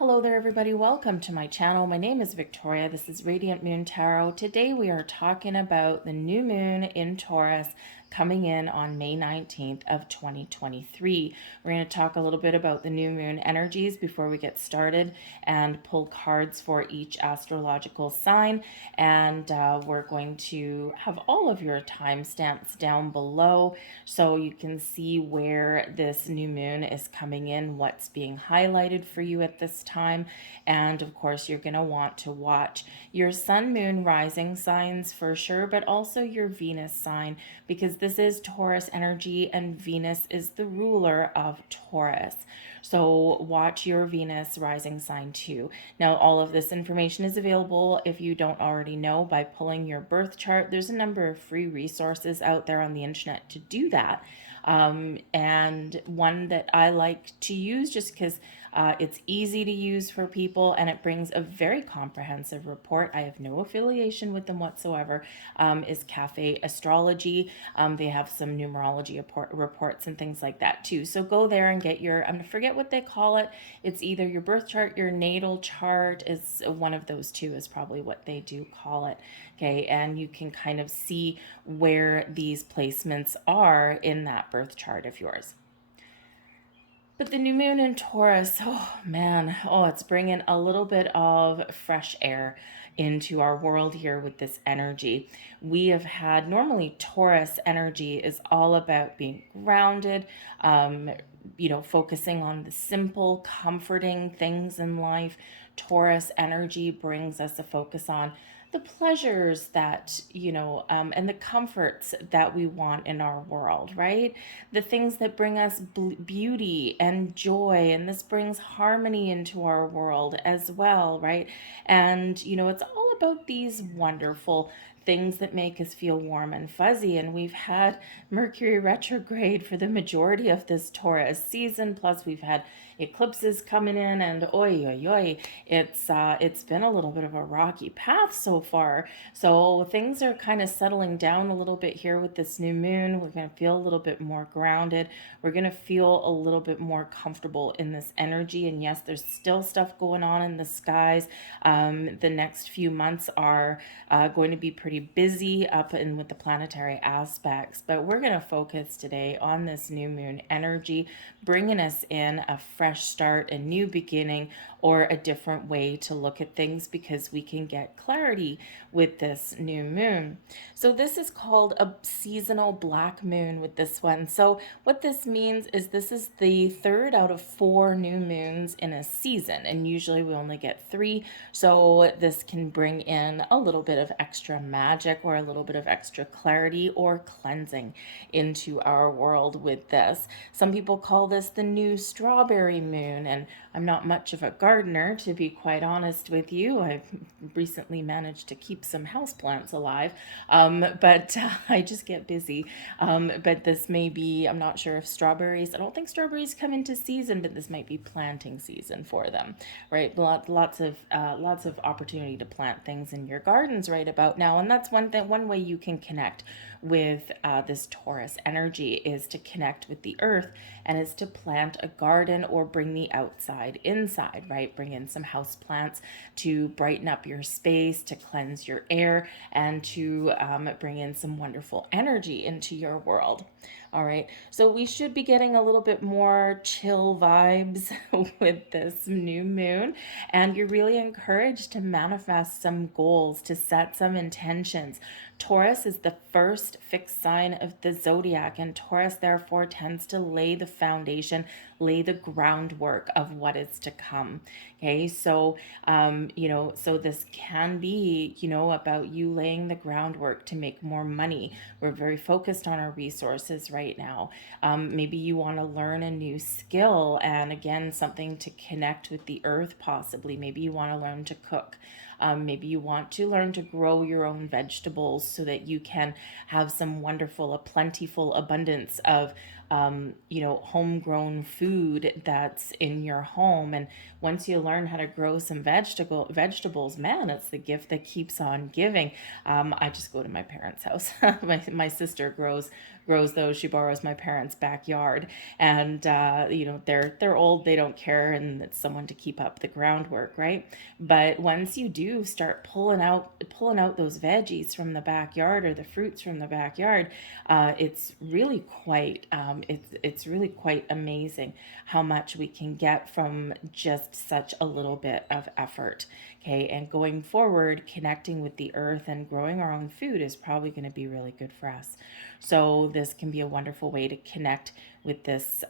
Hello there, everybody. Welcome to my channel. My name is Victoria. This is Radiant Moon Tarot. Today we are talking about the new moon in Taurus coming in on May 19th of 2023. We're going to talk a little bit about the new moon energies before we get started and pull cards for each astrological sign. And we're going to have all of your timestamps down below so you can see where this new moon is coming in, what's being highlighted for you at this time. And of course, you're going to want to watch your sun, moon, rising signs for sure, but also your Venus sign, because this is Taurus energy and Venus is the ruler of Taurus. So watch your Venus rising sign too. Now, all of this information is available, if you don't already know, by pulling your birth chart. There's a number of free resources out there on the internet to do that. And one that I like to use just because it's easy to use for people and it brings a very comprehensive report. I have no affiliation with them whatsoever. Is Cafe Astrology. They have some numerology reports and things like that too. So go there and get your, I forget what they call it. It's either your birth chart, your natal chart is one of those two is probably what they do call it. Okay, and you can kind of see where these placements are in that birth chart of yours. But the new moon in Taurus, oh man, it's bringing a little bit of fresh air into our world here with this energy. We have had, normally Taurus energy is all about being grounded, focusing on the simple, comforting things in life. Taurus energy brings us a focus on the pleasures that, and the comforts that we want in our world, right? The things that bring us beauty and joy, and this brings harmony into our world as well, right? And, it's all about these wonderful things that make us feel warm and fuzzy. And we've had Mercury retrograde for the majority of this Taurus season. Plus, we've had eclipses coming in, and it's been a little bit of a rocky path so far. So things are kind of settling down a little bit here with this new moon. We're going to feel a little bit more grounded. We're going to feel a little bit more comfortable in this energy. And yes, there's still stuff going on in the skies. The next few months are going to be pretty busy up in with the planetary aspects, but we're going to focus today on this new moon energy, bringing us in a fresh start, a new beginning, or a different way to look at things, because we can get clarity with this new moon. So this is called a seasonal black moon with this one. So what this means is this is the third out of 4 new moons in a season, and usually we only get 3. So this can bring in a little bit of extra magic or a little bit of extra clarity or cleansing into our world with this. Some people call this the new strawberry moon, and I'm not much of a gardener, to be quite honest with you. I've recently managed to keep some houseplants alive, but I just get busy. But this may be, I'm not sure if I don't think strawberries come into season, but this might be planting season for them, right? Lots of opportunity to plant things in your gardens right about now, and that's one way you can connect with this Taurus energy is to connect with the earth, and is to plant a garden or bring the outside inside, right? Bring in some house plants to brighten up your space, to cleanse your air, and to bring in some wonderful energy into your world. All right, so we should be getting a little bit more chill vibes with this new moon, and you're really encouraged to manifest some goals, to set some intentions. Taurus is the first fixed sign of the zodiac, and Taurus therefore tends to lay the foundation, lay the groundwork of what is to come. Okay, so so this can be, about you laying the groundwork to make more money. We're very focused on our resources right now. Maybe you want to learn a new skill, and again, something to connect with the earth possibly. Maybe you want to learn to cook. Maybe you want to learn to grow your own vegetables so that you can have some wonderful, a plentiful abundance of homegrown food that's in your home. And once you learn how to grow some vegetables, man, it's the gift that keeps on giving. I just go to my parents' house. My sister grows grows those. She borrows my parents' backyard, and they're old, they don't care, and it's someone to keep up the groundwork, right? But once you do start pulling out those veggies from the backyard or the fruits from the backyard, it's really quite it's really quite amazing how much we can get from just such a little bit of effort. Okay, and going forward, connecting with the earth and growing our own food is probably going to be really good for us. So this can be a wonderful way to connect with this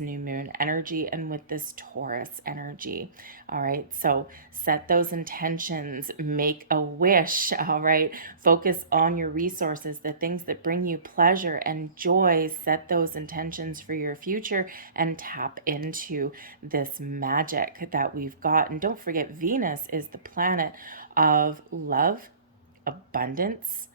new moon energy and with this Taurus energy. All right, so set those intentions, make a wish. All right, focus on your resources, the things that bring you pleasure and joy. Set those intentions for your future and tap into this magic that we've got. And don't forget, Venus is the planet of love, abundance.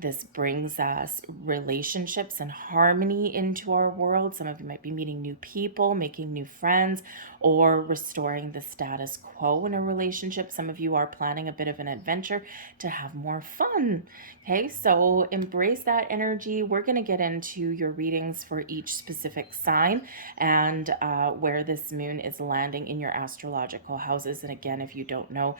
This brings us relationships and harmony into our world. Some of you might be meeting new people, making new friends, or restoring the status quo in a relationship. Some of you are planning a bit of an adventure to have more fun. Okay, so embrace that energy. We're going to get into your readings for each specific sign and where this moon is landing in your astrological houses. And again, if you don't know,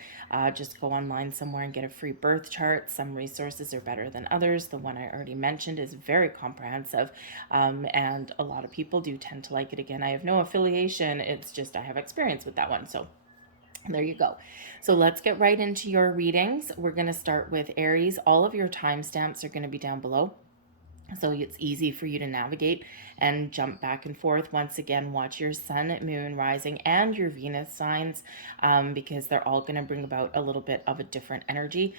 just go online somewhere and get a free birth chart. Some resources are better than others. The one I already mentioned is very comprehensive, and a lot of people do tend to like it. Again, I have no affiliation. It's just I have experience with that one. So there you go. So let's get right into your readings. We're going to start with Aries. All of your timestamps are going to be down below, so it's easy for you to navigate and jump back and forth. Once again, watch your sun, moon, rising, and your Venus signs, because they're all going to bring about a little bit of a different energy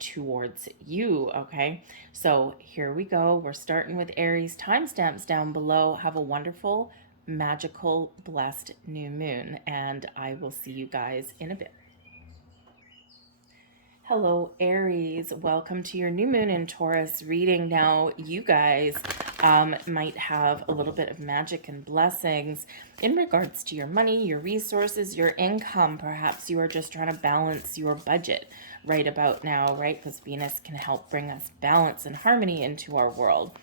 towards you. Okay, so here we go. We're starting with Aries. Timestamps down below. Have a wonderful, magical, blessed new moon, and I will see you guys in a bit. Hello, Aries. Welcome to your new moon in Taurus reading. Now, you guys might have a little bit of magic and blessings in regards to your money, your resources, your income. Perhaps you are just trying to balance your budget right about now, right? Because Venus can help bring us balance and harmony into our world.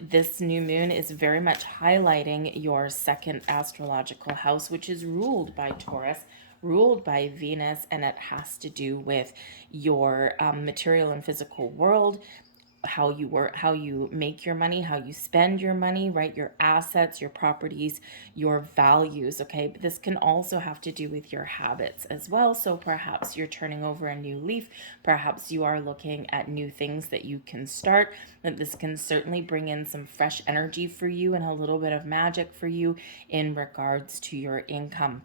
This new moon is very much highlighting your second astrological house, which is ruled by Taurus, ruled by Venus, and it has to do with your material and physical world, how you work, how you make your money, how you spend your money, right? Your assets, your properties, your values. Okay, but this can also have to do with your habits as well. So perhaps you're turning over a new leaf, perhaps you are looking at new things that you can start. That this can certainly bring in some fresh energy for you and a little bit of magic for you in regards to your income.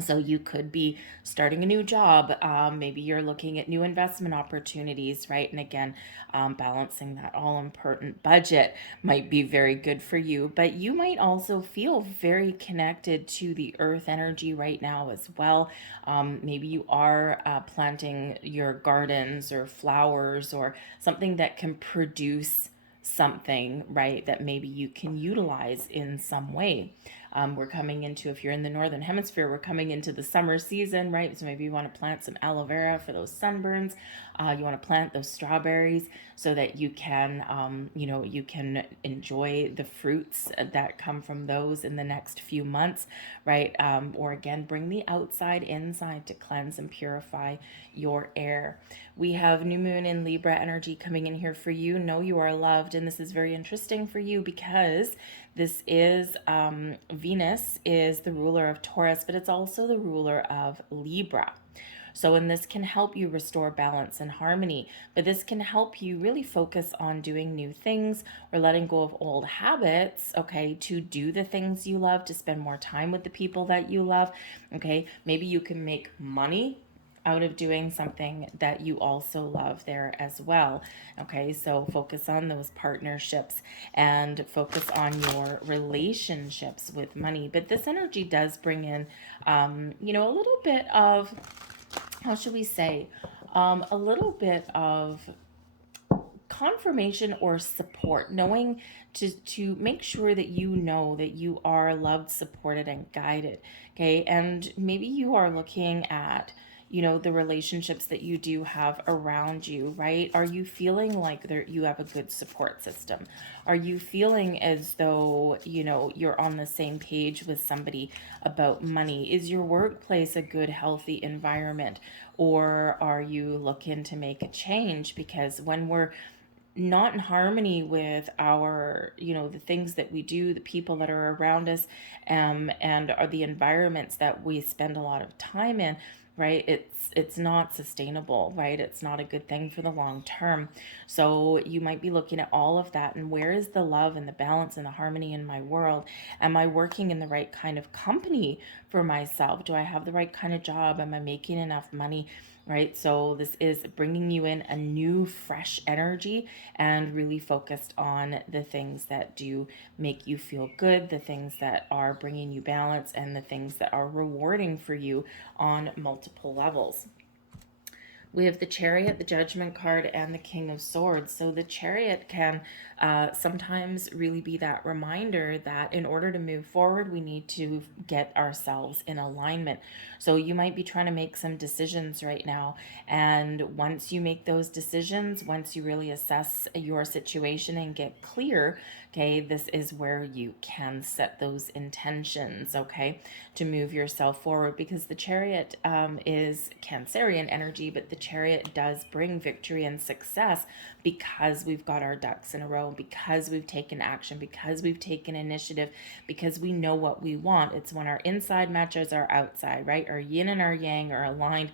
So you could be starting a new job. Maybe you're looking at new investment opportunities, right? And again, balancing that all important budget might be very good for you. But you might also feel very connected to the earth energy right now as well. Maybe you are planting your gardens or flowers or something that can produce something, right, that maybe you can utilize in some way. We're coming into, if you're in the northern hemisphere, we're coming into the summer season, right? So maybe you want to plant some aloe vera for those sunburns. You want to plant those strawberries so that you can, you can enjoy the fruits that come from those in the next few months, right? Or again, bring the outside inside to cleanse and purify your air. We have new moon in Libra energy coming in here for you. Know you are loved, and this is very interesting for you because this is Venus is the ruler of Taurus, but it's also the ruler of Libra. So, and this can help you restore balance and harmony, but this can help you really focus on doing new things or letting go of old habits, okay, to do the things you love, to spend more time with the people that you love, okay? Maybe you can make money out of doing something that you also love there as well. Okay, so focus on those partnerships and focus on your relationships with money. But this energy does bring in, a little bit of, how should we say, a little bit of confirmation or support, knowing to make sure that you know that you are loved, supported, and guided. Okay, and maybe you are looking at you know, the relationships that you do have around you, right? Are you feeling like you have a good support system? Are you feeling as though, you know, you're on the same page with somebody about money? Is your workplace a good, healthy environment? Or are you looking to make a change? Because when we're not in harmony with our, you know, the things that we do, the people that are around us, and are the environments that we spend a lot of time in, right? It's not sustainable, right? It's not a good thing for the long term. So you might be looking at all of that, and where is the love and the balance and the harmony in my world? Am I working in the right kind of company for myself? Do I have the right kind of job? Am I making enough money? Right? So this is bringing you in a new, fresh energy and really focused on the things that do make you feel good, the things that are bringing you balance, and the things that are rewarding for you on multiple levels. We have the Chariot, the Judgment card, and the King of Swords. So the Chariot can sometimes really be that reminder that in order to move forward, we need to get ourselves in alignment. So you might be trying to make some decisions right now. And once you make those decisions, once you really assess your situation and get clear, okay, this is where you can set those intentions, okay, to move yourself forward, because the Chariot is Cancerian energy, but the Chariot does bring victory and success because we've got our ducks in a row, because we've taken action, because we've taken initiative, because we know what we want. It's when our inside matches our outside, right? Our yin and our yang are aligned,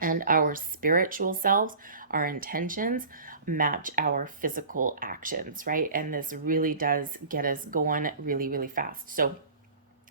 and our spiritual selves, our intentions, match our physical actions, right? And this really does get us going really, really fast. So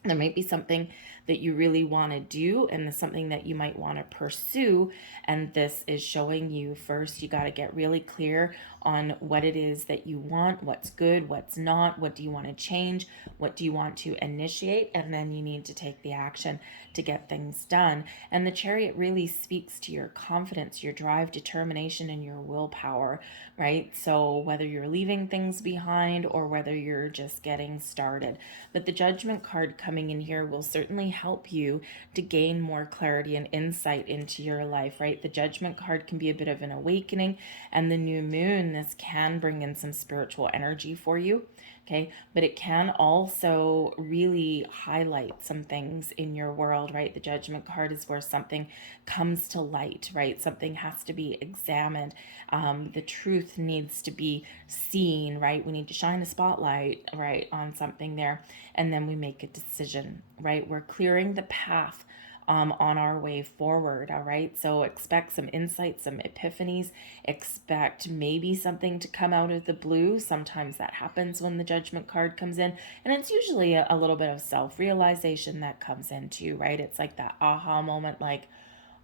there might be something that you really want to do, and there's something that you might want to pursue. And this is showing you first, you got to get really clear on what it is that you want, what's good, what's not, what do you want to change, what do you want to initiate, and then you need to take the action to get things done. And the Chariot really speaks to your confidence, your drive, determination, and your willpower, right? So whether you're leaving things behind or whether you're just getting started. But the Judgment card coming in here will certainly help you to gain more clarity and insight into your life, right? The Judgment card can be a bit of an awakening, and the new moon, this can bring in some spiritual energy for you, okay? But it can also really highlight some things in your world, right? The Judgment card is where something comes to light, right? Something has to be examined. The truth needs to be seen, right? We need to shine a spotlight, right, on something there, and then we make a decision, right? We're clearing the path on our way forward. All right. So expect some insights, some epiphanies, expect maybe something to come out of the blue. Sometimes that happens when the Judgment card comes in, and it's usually a little bit of self-realization that comes in too, right? It's like that aha moment, like,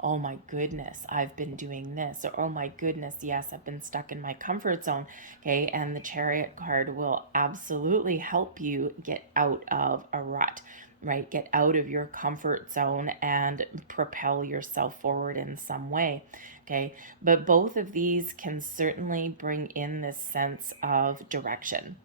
oh my goodness, I've been doing this, or oh my goodness, yes, I've been stuck in my comfort zone. Okay. And the Chariot card will absolutely help you get out of a rut, right? Get out of your comfort zone and propel yourself forward in some way. Okay. But both of these can certainly bring in this sense of direction,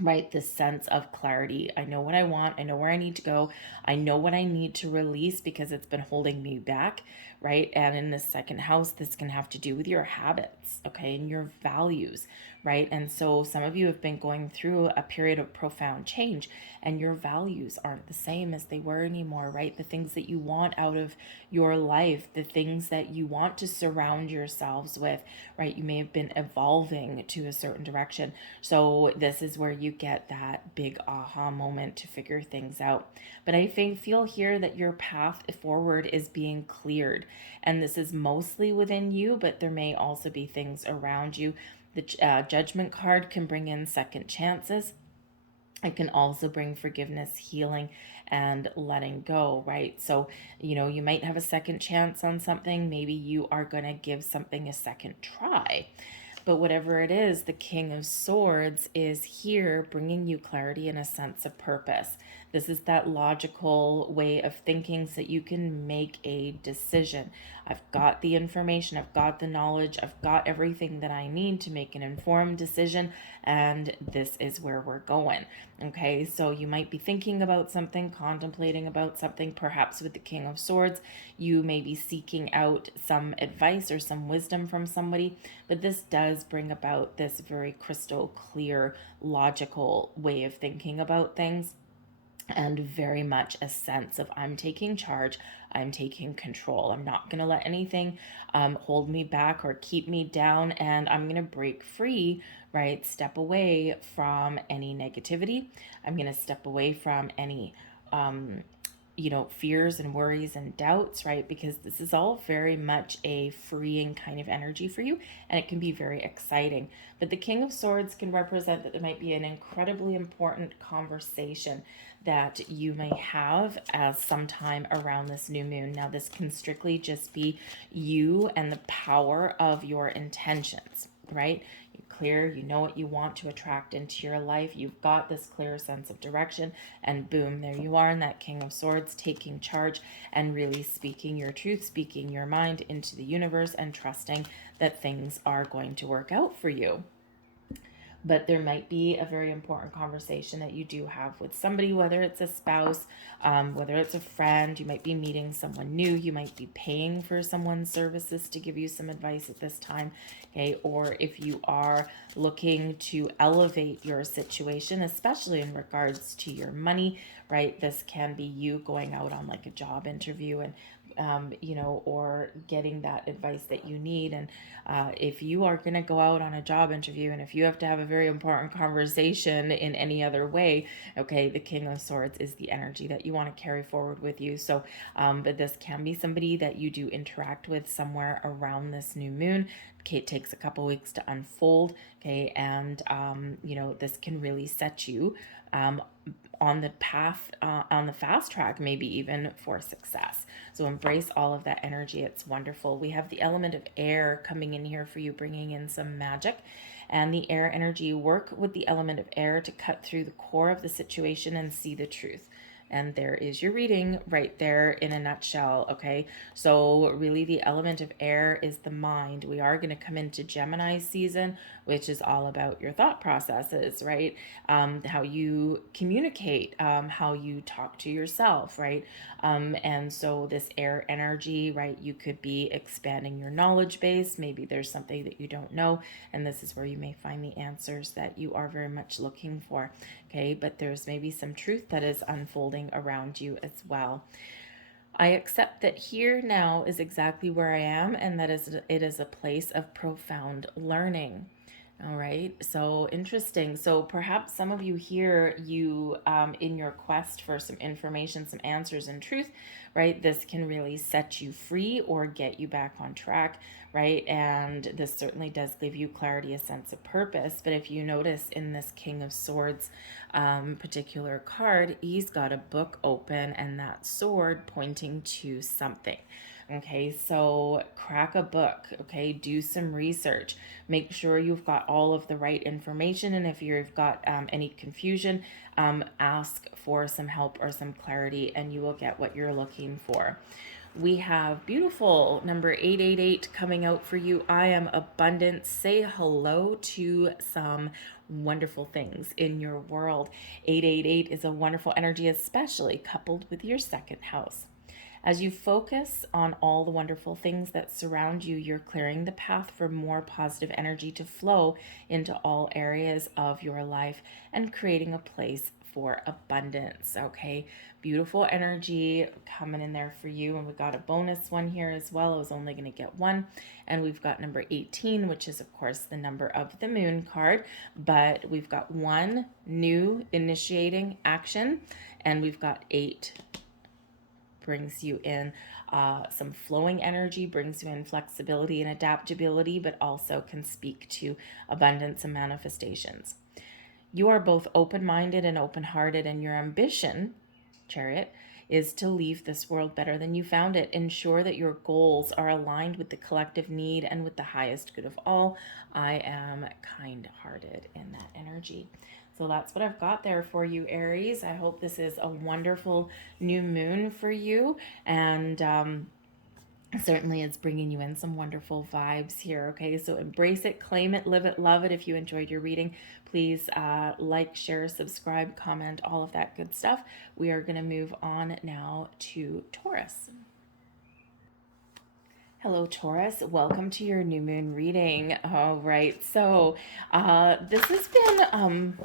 right? This sense of clarity. I know what I want. I know where I need to go. I know what I need to release because it's been holding me back, right? And in the second house, this can have to do with your habits, okay, and your values, right? And so some of you have been going through a period of profound change, and your values aren't the same as they were anymore, right? The things that you want out of your life, the things that you want to surround yourselves with, right? You may have been evolving to a certain direction. So this is where you get that big aha moment to figure things out. But I feel here that your path forward is being cleared, and this is mostly within you, but there may also be things around you. The Judgment card can bring in second chances. It can also bring forgiveness, healing, and letting go, right? So, you know, you might have a second chance on something. Maybe you are going to give something a second try. But whatever it is, the King of Swords is here bringing you clarity and a sense of purpose. This is that logical way of thinking so that you can make a decision. I've got the information, I've got the knowledge, I've got everything that I need to make an informed decision, and this is where we're going. Okay, so you might be thinking about something, contemplating about something, perhaps with the King of Swords. You may be seeking out some advice or some wisdom from somebody, but this does bring about this very crystal clear, logical way of thinking about things, and very much a sense of I'm taking charge, I'm taking control. I'm not going to let anything hold me back or keep me down, and I'm going to break free, right? Step away from any negativity. I'm going to step away from any fears and worries and doubts, right? Because this is all very much a freeing kind of energy for you, and it can be very exciting. But the King of Swords can represent that there might be an incredibly important conversation that you may have as sometime around this new moon. Now, this can strictly just be you and the power of your intentions, right? Clear, you know what you want to attract into your life, you've got this clear sense of direction, and boom, there you are in that King of Swords, taking charge and really speaking your truth, speaking your mind into the universe, and trusting that things are going to work out for you. But there might be a very important conversation that you do have with somebody, whether it's a spouse, whether it's a friend. You might be meeting someone new. You might be paying for someone's services to give you some advice at this time. Okay, or if you are looking to elevate your situation, especially in regards to your money, right? This can be you going out on like a job interview and or getting that advice that you need. And if you are going to go out on a job interview, and if you have to have a very important conversation in any other way, okay, the King of Swords is the energy that you want to carry forward with you. So, but this can be somebody that you do interact with somewhere around this new moon. Okay, it takes a couple weeks to unfold. Okay, and this can really set you on the path, on the fast track, maybe even for success. So embrace all of that energy. It's wonderful. We have the element of air coming in here for you, bringing in some magic. And the air energy, work with the element of air to cut through the core of the situation and see the truth. And there is your reading right there in a nutshell, okay? So really the element of air is the mind. We are going to come into Gemini season, which is all about your thought processes, right? How you communicate, how you talk to yourself, right? And so this air energy, right? You could be expanding your knowledge base. Maybe there's something that you don't know, and this is where you may find the answers that you are very much looking for, okay? But there's maybe some truth that is unfolding around you as well. I accept that here now is exactly where I am, and that it is a place of profound learning. All right, so interesting. So perhaps some of you here, you in your quest for some information, some answers and truth, right? This can really set you free or get you back on track, right? And this certainly does give you clarity, a sense of purpose. But if you notice in this King of Swords particular card, he's got a book open and that sword pointing to something. Okay, so crack a book, okay, do some research, make sure you've got all of the right information, and if you've got any confusion, ask for some help or some clarity, and you will get what you're looking for. We have beautiful number 888 coming out for you. I am abundant. Say hello to some wonderful things in your world. 888 is a wonderful energy, especially coupled with your second house. As you focus on all the wonderful things that surround you, you're clearing the path for more positive energy to flow into all areas of your life and creating a place for abundance, okay? Beautiful energy coming in there for you. And we got a bonus one here as well. I was only going to get one. And we've got number 18, which is, of course, the number of the moon card. But we've got one new initiating action, and we've got 8 brings you in some flowing energy, brings you in flexibility and adaptability, but also can speak to abundance and manifestations. You are both open-minded and open-hearted, and your ambition, Chariot, is to leave this world better than you found it. Ensure that your goals are aligned with the collective need and with the highest good of all. I am kind-hearted in that energy. So that's what I've got there for you, Aries. I hope this is a wonderful new moon for you. And certainly it's bringing you in some wonderful vibes here. Okay, so embrace it, claim it, live it, love it. If you enjoyed your reading, please like, share, subscribe, comment, all of that good stuff. We are going to move on now to Taurus. Hello, Taurus. Welcome to your new moon reading. All right, so this has been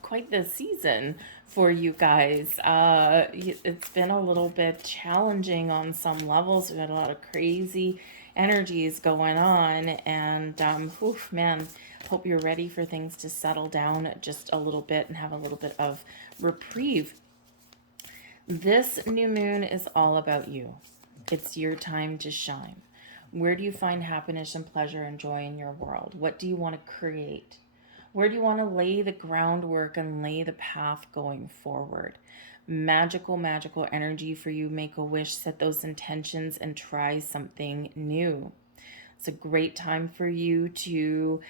quite the season for you guys. It's been a little bit challenging on some levels. We've had a lot of crazy energies going on, and oof, man, hope you're ready for things to settle down just a little bit and have a little bit of reprieve. This new moon is all about you. It's your time to shine. Where do you find happiness and pleasure and joy in your world? What do you want to create? Where do you want to lay the groundwork and lay the path going forward? Magical, magical energy for you. Make a wish, set those intentions, and try something new. It's a great time for you to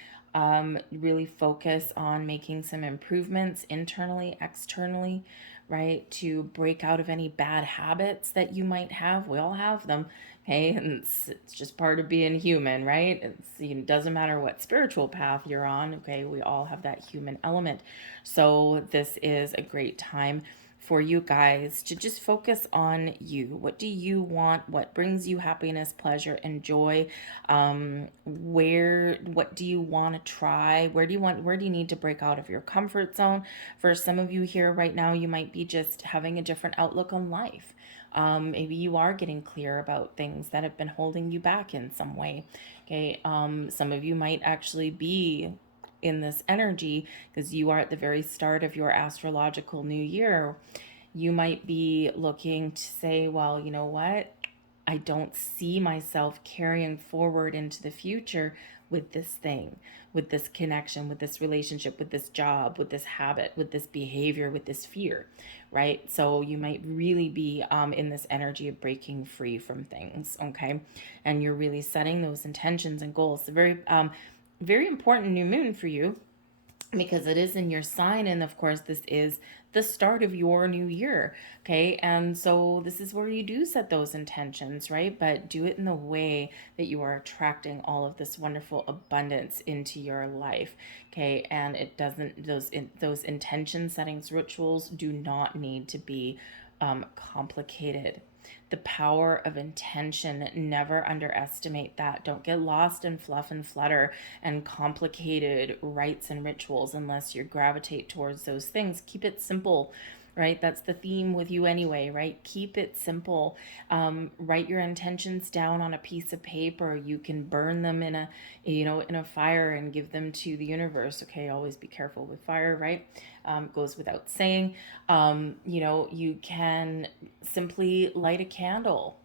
really focus on making some improvements internally, externally, right? To break out of any bad habits that you might have. We all have them. Okay, and it's just part of being human, right? It doesn't matter what spiritual path you're on. Okay, we all have that human element. So this is a great time for you guys to just focus on you. What do you want? What brings you happiness, pleasure, and joy? What do you want to try? Where do you need to break out of your comfort zone? For some of you here right now, you might be just having a different outlook on life. Maybe you are getting clear about things that have been holding you back in some way. Okay. Some of you might actually be in this energy because you are at the very start of your astrological new year. You might be looking to say, well, you know what? I don't see myself carrying forward into the future with this thing, with this connection, with this relationship, with this job, with this habit, with this behavior, with this fear, right? So you might really be in this energy of breaking free from things, okay? And you're really setting those intentions and goals. It's a very important new moon for you because it is in your sign, and of course this is the start of your new year. Okay, and so this is where you do set those intentions, right? But do it in the way that you are attracting all of this wonderful abundance into your life. Okay, and it doesn't, those intention settings, rituals do not need to be complicated. The power of intention, never underestimate that. Don't get lost in fluff and flutter and complicated rites and rituals unless you gravitate towards those things. Keep it simple, right? That's the theme with you anyway, right? Keep it simple. Write your intentions down on a piece of paper. You can burn them in a fire and give them to the universe. Okay, always be careful with fire, right? Goes without saying. You can simply light a candle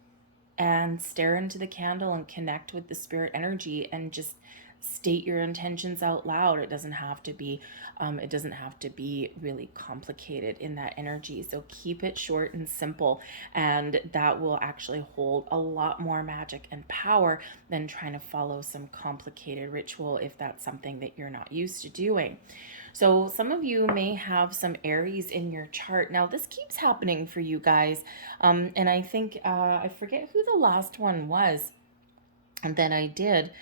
and stare into the candle and connect with the spirit energy and just state your intentions out loud. It doesn't have to be really complicated in that energy. So keep it short and simple, and that will actually hold a lot more magic and power than trying to follow some complicated ritual if that's something that you're not used to doing. So some of you may have some Aries in your chart. Now this keeps happening for you guys. And I think, I forget who the last one was that I did.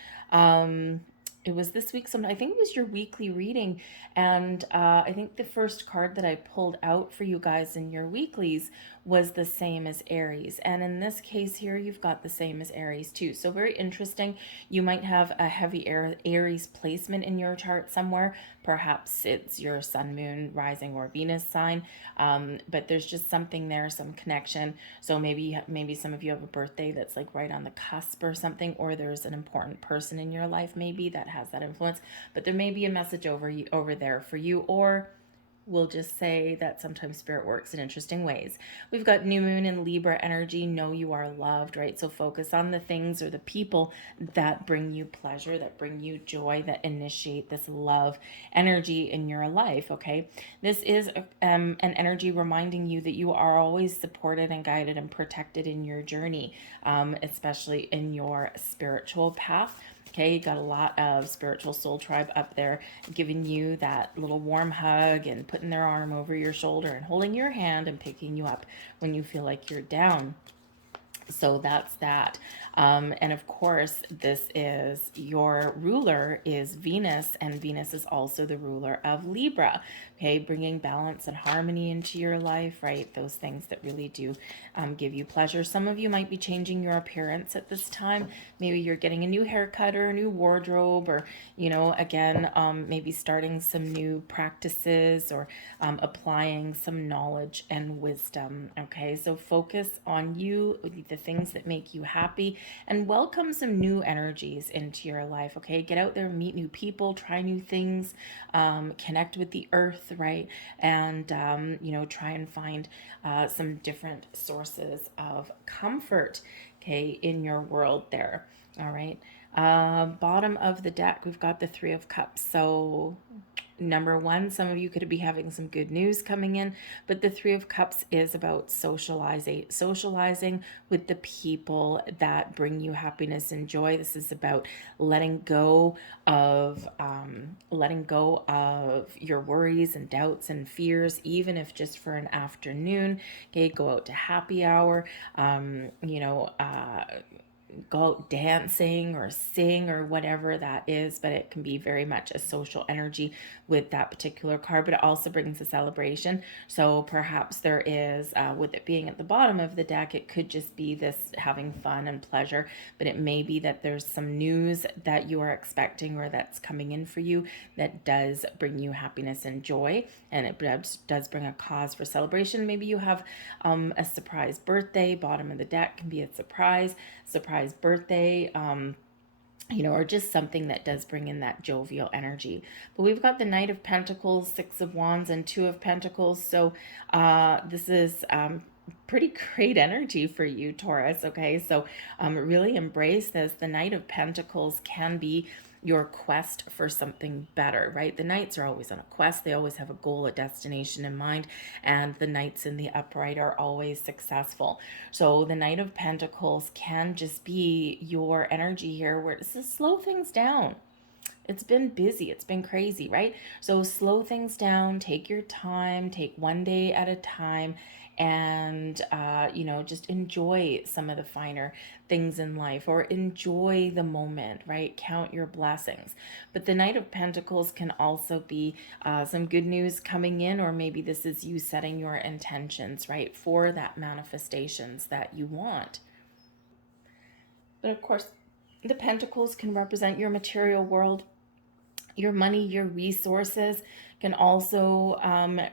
It was this week. I think it was your weekly reading. And I think the first card that I pulled out for you guys in your weeklies was the same as Aries. And in this case here, you've got the same as Aries too. So very interesting. You might have a heavy Aries placement in your chart somewhere. Perhaps it's your sun, moon, rising, or Venus sign. But there's just something there, some connection. So maybe some of you have a birthday that's like right on the cusp or something, or there's an important person in your life maybe that has that influence. But there may be a message over there for you, or we'll just say that sometimes spirit works in interesting ways. We've got new moon in Libra energy. Know you are loved, right? So focus on the things or the people that bring you pleasure, that bring you joy, that initiate this love energy in your life, okay? This is an energy reminding you that you are always supported and guided and protected in your journey, especially in your spiritual path. Okay, you got a lot of spiritual soul tribe up there giving you that little warm hug and putting their arm over your shoulder and holding your hand and picking you up when you feel like you're down. So that's that. And of course, this is your ruler is Venus, and Venus is also the ruler of Libra. Okay, bringing balance and harmony into your life, right? Those things that really do give you pleasure. Some of you might be changing your appearance at this time. Maybe you're getting a new haircut or a new wardrobe, or, you know, again, maybe starting some new practices or applying some knowledge and wisdom. Okay, so focus on you, the things that make you happy, and welcome some new energies into your life. Okay, get out there, meet new people, try new things, connect with the earth, right? And you know, try and find some different sources of comfort, okay, in your world there. All right. Bottom of the deck, we've got the Three of Cups. So number one, some of you could be having some good news coming in, but the Three of Cups is about socializing with the people that bring you happiness and joy. This is about letting go of your worries and doubts and fears, even if just for an afternoon. Okay, go out to happy hour. You know, go out dancing or sing or whatever that is, but it can be very much a social energy with that particular card, but it also brings a celebration. So perhaps there is, with it being at the bottom of the deck, it could just be this having fun and pleasure, but it may be that there's some news that you are expecting or that's coming in for you that does bring you happiness and joy, and it does bring a cause for celebration. Maybe you have a surprise birthday. Bottom of the deck can be a surprise birthday, you know, or just something that does bring in that jovial energy. But we've got the Knight of Pentacles, Six of Wands, and Two of Pentacles. So this is pretty great energy for you, Taurus. Okay, so really embrace this. The Knight of Pentacles can be your quest for something better, right? The knights are always on a quest. They always have a goal, a destination in mind, and the knights in the upright are always successful. So the Knight of Pentacles can just be your energy here where it's to slow things down. It's been busy. It's been crazy, right? So slow things down, take your time, take one day at a time, and, you know, just enjoy some of the finer things in life, or enjoy the moment, right? Count your blessings. But the Knight of Pentacles can also be some good news coming in, or maybe this is you setting your intentions, right, for that manifestations that you want. But of course, the Pentacles can represent your material world, your money, your resources, can also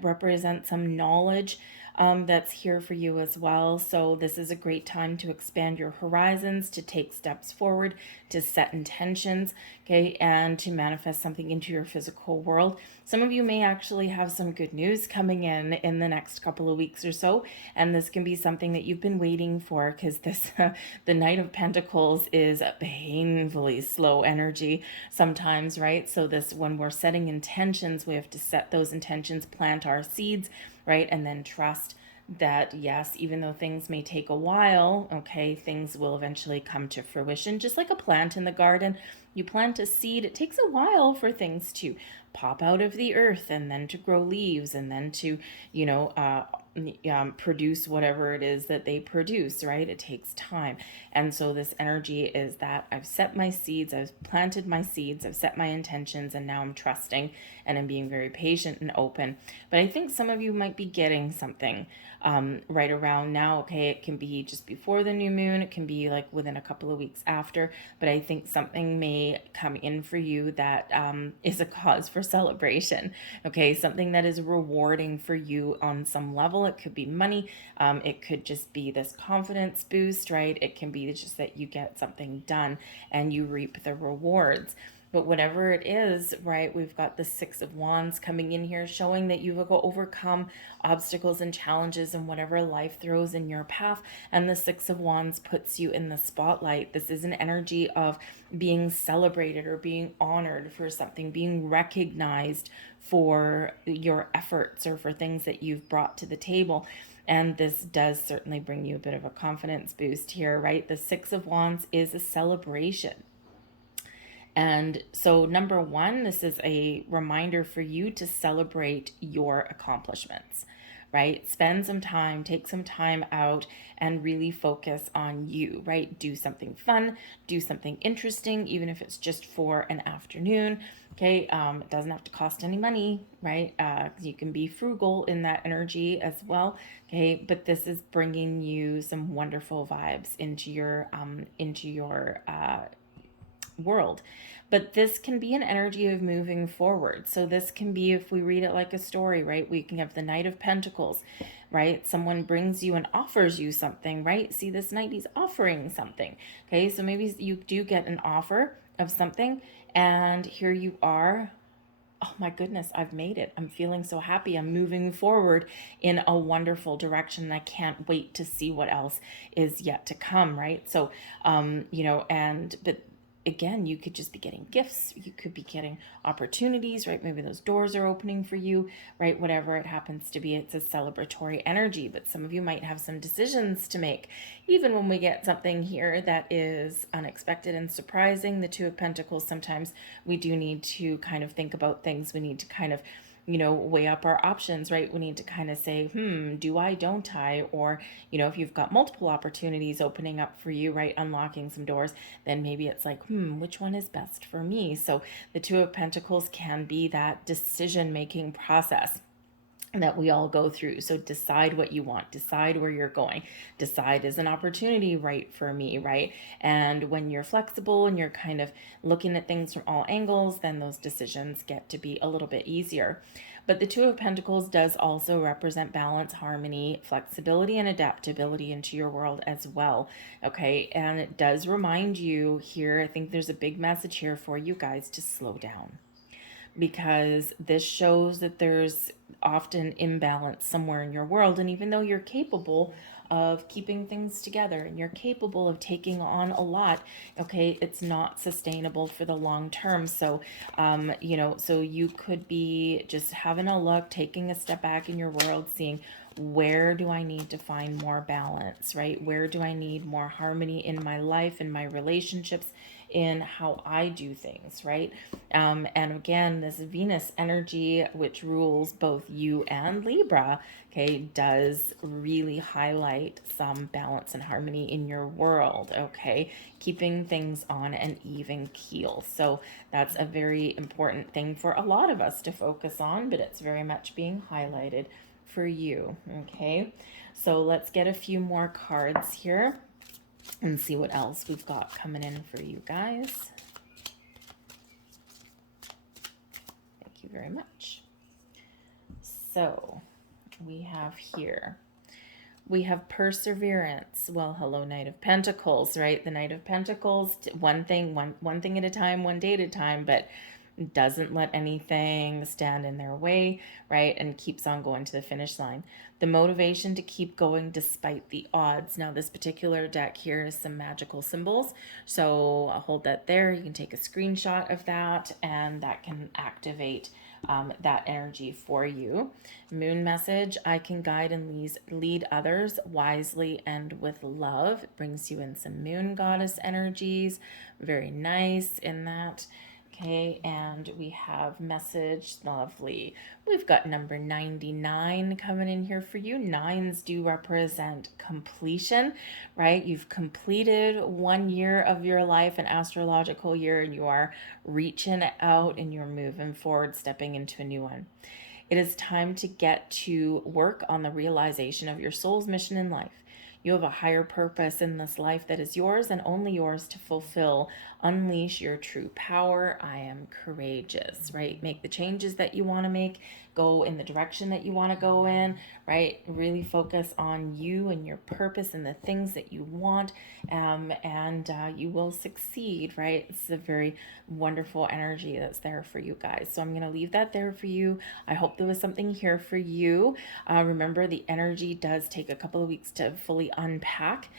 represent some knowledge that's here for you as well. So this is a great time to expand your horizons, to take steps forward, to set intentions, okay, and to manifest something into your physical world. Some of you may actually have some good news coming in the next couple of weeks or so, and this can be something that you've been waiting for, because this the Knight of Pentacles is a painfully slow energy sometimes, right? So this, when we're setting intentions, we have to set those intentions, plant our seeds, right? And then trust that, yes, even though things may take a while, okay, things will eventually come to fruition. Just like a plant in the garden, you plant a seed, it takes a while for things to pop out of the earth, and then to grow leaves, and then to, you know, produce whatever it is that they produce, right? It takes time. And so this energy is that I've set my seeds, I've planted my seeds, I've set my intentions, and now I'm trusting and I'm being very patient and open. But I think some of you might be getting something right around now. Okay, it can be just before the new moon, it can be like within a couple of weeks after, but I think something may come in for you that is a cause for celebration. Okay, something that is rewarding for you on some level. It could be money, it could just be this confidence boost, right? It can be just that you get something done and you reap the rewards. But whatever it is, right, we've got the Six of Wands coming in here, showing that you've overcome obstacles and challenges and whatever life throws in your path. And the Six of Wands puts you in the spotlight. This is an energy of being celebrated or being honored for something, being recognized for your efforts or for things that you've brought to the table. And this does certainly bring you a bit of a confidence boost here, right? The Six of Wands is a celebration. And so, number one, this is a reminder for you to celebrate your accomplishments, right? Spend some time, take some time out, and really focus on you, right? Do something fun, do something interesting, even if it's just for an afternoon. Okay, it doesn't have to cost any money, right? You can be frugal in that energy as well. Okay, but this is bringing you some wonderful vibes into your world. But this can be an energy of moving forward. So this can be, if we read it like a story, right? We can have the Knight of Pentacles, right? Someone brings you and offers you something, right? See, this knight, he's offering something. Okay, so maybe you do get an offer of something, and here you are. Oh my goodness, I've made it. I'm feeling so happy. I'm moving forward in a wonderful direction. And I can't wait to see what else is yet to come, right? So, but again, you could just be getting gifts. You could be getting opportunities, right? Maybe those doors are opening for you, right? Whatever it happens to be, it's a celebratory energy. But some of you might have some decisions to make. Even when we get something here that is unexpected and surprising, the Two of Pentacles, sometimes we do need to kind of think about things. We need to kind of weigh up our options, right? We need to kind of say, do I, don't I? Or, if you've got multiple opportunities opening up for you, right, unlocking some doors, then maybe it's like, which one is best for me? So the Two of Pentacles can be that decision-making process that we all go through. So decide what you want, decide where you're going, decide, is an opportunity right for me, right? And when you're flexible and you're kind of looking at things from all angles, then those decisions get to be a little bit easier. But the Two of Pentacles does also represent balance, harmony, flexibility, and adaptability into your world as well. Okay, and it does remind you here, I think there's a big message here for you guys to slow down, because this shows that there's often imbalance somewhere in your world. And even though you're capable of keeping things together and you're capable of taking on a lot, okay, it's not sustainable for the long term. So, so you could be just having a look, taking a step back in your world, seeing, where do I need to find more balance, right? Where do I need more harmony in my life, in my relationships, in how I do things, right? And again, this Venus energy, which rules both you and Libra, okay, does really highlight some balance and harmony in your world, okay? Keeping things on an even keel. So that's a very important thing for a lot of us to focus on, but it's very much being highlighted for you, okay? So let's get a few more cards here and see what else we've got coming in for you guys. Thank you very much. So we have here, we have perseverance. Well, hello, Knight of Pentacles, right? The Knight of Pentacles, one thing at a time, one day at a time, but doesn't let anything stand in their way, right? And keeps on going to the finish line. The motivation to keep going despite the odds. Now, this particular deck here is some magical symbols. So I'll hold that there. You can take a screenshot of that, and that can activate that energy for you. Moon message: I can guide and lead others wisely and with love. It brings you in some moon goddess energies. Very nice in that. Okay, and we have message, lovely. We've got number 99 coming in here for you. Nines do represent completion, right? You've completed 1 year of your life, an astrological year, and you are reaching out and you're moving forward, stepping into a new one. It is time to get to work on the realization of your soul's mission in life. You have a higher purpose in this life that is yours and only yours to fulfill. Unleash your true power. I am courageous, right? Make the changes that you want to make. go in the direction that you want to go in, right? Really focus on you and your purpose and the things that you want, and you will succeed, right? It's a very wonderful energy that's there for you guys. So I'm going to leave that there for you. I hope there was something here for you. Remember, the energy does take a couple of weeks to fully unpack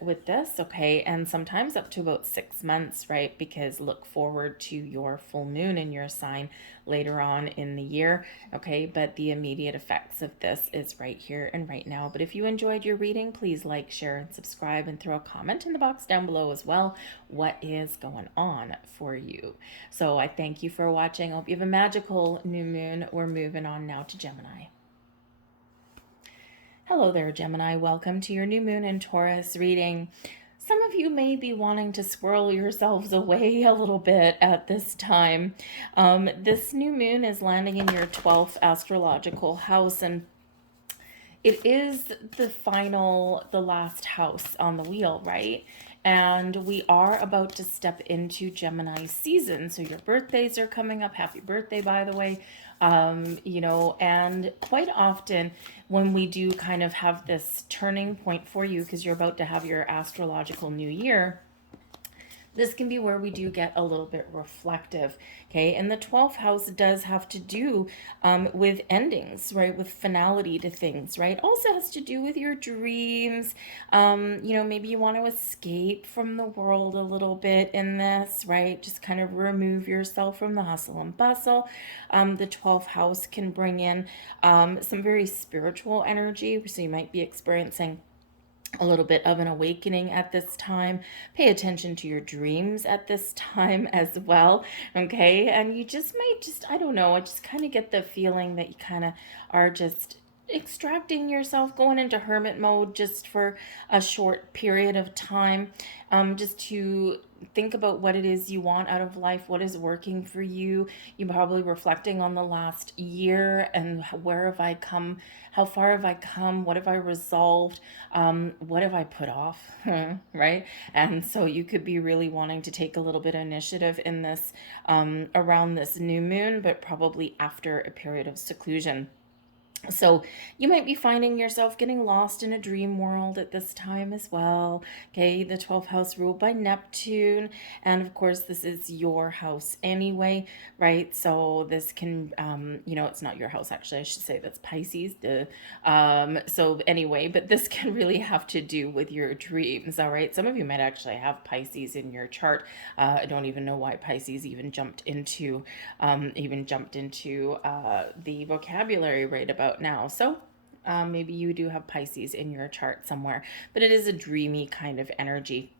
with this, okay? And sometimes up to about 6 months, right? Because look forward to your full moon in your sign later on in the year, okay? But the immediate effects of this is right here and right now. But if you enjoyed your reading, please like, share, and subscribe, and throw a comment in the box down below as well. What is going on for you? So I thank you for watching. I hope you have a magical new moon. We're moving on now to Gemini. Hello there, Gemini. Welcome to your new moon in Taurus reading. Some of you may be wanting to squirrel yourselves away a little bit at this time. This new moon is landing in your 12th astrological house, and it is the last house on the wheel, right? And we are about to step into Gemini season. So your birthdays are coming up. Happy birthday, by the way. And quite often when we do kind of have this turning point for you, because you're about to have your astrological new year, this can be where we do get a little bit reflective, okay? And the 12th house does have to do with endings, right? With finality to things, right? Also has to do with your dreams. Maybe you want to escape from the world a little bit in this, right? Just kind of remove yourself from the hustle and bustle. The 12th house can bring in some very spiritual energy, so you might be experiencing a little bit of an awakening at this time. Pay attention to your dreams at this time as well, okay? And you just might I don't know, I just kind of get the feeling that you kind of are just extracting yourself, going into hermit mode just for a short period of time, just to think about what it is you want out of life, what is working for you. You're probably reflecting on the last year and where have I come, how far have I come, what have I resolved, what have I put off, right? And so you could be really wanting to take a little bit of initiative in this around this new moon, but probably after a period of seclusion. So you might be finding yourself getting lost in a dream world at this time as well. Okay, the 12th house ruled by Neptune. And of course, this is your house anyway, right? So this can, it's not your house, actually. I should say that's Pisces. So anyway, but this can really have to do with your dreams, all right? Some of you might actually have Pisces in your chart. I don't even know why Pisces even jumped into the vocabulary right about now. So maybe you do have Pisces in your chart somewhere, but it is a dreamy kind of energy.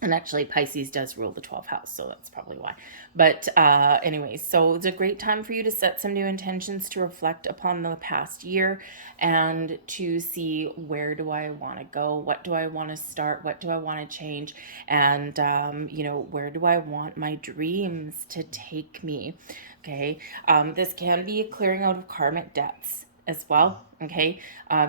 And actually, Pisces does rule the 12th house, so that's probably why. But anyways, so it's a great time for you to set some new intentions, to reflect upon the past year, and to see, where do I want to go? What do I want to start? What do I want to change? And, where do I want my dreams to take me? Okay, this can be a clearing out of karmic debts as well, okay?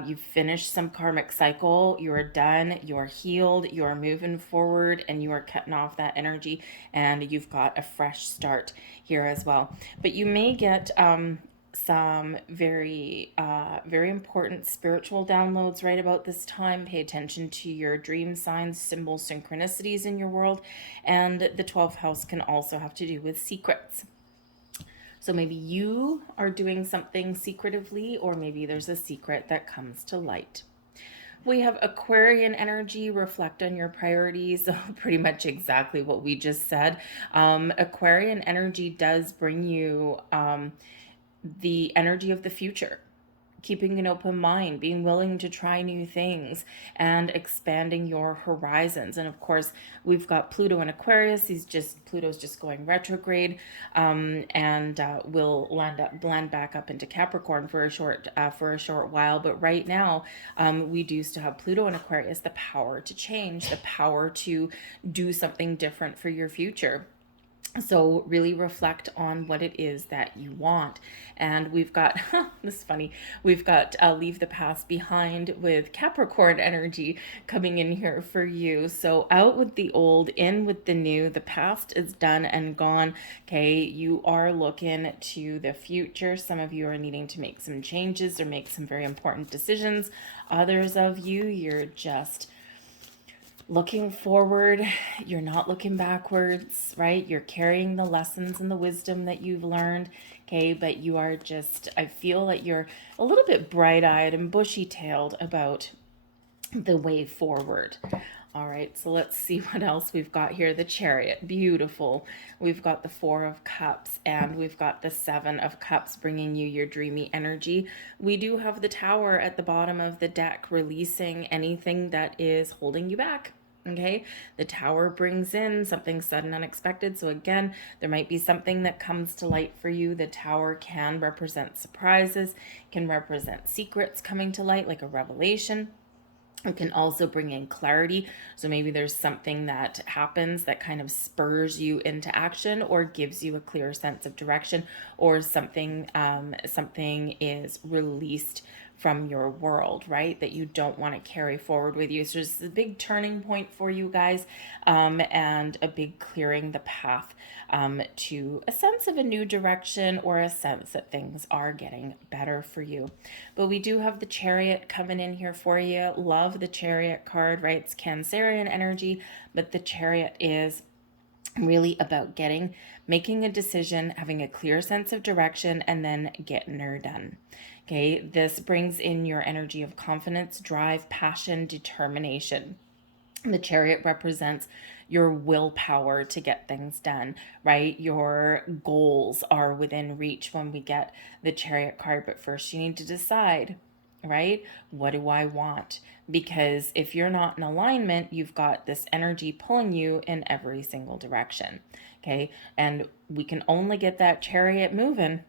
You've finished some karmic cycle, you're done, you're healed, you're moving forward, and you are cutting off that energy, and you've got a fresh start here as well. But you may get some very important spiritual downloads right about this time. Pay attention to your dream signs, symbols, synchronicities in your world, and the 12th house can also have to do with secrets. So maybe you are doing something secretively, or maybe there's a secret that comes to light. We have Aquarian energy, reflect on your priorities. Pretty much exactly what we just said. Aquarian energy does bring you the energy of the future. Keeping an open mind, being willing to try new things, and expanding your horizons. And of course, we've got Pluto in Aquarius. Pluto's just going retrograde, and will land back up into Capricorn for a short while. But right now, we do still have Pluto in Aquarius, the power to change, the power to do something different for your future. So really reflect on what it is that you want. And we've got, this is funny, we've got leave the past behind with Capricorn energy coming in here for you. So out with the old, in with the new. The past is done and gone. Okay, you are looking to the future. Some of you are needing to make some changes or make some very important decisions. Others of you, you're just looking forward. You're not looking backwards, right? You're carrying the lessons and the wisdom that you've learned, okay? But you are just, I feel like you're a little bit bright-eyed and bushy-tailed about the way forward. All right, so let's see what else we've got here. The Chariot, beautiful. We've got the Four of Cups, and we've got the Seven of Cups bringing you your dreamy energy. We do have the Tower at the bottom of the deck, releasing anything that is holding you back. Okay, the Tower brings in something sudden, unexpected. So again, there might be something that comes to light for you. The Tower can represent surprises, can represent secrets coming to light, like a revelation. It can also bring in clarity. So maybe there's something that happens that kind of spurs you into action or gives you a clear sense of direction, or something is released from your world, right? That you don't want to carry forward with you. So it's a big turning point for you guys, and a big clearing the path to a sense of a new direction, or a sense that things are getting better for you. But we do have the Chariot coming in here for you. Love the Chariot card, right? It's Cancerian energy, but the Chariot is really about making a decision, having a clear sense of direction, and then getting her done. Okay, this brings in your energy of confidence, drive, passion, determination. The Chariot represents your willpower to get things done, right? Your goals are within reach when we get the Chariot card, but first you need to decide, right? What do I want? Because if you're not in alignment, you've got this energy pulling you in every single direction, okay? And we can only get that Chariot moving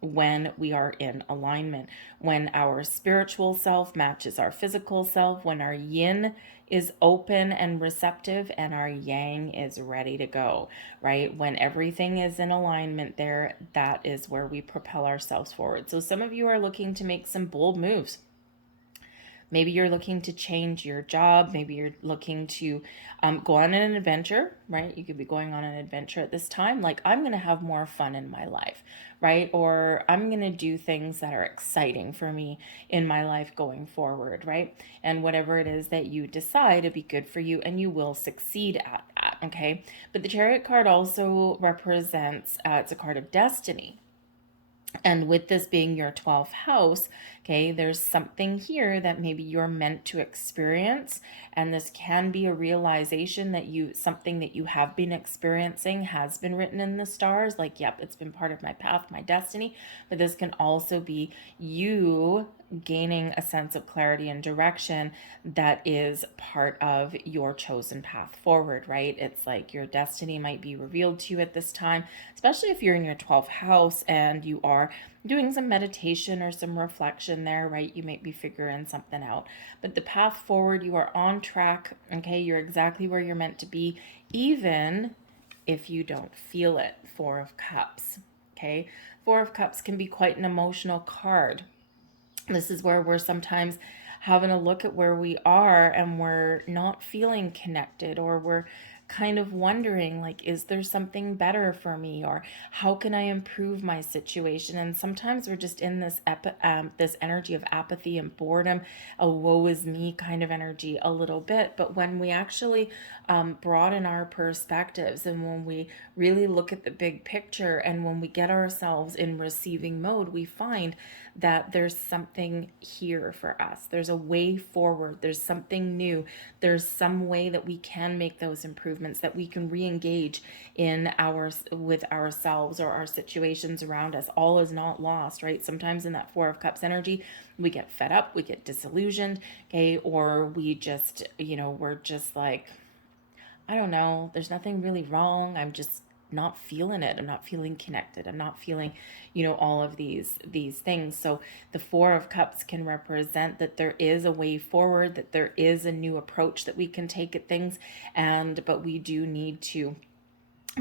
when we are in alignment, when our spiritual self matches our physical self, when our yin is open and receptive and our yang is ready to go, right? When everything is in alignment there, that is where we propel ourselves forward. So some of you are looking to make some bold moves. Maybe you're looking to change your job. Maybe you're looking to go on an adventure, right? You could be going on an adventure at this time. Like, I'm going to have more fun in my life, right? Or I'm going to do things that are exciting for me in my life going forward, right? And whatever it is that you decide to be good for you, and you will succeed at that, okay? But the Chariot card also represents, it's a card of destiny. And with this being your 12th house, okay, there's something here that maybe you're meant to experience. And this can be a realization that something that you have been experiencing has been written in the stars. Like, yep, it's been part of my path, my destiny. But this can also be you gaining a sense of clarity and direction that is part of your chosen path forward, right? It's like your destiny might be revealed to you at this time, especially if you're in your 12th house and you are doing some meditation or some reflection there, right? You might be figuring something out. But the path forward, you are on track, okay? You're exactly where you're meant to be, even if you don't feel it. Four of Cups, okay? Four of Cups can be quite an emotional card. This is where we're sometimes having a look at where we are and we're not feeling connected, or we're kind of wondering, like, is there something better for me, or how can I improve my situation? And sometimes we're just in this energy of apathy and boredom, a woe is me kind of energy a little bit. But when we actually broaden our perspectives, and when we really look at the big picture, and when we get ourselves in receiving mode, we find that there's something here for us. There's a way forward. There's something new. There's some way that we can make those improvements, that we can re-engage with ourselves or our situations around us. All is not lost, right? Sometimes in that Four of Cups energy, we get fed up, we get disillusioned, okay? Or we just, we're just like, I don't know, there's nothing really wrong. I'm just not feeling it. I'm not feeling connected. I'm not feeling, all of these things. So the Four of Cups can represent that there is a way forward, that there is a new approach that we can take at things, but we do need to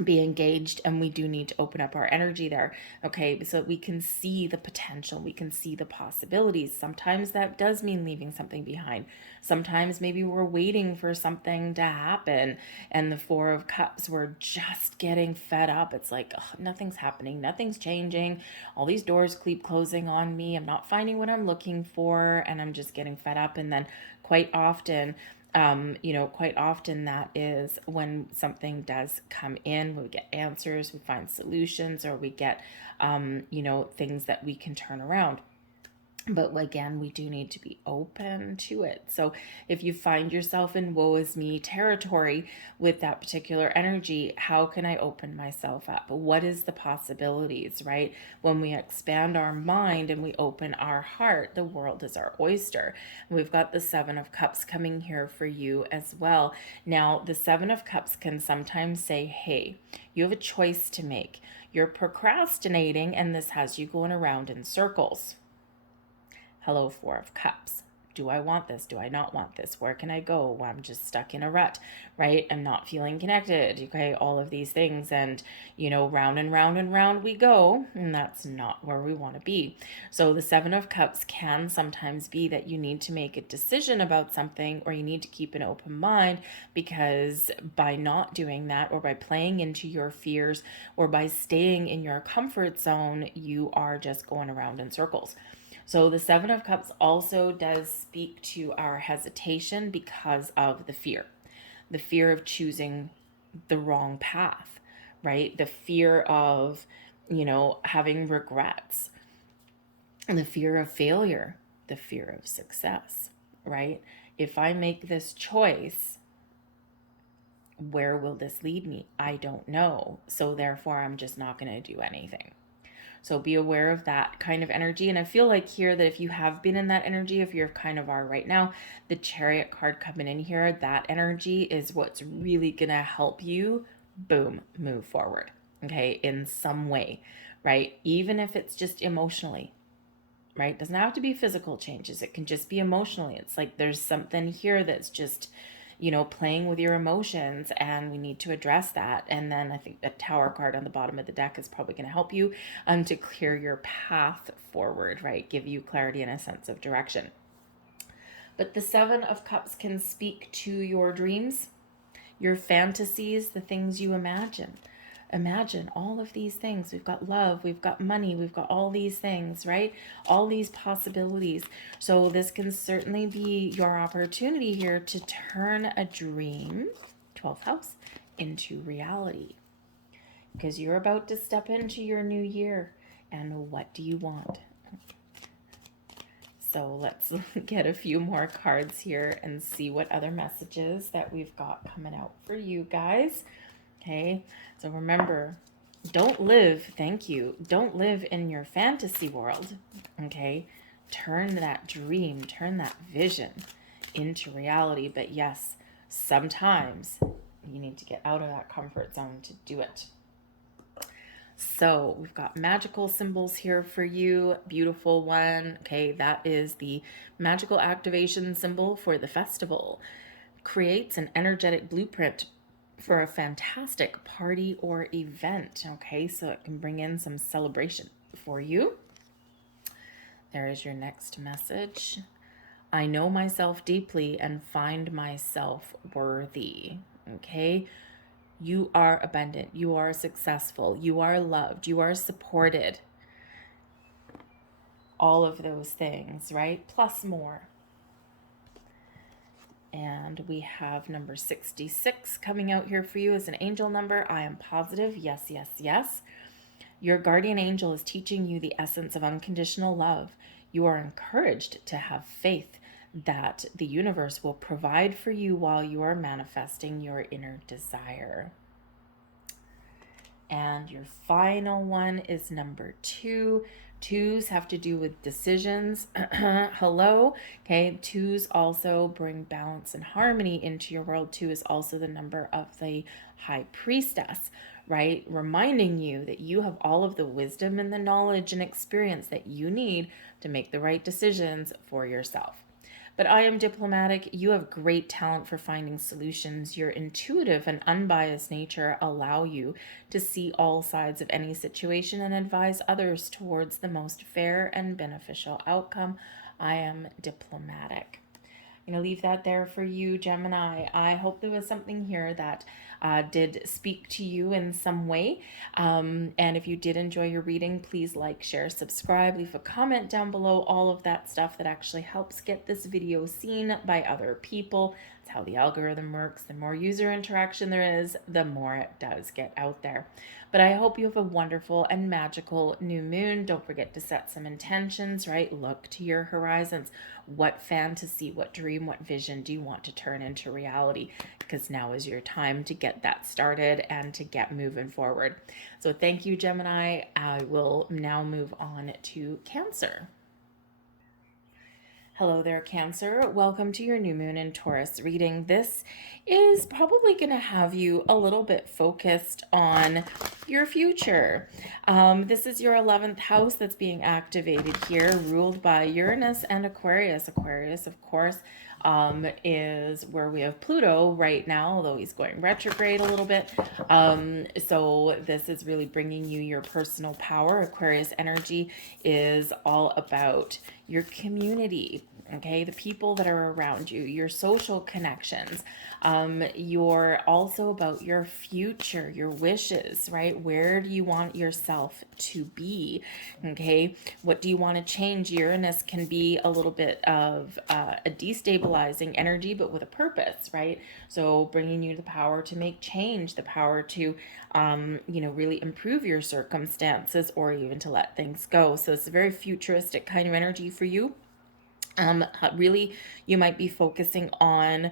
be engaged, and we do need to open up our energy there, okay, so that we can see the potential, we can see the possibilities. Sometimes that does mean leaving something behind. Sometimes maybe we're waiting for something to happen, and the Four of Cups, we're just getting fed up. It's like, ugh, nothing's happening, nothing's changing, all these doors keep closing on me, I'm not finding what I'm looking for, and I'm just getting fed up. And then quite often, quite often that is when something does come in, we get answers, we find solutions, or we get, things that we can turn around. But again, we do need to be open to it. So if you find yourself in woe is me territory with that particular energy, how can I open myself up? What is the possibilities, right? When we expand our mind and we open our heart, the world is our oyster. And we've got the Seven of Cups coming here for you as well. Now, the Seven of Cups can sometimes say, hey, you have a choice to make. You're procrastinating, and this has you going around in circles. Hello, Four of Cups. Do I want this? Do I not want this? Where can I go? I'm just stuck in a rut, right? I'm not feeling connected. Okay, all of these things. And, round and round and round we go. And that's not where we want to be. So the Seven of Cups can sometimes be that you need to make a decision about something, or you need to keep an open mind, because by not doing that, or by playing into your fears, or by staying in your comfort zone, you are just going around in circles. So the Seven of Cups also does speak to our hesitation because of the fear of choosing the wrong path, right? The fear of, having regrets, and the fear of failure, the fear of success, right? If I make this choice, where will this lead me? I don't know. So therefore, I'm just not going to do anything. So be aware of that kind of energy. And I feel like here that if you have been in that energy, if you're kind of are right now, the Chariot card coming in here, that energy is what's really going to help you, boom, move forward, okay, in some way, right? Even if it's just emotionally, right? It doesn't have to be physical changes. It can just be emotionally. It's like there's something here that's just, playing with your emotions, and we need to address that. And then I think the Tower card on the bottom of the deck is probably going to help you to clear your path forward, right? Give you clarity and a sense of direction. But the Seven of Cups can speak to your dreams, your fantasies, the things you imagine. Imagine all of these things. We've got love, we've got money, we've got all these things, right? All these possibilities. So this can certainly be your opportunity here to turn a dream, 12th house, into reality. Because you're about to step into your new year. And what do you want? So let's get a few more cards here and see what other messages that we've got coming out for you guys. Okay, so remember, don't live in your fantasy world, okay? Turn that dream, turn that vision into reality. But yes, sometimes you need to get out of that comfort zone to do it. So we've got magical symbols here for you. Beautiful one. Okay, that is the magical activation symbol for the festival. Creates an energetic blueprint for a fantastic party or event. Okay, so it can bring in some celebration for you. There is your next message. I know myself deeply and find myself worthy. Okay, you are abundant, you are successful, you are loved, you are supported. All of those things, right? Plus more. And we have number 66 coming out here for you as an angel number. I am positive. Yes, yes, yes. Your guardian angel is teaching you the essence of unconditional love. You are encouraged to have faith that the universe will provide for you while you are manifesting your inner desire. And your final one is number 2. Twos have to do with decisions. Hello. Okay. Twos also bring balance and harmony into your world. 2 is also the number of the High Priestess, right? Reminding you that you have all of the wisdom and the knowledge and experience that you need to make the right decisions for yourself. But I am diplomatic. You have great talent for finding solutions. Your intuitive and unbiased nature allow you to see all sides of any situation and advise others towards the most fair and beneficial outcome. I am diplomatic. I'm going to leave that there for you, Gemini. I hope there was something here that did speak to you in some way. And if you did enjoy your reading, please like, share, subscribe, leave a comment down below, all of that stuff that actually helps get this video seen by other people. It's how the algorithm works. The more user interaction there is, the more it does get out there. But I hope you have a wonderful and magical new moon. Don't forget to set some intentions, right? Look to your horizons. What fantasy, what dream, what vision do you want to turn into reality? Because now is your time to get that started and to get moving forward. So thank you, Gemini. I will now move on to Cancer. Hello there, Cancer. Welcome to your new moon in Taurus reading. This is probably going to have you a little bit focused on your future. This is your 11th house that's being activated here, ruled by Uranus and Aquarius. Aquarius, of course, is where we have Pluto right now, although he's going retrograde a little bit. So this is really bringing you your personal power. Aquarius energy is all about your community, okay, the people that are around you, your social connections. You're also about your future, your wishes, right? Where do you want yourself to be? Okay, what do you want to change? Uranus can be a little bit of a destabilizing energy, but with a purpose, right? So bringing you the power to make change, the power to really improve your circumstances, or even to let things go. So it's a very futuristic kind of energy for you. Really, you might be focusing on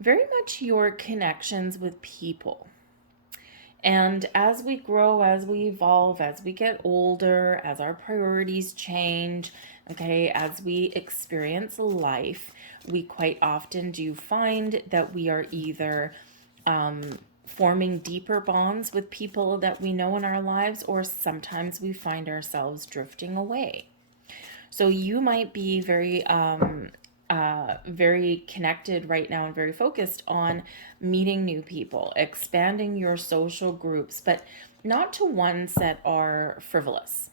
very much your connections with people. And as we grow, as we evolve, as we get older, as our priorities change, okay, as we experience life, we quite often do find that we are either forming deeper bonds with people that we know in our lives, or sometimes we find ourselves drifting away. So you might be very very connected right now and very focused on meeting new people, expanding your social groups, but not to ones that are frivolous,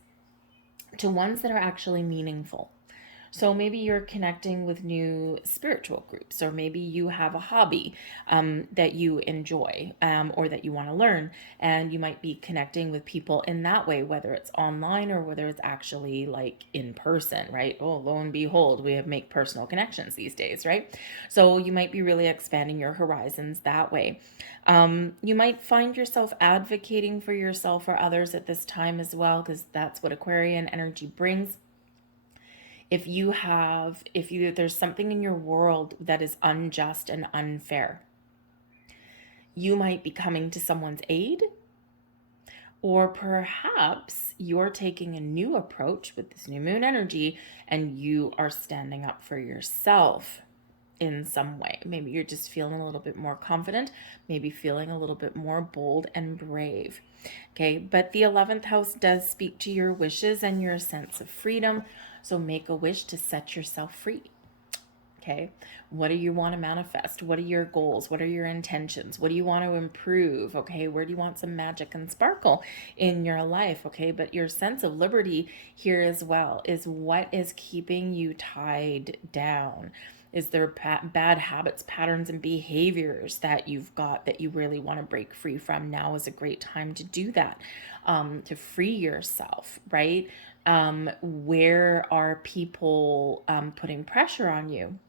to ones that are actually meaningful. So maybe you're connecting with new spiritual groups, or maybe you have a hobby that you enjoy or that you want to learn, and you might be connecting with people in that way, whether it's online or whether it's actually like in person, right? Oh, lo and behold, we have make personal connections these days, right? So you might be really expanding your horizons that way. You might find yourself advocating for yourself or others at this time as well, because that's what Aquarian energy brings. If there's something in your world that is unjust and unfair, you might be coming to someone's aid, or perhaps you're taking a new approach with this new moon energy and you are standing up for yourself in some way. Maybe you're just feeling a little bit more confident, maybe feeling a little bit more bold and brave. Okay, but the 11th house does speak to your wishes and your sense of freedom. So make a wish to set yourself free. Okay, what do you want to manifest? What are your goals? What are your intentions? What do you want to improve? Okay, where do you want some magic and sparkle in your life? Okay, but your sense of liberty here as well is what is keeping you tied down. Is there bad habits, patterns, and behaviors that you've got that you really want to break free from? Now is a great time to do that, to free yourself, right? Where are people putting pressure on you?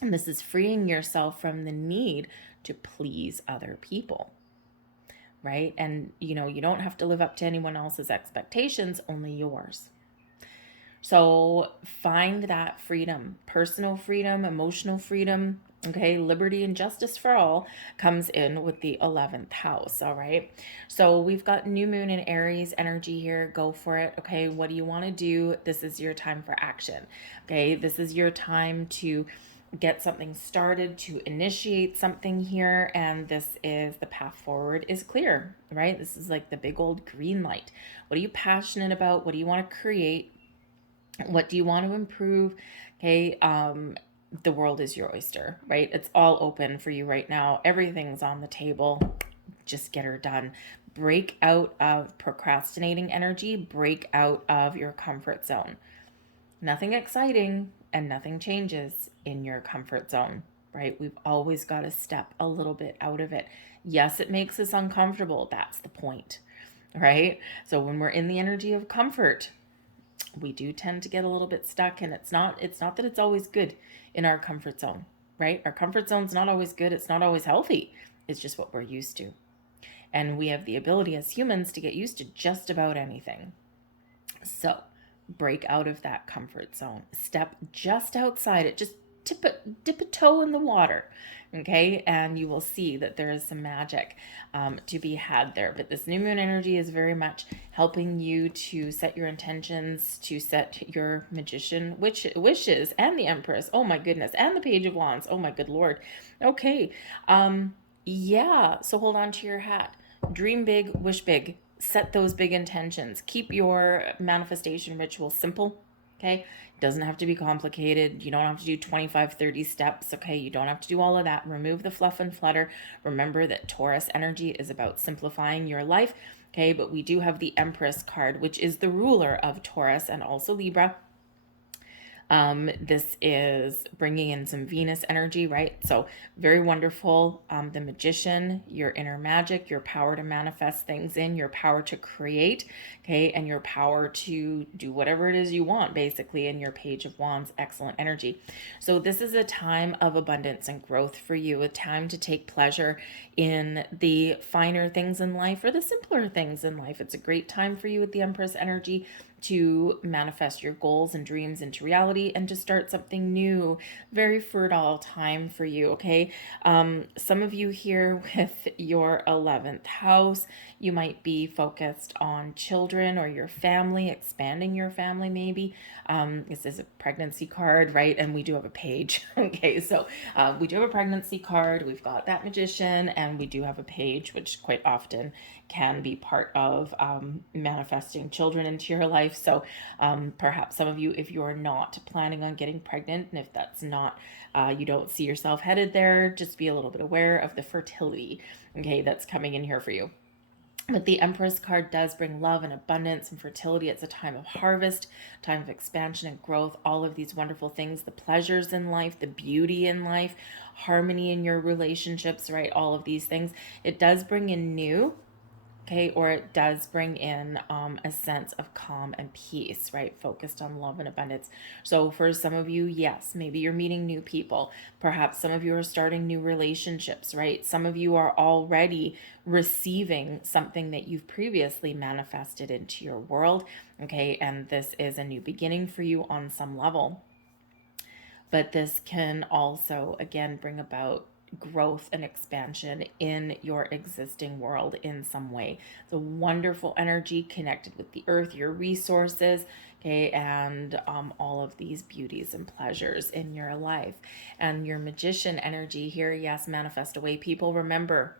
And this is freeing yourself from the need to please other people, right? And, you don't have to live up to anyone else's expectations, only yours. So find that freedom, personal freedom, emotional freedom, okay? Liberty and justice for all comes in with the 11th house, all right? So we've got new moon and Aries energy here. Go for it, okay? What do you want to do? This is your time for action, okay? This is your time to get something started, to initiate something here, and this is the path forward is clear, right? This is like the big old green light. What are you passionate about? What do you want to create? What do you want to improve? Okay. the world is your oyster, right? It's all open for you right now. Everything's on the table. Just get her done. Break out of procrastinating energy, break out of your comfort zone. Nothing exciting and nothing changes in your comfort zone, right? We've always got to step a little bit out of it. Yes, it makes us uncomfortable. That's the point, right? So when we're in the energy of comfort, we do tend to get a little bit stuck, and it's not that it's always good in our comfort zone, right? Our comfort zone's not always good. It's not always healthy. It's just what we're used to. And we have the ability as humans to get used to just about anything. So break out of that comfort zone. Step just outside it. Just dip a toe in the water, okay? And you will see that there is some magic to be had there. But this new moon energy is very much helping you to set your intentions, to set your magician wishes, and the Empress. Oh my goodness, and the Page of Wands. Oh my good Lord. Okay, yeah. So hold on to your hat. Dream big, wish big. Set those big intentions. Keep your manifestation ritual simple, okay? It doesn't have to be complicated. You don't have to do 25, 30 steps, okay? You don't have to do all of that. Remove the fluff and flutter. Remember that Taurus energy is about simplifying your life, okay? But we do have the Empress card, which is the ruler of Taurus and also Libra. This is bringing in some Venus energy, right? So very wonderful. The magician, your inner magic, your power to manifest things in, your power to create, okay, and your power to do whatever it is you want, basically, in your Page of Wands. Excellent energy. So this is a time of abundance and growth for you, a time to take pleasure in the finer things in life or the simpler things in life. It's a great time for you with the Empress energy to manifest your goals and dreams into reality and to start something new. Very fertile time for you, okay? Some of you here with your 11th house, you might be focused on children or your family, expanding your family maybe. This is a pregnancy card, right? And we do have a page. Okay, so we do have a pregnancy card. We've got that magician, and we do have a page, which quite often can be part of manifesting children into your life. So perhaps some of you, if you're not planning on getting pregnant, and if that's not, you don't see yourself headed there, just be a little bit aware of the fertility, okay, that's coming in here for you. But the Empress card does bring love and abundance and fertility. It's a time of harvest, time of expansion and growth, all of these wonderful things, the pleasures in life, the beauty in life, harmony in your relationships, right? All of these things. It does bring in new, okay, or it does bring in a sense of calm and peace, right? Focused on love and abundance. So for some of you, yes, maybe you're meeting new people. Perhaps some of you are starting new relationships, right? Some of you are already receiving something that you've previously manifested into your world, okay? And this is a new beginning for you on some level. But this can also, again, bring about growth and expansion in your existing world in some way. It's a wonderful energy connected with the earth, your resources, okay, and all of these beauties and pleasures in your life. And your magician energy here, yes, manifest away. People, remember,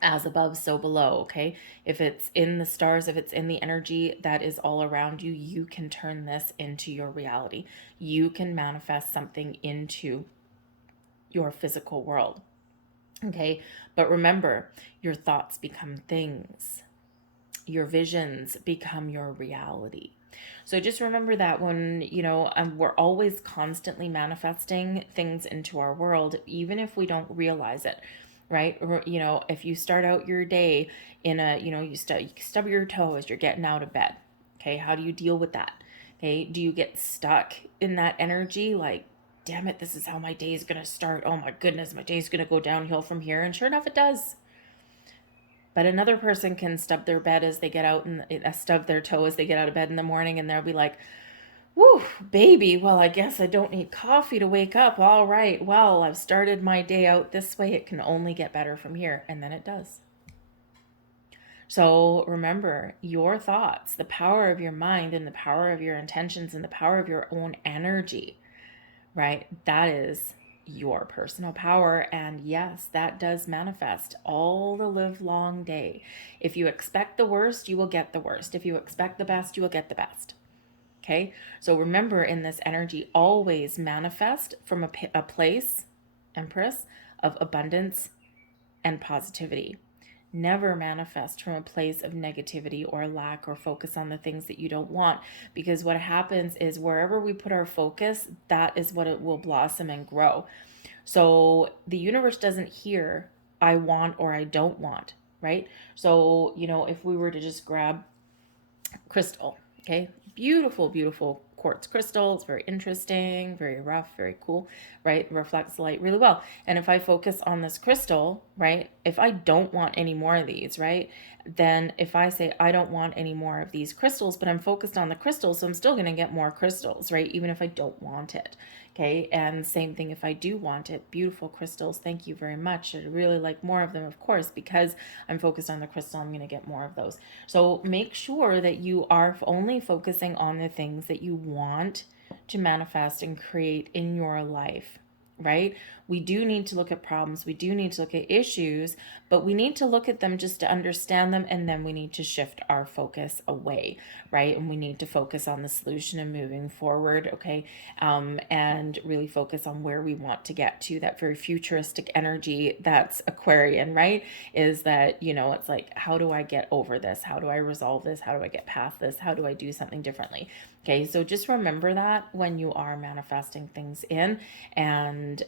as above, so below, okay? If it's in the stars, if it's in the energy that is all around you, you can turn this into your reality. You can manifest something into your physical world, okay? But remember, your thoughts become things. Your visions become your reality. So just remember that when, we're always constantly manifesting things into our world, even if we don't realize it, right? Or, if you start out your day in you stub your toe as you're getting out of bed, okay? How do you deal with that? Okay, do you get stuck in that energy like, damn it, this is how my day is going to start. Oh my goodness, my day is going to go downhill from here. And sure enough, it does. But another person can stub their bed as they get out and stub their toe as they get out of bed in the morning, and they'll be like, whew, baby, well, I guess I don't need coffee to wake up. All right, well, I've started my day out this way. It can only get better from here. And then it does. So remember, your thoughts, the power of your mind and the power of your intentions and the power of your own energy, right? That is your personal power. And yes, that does manifest all the live long day. If you expect the worst, you will get the worst. If you expect the best, you will get the best. Okay, so remember, in this energy, always manifest from a place, Empress, of abundance and positivity. Never manifest from a place of negativity or lack, or focus on the things that you don't want, because what happens is wherever we put our focus, that is what it will blossom and grow. So the universe doesn't hear I want or I don't want, right? So, if we were to just grab crystal, okay, beautiful, beautiful quartz crystal. It's very interesting, very rough, very cool, right? Reflects light really well. And if I focus on this crystal, right, if I don't want any more of these, right, then if I say I don't want any more of these crystals, but I'm focused on the crystals, so I'm still going to get more crystals, right, even if I don't want it. Okay, and same thing if I do want it. Beautiful crystals, thank you very much. I'd really like more of them, of course, because I'm focused on the crystal, I'm going to get more of those. So make sure that you are only focusing on the things that you want to manifest and create in your life, right? We do need to look at problems, we do need to look at issues, but we need to look at them just to understand them, and then we need to shift our focus away, right? And we need to focus on the solution and moving forward, okay? And really focus on where we want to get to. That very futuristic energy that's Aquarian, right? Is that, it's like, how do I get over this? How do I resolve this? How do I get past this? How do I do something differently? Okay, so just remember that when you are manifesting things in, and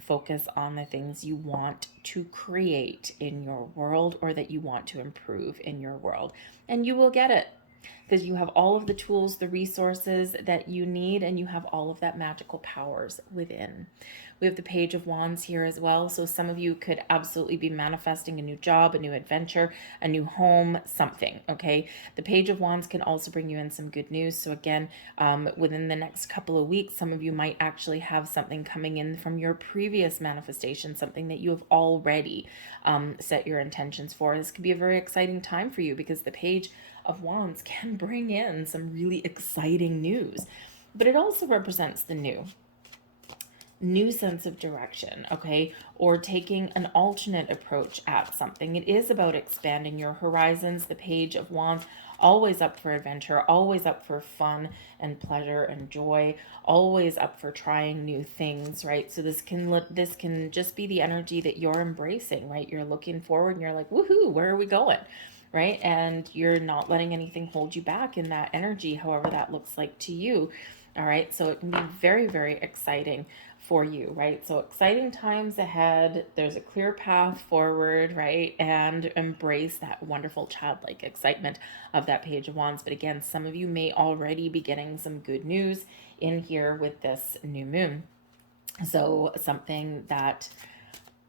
focus on the things you want to create in your world, or that you want to improve in your world, and you will get it, because you have all of the tools, the resources that you need, and you have all of that magical powers within. We have the Page of Wands here as well. So some of you could absolutely be manifesting a new job, a new adventure, a new home, something, okay? The Page of Wands can also bring you in some good news. So again, within the next couple of weeks, some of you might actually have something coming in from your previous manifestation, something that you have already set your intentions for. This could be a very exciting time for you, because the Page of Wands can bring in some really exciting news, but it also represents the new sense of direction, okay, or taking an alternate approach at something. It is about expanding your horizons. The Page of Wands, always up for adventure, always up for fun and pleasure and joy, always up for trying new things, right? So this can just be the energy that you're embracing, right? You're looking forward and you're like, woohoo, where are we going? Right? And you're not letting anything hold you back in that energy, however that looks like to you. All right, so it can be very, very exciting for you, right? So exciting times ahead. There's a clear path forward, right? And embrace that wonderful childlike excitement of that Page of Wands. But again, some of you may already be getting some good news in here with this new moon. So something that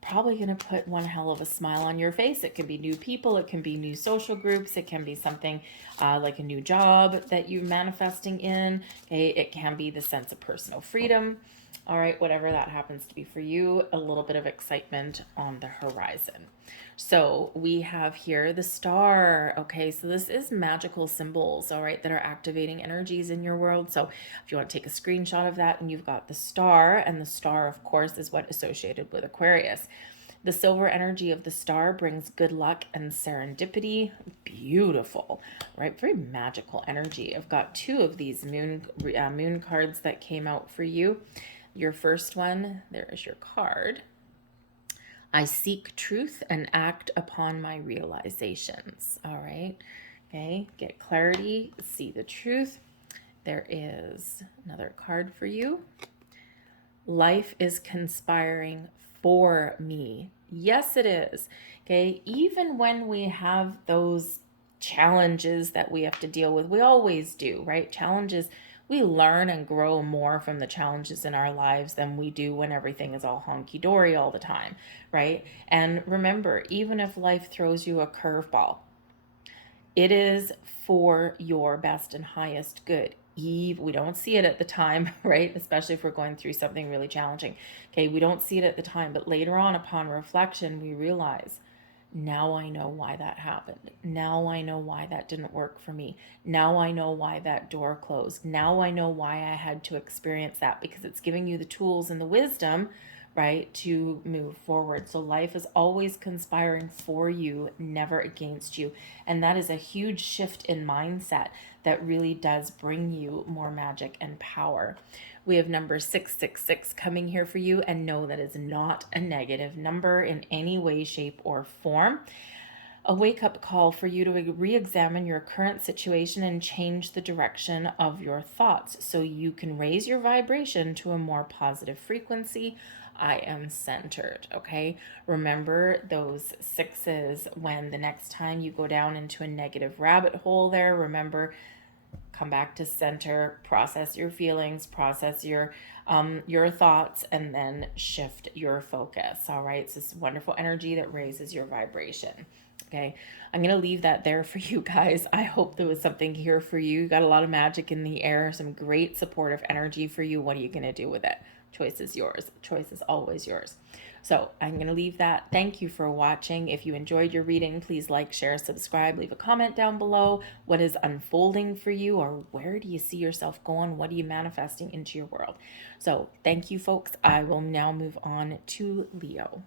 probably going to put one hell of a smile on your face. It can be new people, it can be new social groups, it can be something like a new job that you're manifesting in. Okay, it can be the sense of personal freedom. All right, whatever that happens to be for you, a little bit of excitement on the horizon. So we have here the star. Okay, so this is magical symbols, all right, that are activating energies in your world. So if you want to take a screenshot of that, and you've got the star, and the star, of course, is what associated with Aquarius. The silver energy of the star brings good luck and serendipity. Beautiful, right? Very magical energy. I've got two of these moon cards that came out for you. Your first one, there is your card. I seek truth and act upon my realizations. All right. Okay. Get clarity, see the truth. There is another card for you. Life is conspiring for me. Yes, it is. Okay. Even when we have those challenges that we have to deal with, we always do, right? Challenges, we learn and grow more from the challenges in our lives than we do when everything is all honky-dory all the time, right? And remember, even if life throws you a curveball, it is for your best and highest good. We don't see it at the time, right? Especially if we're going through something really challenging. Okay, we don't see it at the time, but later on, upon reflection, we realize, now I know why that happened. Now I know why that didn't work for me. Now I know why that door closed. Now I know why I had to experience that, because it's giving you the tools and the wisdom, right, to move forward. So life is always conspiring for you, never against you. And that is a huge shift in mindset. that really does bring you more magic and power. We have number 666 coming here for you, and no, that is not a negative number in any way, shape, or form. A wake-up call for you to re-examine your current situation and change the direction of your thoughts so you can raise your vibration to a more positive frequency. I am centered, okay? Remember those sixes when the next time you go down into a negative rabbit hole there, remember, come back to center, process your feelings, process your thoughts, and then shift your focus. All right, it's this wonderful energy that raises your vibration. Okay, I'm going to leave that there for you guys. I hope there was something here for you. You got a lot of magic in the air, some great supportive energy for you. What are you going to do with it? Choice is yours. Choice is always yours. So I'm going to leave that. Thank you for watching. If you enjoyed your reading, please like, share, subscribe, leave a comment down below. What is unfolding for you, or where do you see yourself going? What are you manifesting into your world? So thank you, folks. I will now move on to Leo.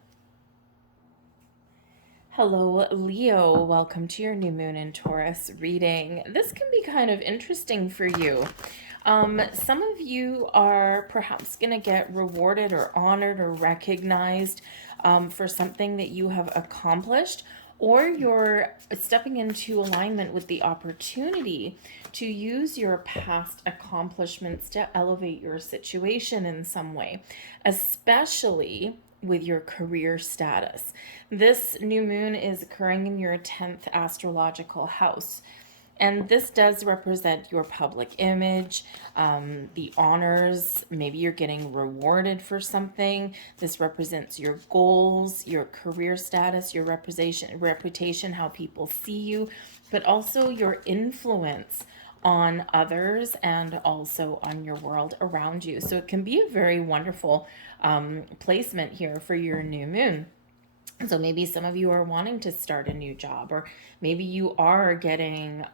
Hello, Leo. Welcome to your new moon in Taurus reading. This can be kind of interesting for you. Some of you are perhaps going to get rewarded or honored or recognized for something that you have accomplished, or you're stepping into alignment with the opportunity to use your past accomplishments to elevate your situation in some way, especially with your career status. This new moon is occurring in your 10th astrological house. And this does represent your public image, the honors. Maybe you're getting rewarded for something. This represents your goals, your career status, your reputation, how people see you, but also your influence on others and also on your world around you. So it can be a very wonderful placement here for your new moon. So maybe some of you are wanting to start a new job, or maybe you are getting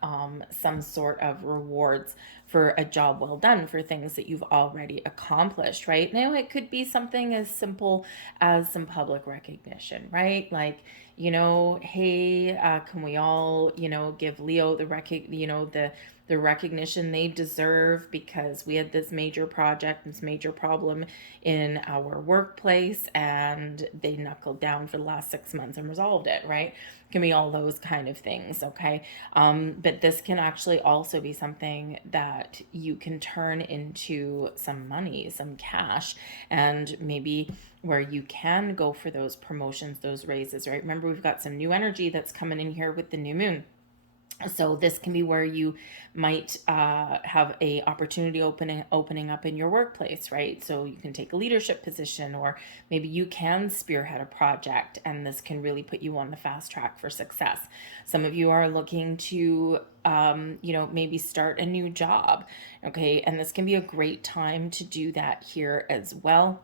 some sort of rewards for a job well done, for things that you've already accomplished, right? Now it could be something as simple as some public recognition, right? Like, you know, hey, can we all, you know, give Leo the recognition they deserve, because we had this major project, this major problem in our workplace, and they knuckled down for the last 6 months and resolved it, right? It can be all those kind of things, okay? But this can actually also be something that you can turn into some money, some cash, and maybe where you can go for those promotions, those raises, right? Remember, we've got some new energy that's coming in here with the new moon. So this can be where you might have a opportunity opening up in your workplace, right? So you can take a leadership position, or maybe you can spearhead a project, and this can really put you on the fast track for success. Some of you are looking to, maybe start a new job, okay? And this can be a great time to do that here as well.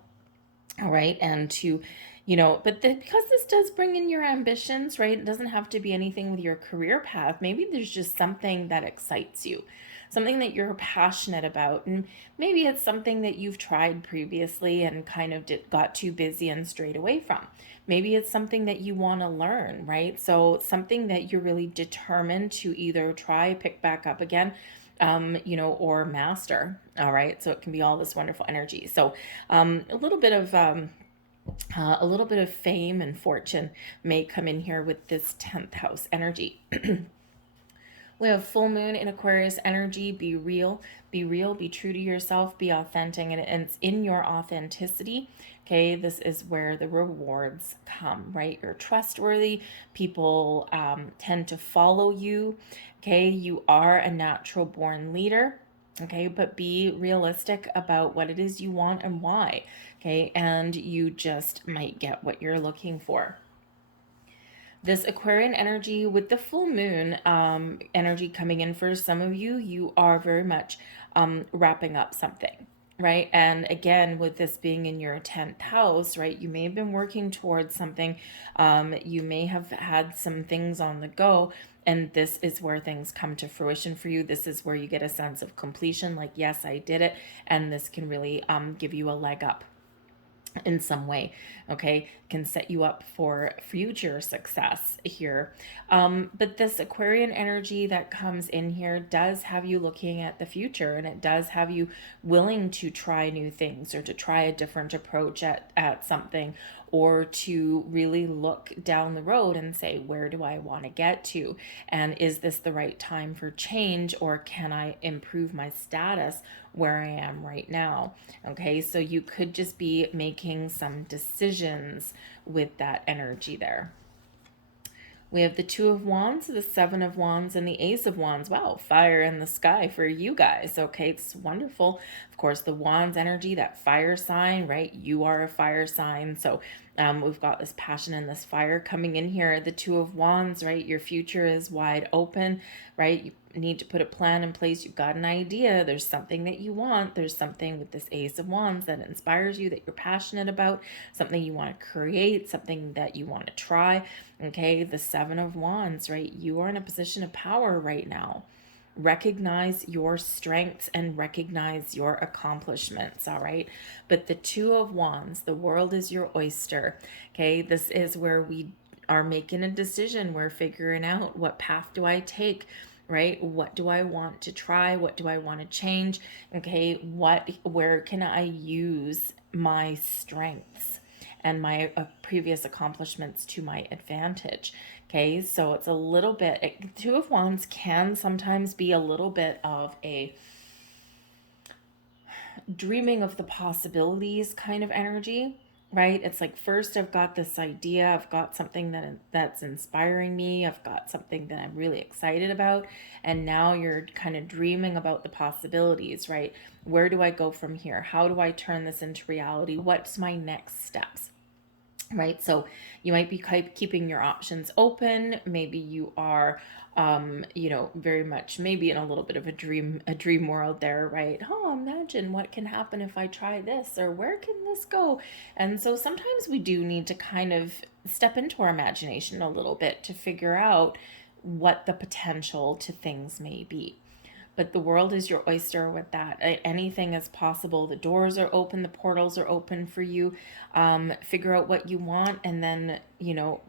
All right, and to, because this does bring in your ambitions, right? It doesn't have to be anything with your career path. Maybe there's just something that excites you, something that you're passionate about, and maybe it's something that you've tried previously and kind of got too busy and strayed away from. Maybe it's something that you want to learn, right? So something that you're really determined to either try, pick back up again, or master. All right. So it can be all this wonderful energy. So a little bit of fame and fortune may come in here with this 10th house energy. We have full moon in Aquarius energy. Be real, be true to yourself, be authentic, and it's in your authenticity. Okay, this is where the rewards come, right? You're trustworthy. People tend to follow you. Okay, you are a natural born leader. Okay, but be realistic about what it is you want and why. Okay, and you just might get what you're looking for. This Aquarian energy with the full moon energy coming in for some of you, you are very much wrapping up something, right? And again, with this being in your 10th house, right, you may have been working towards something. You may have had some things on the go, and this is where things come to fruition for you. This is where you get a sense of completion, like, yes, I did it, and this can really give you a leg up. in some way, okay, can set you up for future success here. But this Aquarian energy that comes in here does have you looking at the future, and it does have you willing to try new things or to try a different approach at something, or to really look down the road and say, where do I want to get to? And is this the right time for change, or can I improve my status where I am right now? Okay, so you could just be making some decisions with that energy there. We have the Two of Wands, the Seven of Wands, and the Ace of Wands. Wow, fire in the sky for you guys. Okay, it's wonderful. Of course, the Wands energy, that fire sign, right? You are a fire sign. So we've got this passion and this fire coming in here. The Two of Wands, right? Your future is wide open, right? You need to put a plan in place. You've got an idea. There's something that you want. There's something with this Ace of Wands that inspires you, that you're passionate about, something you want to create, something that you want to try. Okay, the Seven of Wands, right? You are in a position of power right now. Recognize your strengths and recognize your accomplishments, all right? But the Two of Wands, the world is your oyster, okay? This is where we are making a decision. We're figuring out, what path do I take, right? What do I want to try? What do I want to change? Okay, where can I use my strengths and my previous accomplishments to my advantage? Okay, so it's a little bit, Two of Wands can sometimes be a little bit of a dreaming of the possibilities kind of energy, right? It's like, first I've got this idea, I've got something that's inspiring me, I've got something that I'm really excited about, and now you're kind of dreaming about the possibilities, right? Where do I go from here? How do I turn this into reality? What's my next steps? Right, so you might be keeping your options open. Maybe you are very much maybe in a little bit of a dream world there, right? Oh, imagine what can happen if I try this, or where can this go? And so sometimes we do need to kind of step into our imagination a little bit to figure out what the potential to things may be. But the world is your oyster with that. Anything is possible. The doors are open, the portals are open for you. Figure out what you want, and then,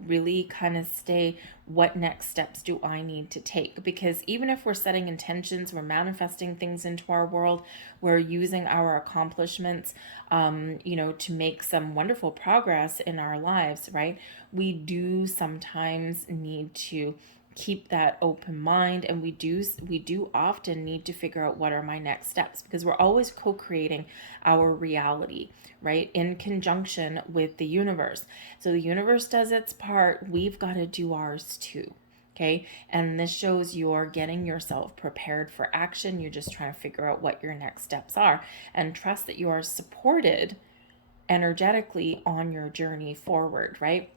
really kind of stay, what next steps do I need to take? Because even if we're setting intentions, we're manifesting things into our world, we're using our accomplishments, to make some wonderful progress in our lives, right? We do sometimes need to keep that open mind, and we do often need to figure out, what are my next steps, because we're always co-creating our reality, right, in conjunction with the universe. So the universe does its part, we've got to do ours too. Okay, and this shows you're getting yourself prepared for action. You're just trying to figure out what your next steps are, and trust that you are supported energetically on your journey forward, right?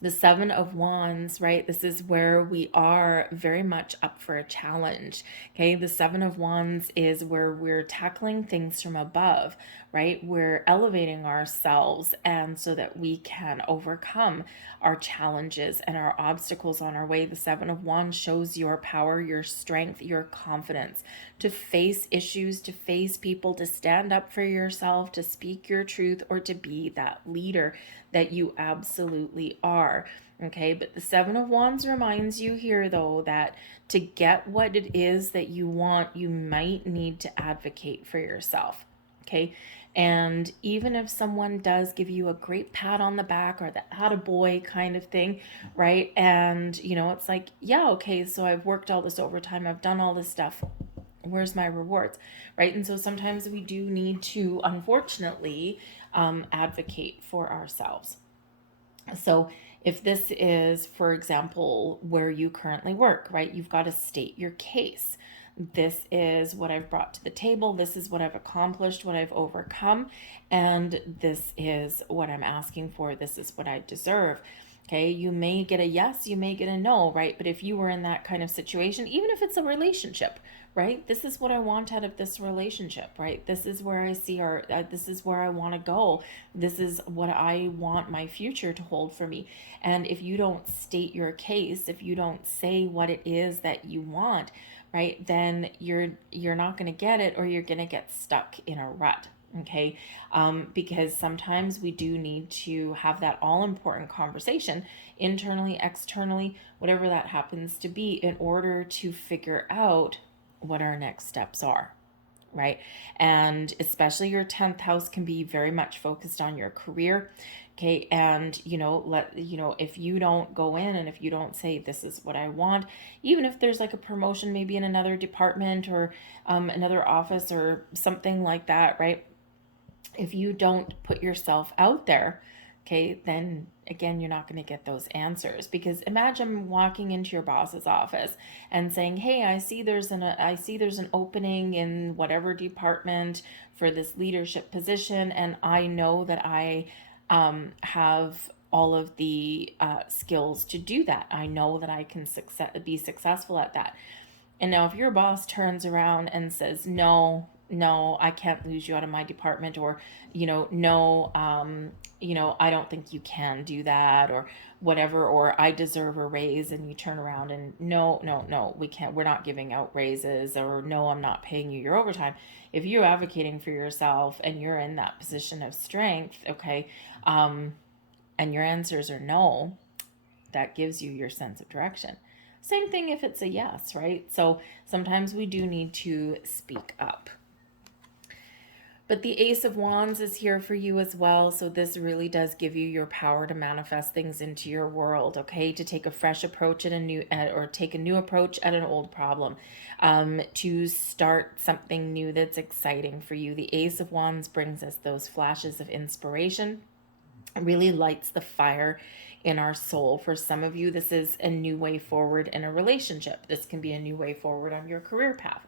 The Seven of Wands, right? This is where we are very much up for a challenge. Okay, the Seven of Wands is where we're tackling things from above, right? We're elevating ourselves, and so that we can overcome our challenges and our obstacles on our way. The Seven of Wands shows your power, your strength, your confidence to face issues, to face people, to stand up for yourself, to speak your truth, or to be that leader that you absolutely are. Okay, but the Seven of Wands reminds you here, though, that to get what it is that you want, you might need to advocate for yourself. Okay, and even if someone does give you a great pat on the back, or the attaboy kind of thing, right? And it's like, yeah, okay, so I've worked all this overtime, I've done all this stuff, where's my rewards, right? And so sometimes we do need to, unfortunately, advocate for ourselves. So if this is, for example, where you currently work, right, you've got to state your case. This is what I've brought to the table. This is what I've accomplished, what I've overcome, and this is what I'm asking for. This is what I deserve. Okay, you may get a yes, you may get a no, right? But if you were in that kind of situation, even if it's a relationship, right? This is what I want out of this relationship, right? This is where I see this is where I want to go. This is what I want my future to hold for me. And if you don't state your case, if you don't say what it is that you want, right, then you're not going to get it, or you're going to get stuck in a rut. Okay. Because sometimes we do need to have that all important conversation, internally, externally, whatever that happens to be, in order to figure out what our next steps are. Right. And especially your 10th house can be very much focused on your career. Okay. And, if you don't go in and if you don't say, this is what I want, even if there's like a promotion, maybe in another department, or another office or something like that, right? If you don't put yourself out there, okay, then again, you're not going to get those answers. Because imagine walking into your boss's office and saying, hey, I see there's an opening in whatever department for this leadership position, and I know that I have all of the skills to do that. I know that I can be successful at that. And now if your boss turns around and says, no, I can't lose you out of my department, or, no, I don't think you can do that, or whatever, or I deserve a raise, and you turn around and no, we can't, we're not giving out raises, or no, I'm not paying you your overtime. If you're advocating for yourself and you're in that position of strength, okay, and your answers are no, that gives you your sense of direction. Same thing if it's a yes, right? So sometimes we do need to speak up. But the Ace of Wands is here for you as well. So this really does give you your power to manifest things into your world, okay? To take a fresh approach at or take a new approach at an old problem. To start something new that's exciting for you. The Ace of Wands brings us those flashes of inspiration. It really lights the fire in our soul. For some of you, this is a new way forward in a relationship. This can be a new way forward on your career path.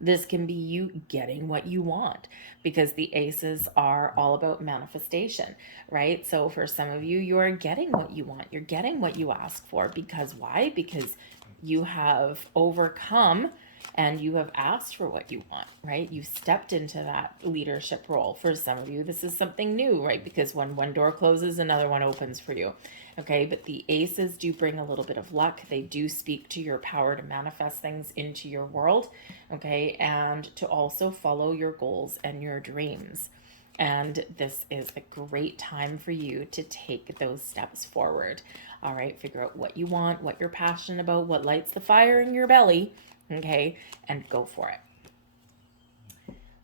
This can be you getting what you want, because the aces are all about manifestation, right? So for some of you, you are getting what you want. You're getting what you ask for. Because why? Because you have overcome and you have asked for what you want, right? You stepped into that leadership role. For some of you, this is something new, right? Because when one door closes, another one opens for you. Okay, but the aces do bring a little bit of luck. They do speak to your power to manifest things into your world, okay, and to also follow your goals and your dreams. And this is a great time for you to take those steps forward. All right, figure out what you want, what you're passionate about, what lights the fire in your belly, okay, and go for it.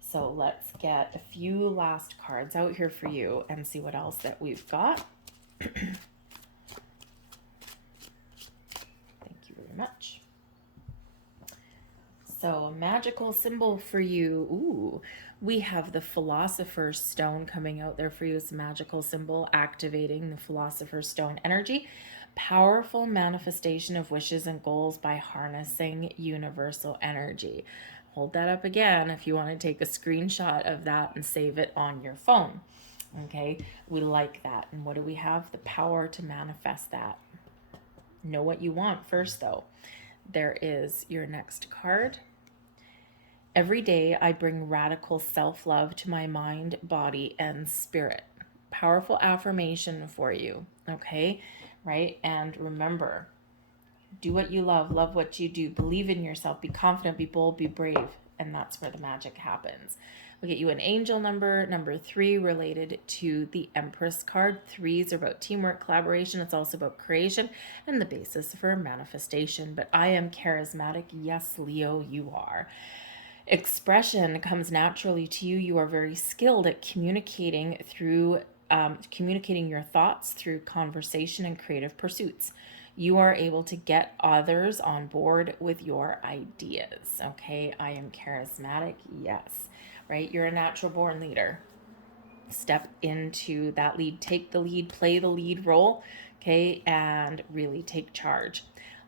So let's get a few last cards out here for you and see what else that we've got. Much. So a magical symbol for you. Ooh, we have the Philosopher's Stone coming out there for you as a magical symbol, activating the Philosopher's Stone energy. Powerful manifestation of wishes and goals by harnessing universal energy. Hold that up again if you want to take a screenshot of that and save it on your phone. Okay, we like that. And what do we have? The power to manifest that. Know what you want first, though. There is your next card. Every day I bring radical self-love to my mind, body, and spirit. Powerful affirmation for you, okay? Right? And remember, do what you love what you do, believe in yourself, be confident, be bold, be brave, and that's where the magic happens. We'll get you an angel number 3, related to the Empress card. 3s are about teamwork, collaboration. It's also about creation and the basis for manifestation. But I am charismatic. Yes, Leo, you are. Expression comes naturally to you. You are very skilled at communicating your thoughts through conversation and creative pursuits. You are able to get others on board with your ideas. Okay, I am charismatic. Yes. Right? You're a natural born leader. Step into that lead, take the lead, play the lead role, okay, and really take charge.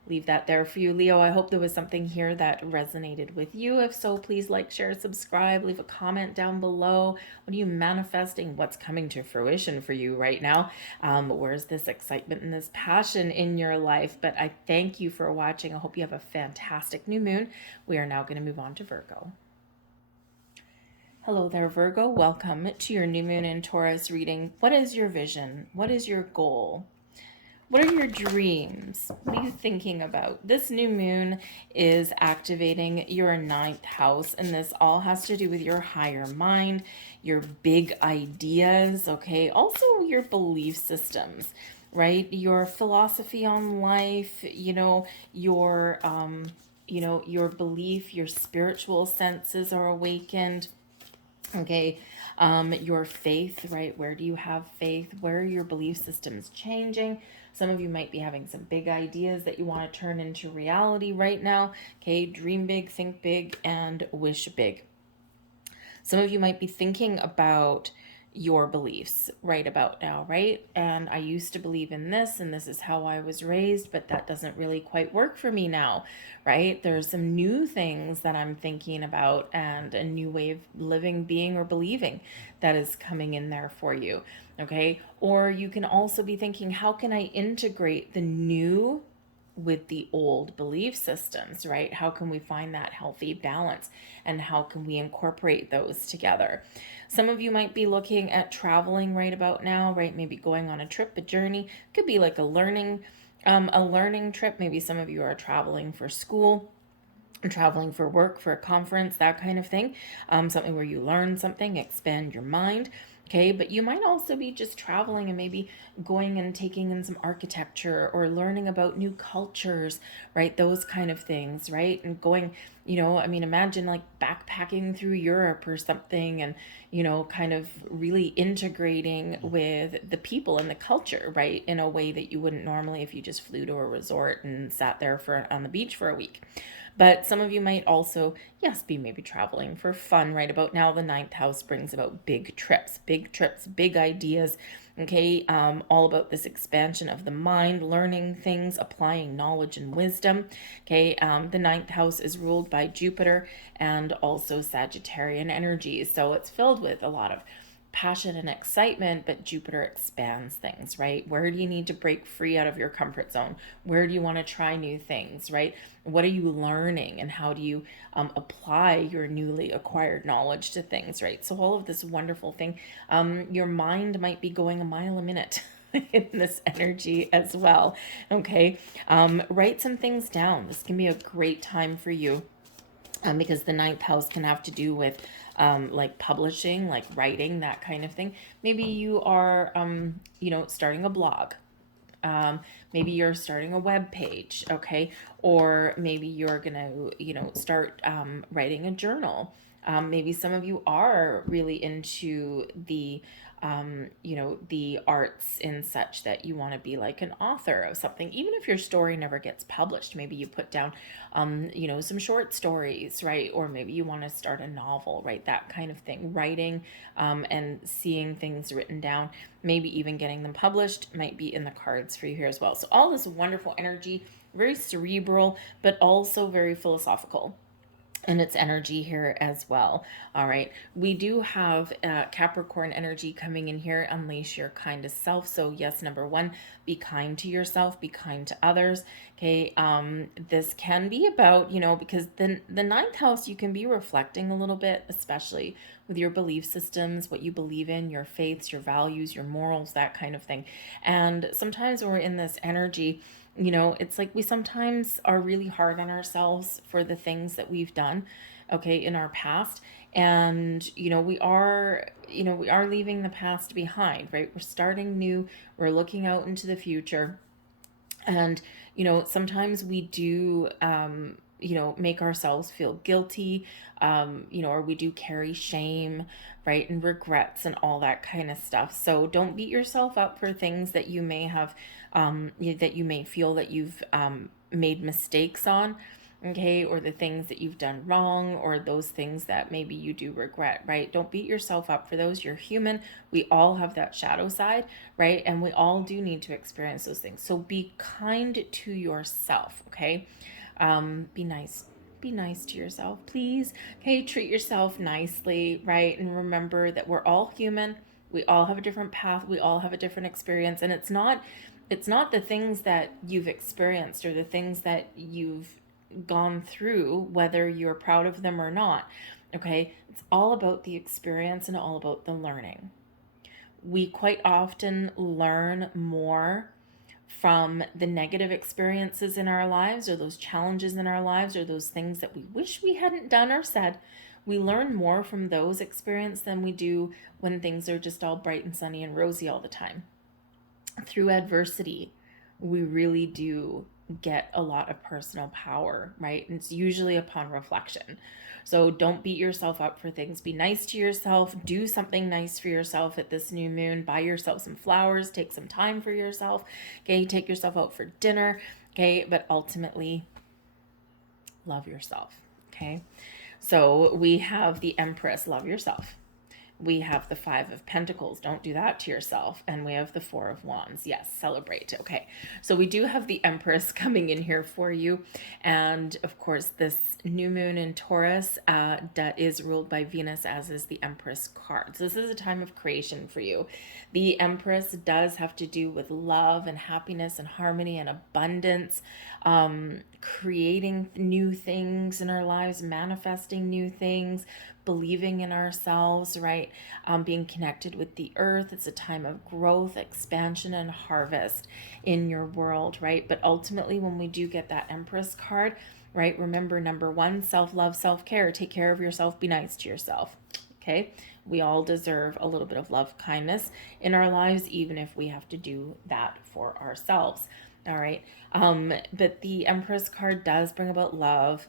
Leave that there for you, Leo. I hope there was something here that resonated with you. If so, please like, share, subscribe, leave a comment down below. What are you manifesting? What's coming to fruition for you right now? Where's this excitement and this passion in your life? But I thank you for watching. I hope you have a fantastic new moon. We are now going to move on to Virgo. Hello there, Virgo. Welcome to your new moon in Taurus reading. What is your vision? What is your goal? What are your dreams? What are you thinking about? This new moon is activating your ninth house, and this all has to do with your higher mind, your big ideas, okay? Also, your belief systems, right? Your philosophy on life, your belief, your spiritual senses are awakened. Okay, your faith, right? Where do you have faith? Where are your belief systems changing? Some of you might be having some big ideas that you want to turn into reality right now. Okay, dream big, think big, and wish big. Some of you might be thinking about your beliefs right about now, right? And I used to believe in this, and this is how I was raised, but that doesn't really quite work for me now, right? There's some new things that I'm thinking about and a new way of living, being, or believing that is coming in there for you, okay? Or you can also be thinking, how can I integrate the new with the old belief systems, right? How can we find that healthy balance and how can we incorporate those together? Some of you might be looking at traveling right about now, right? Maybe going on a trip, a journey. Could be like a learning trip. Maybe some of you are traveling for school, traveling for work, for a conference, that kind of thing. Something where you learn something, expand your mind. Okay, but you might also be just traveling and maybe going and taking in some architecture or learning about new cultures, right? Those kind of things, right? And going, I mean, imagine like backpacking through Europe or something and, kind of really integrating with the people and the culture, right? In a way that you wouldn't normally if you just flew to a resort and sat there on the beach for a week. But some of you might also, yes, be maybe traveling for fun right about now. The ninth house brings about big trips, big ideas. Okay, all about this expansion of the mind, learning things, applying knowledge and wisdom. Okay, the ninth house is ruled by Jupiter and also Sagittarian energies. So it's filled with a lot of passion and excitement, but Jupiter expands things, right? Where do you need to break free out of your comfort zone? Where do you want to try new things, right? What are you learning and how do you apply your newly acquired knowledge to things, right? So all of this wonderful thing, your mind might be going a mile a minute. In this energy as well. Okay. Write some things down. This can be a great time for you because the ninth house can have to do with like publishing, like writing, that kind of thing. Maybe you are, starting a blog. Maybe you're starting a web page, okay? Or maybe you're gonna, start writing a journal. Maybe some of you are really into the arts in such that you want to be like an author of something. Even if your story never gets published, maybe you put down, some short stories, right? Or maybe you want to start a novel, right? That kind of thing. Writing and seeing things written down, maybe even getting them published might be in the cards for you here as well. So all this wonderful energy, very cerebral, but also very philosophical and its energy here as well. All right, we do have Capricorn energy coming in here. Unleash your kindest self. So yes, number one, be kind to yourself, be kind to others. Okay, this can be about, because the ninth house, you can be reflecting a little bit, especially with your belief systems, what you believe in, your faiths, your values, your morals, that kind of thing. And sometimes when we're in this energy, it's like we sometimes are really hard on ourselves for the things that we've done, okay, in our past. And, we are leaving the past behind, right? We're starting new, we're looking out into the future. And, sometimes we do, make ourselves feel guilty, or we do carry shame, right? And regrets and all that kind of stuff. So don't beat yourself up for things that you may have, that you may feel that you've made mistakes on, okay, or the things that you've done wrong, or those things that maybe you do regret, right? Don't beat yourself up for those. You're human. We all have that shadow side, right? And we all do need to experience those things. So be kind to yourself, okay? Be nice. Be nice to yourself, please. Okay, treat yourself nicely, right? And remember that we're all human. We all have a different path. We all have a different experience, and it's not the things that you've experienced or the things that you've gone through, whether you're proud of them or not. Okay, it's all about the experience and all about the learning. We quite often learn more from the negative experiences in our lives, or those challenges in our lives, or those things that we wish we hadn't done or said. We learn more from those experiences than we do when things are just all bright and sunny and rosy all the time. Through adversity, we really do get a lot of personal power, right? And it's usually upon reflection. So don't beat yourself up for things. Be nice to yourself. Do something nice for yourself at this new moon. Buy yourself some flowers. Take some time for yourself. Okay, take yourself out for dinner. Okay, but ultimately, love yourself. Okay, so we have the Empress. Love yourself. We have the Five of Pentacles. Don't do that to yourself. And we have the Four of Wands. Yes, celebrate. Okay, so we do have the Empress coming in here for you. And of course, this new moon in Taurus that is ruled by Venus, as is the Empress card. So this is a time of creation for you. The Empress does have to do with love and happiness and harmony and abundance, creating new things in our lives, manifesting new things, believing in ourselves, right? Being connected with the earth. It's a time of growth, expansion, and harvest in your world, right? But ultimately, when we do get that Empress card, right, remember number one, self-love, self-care. Take care of yourself. Be nice to yourself. Okay? We all deserve a little bit of love, kindness in our lives, even if we have to do that for ourselves. All right. But the Empress card does bring about love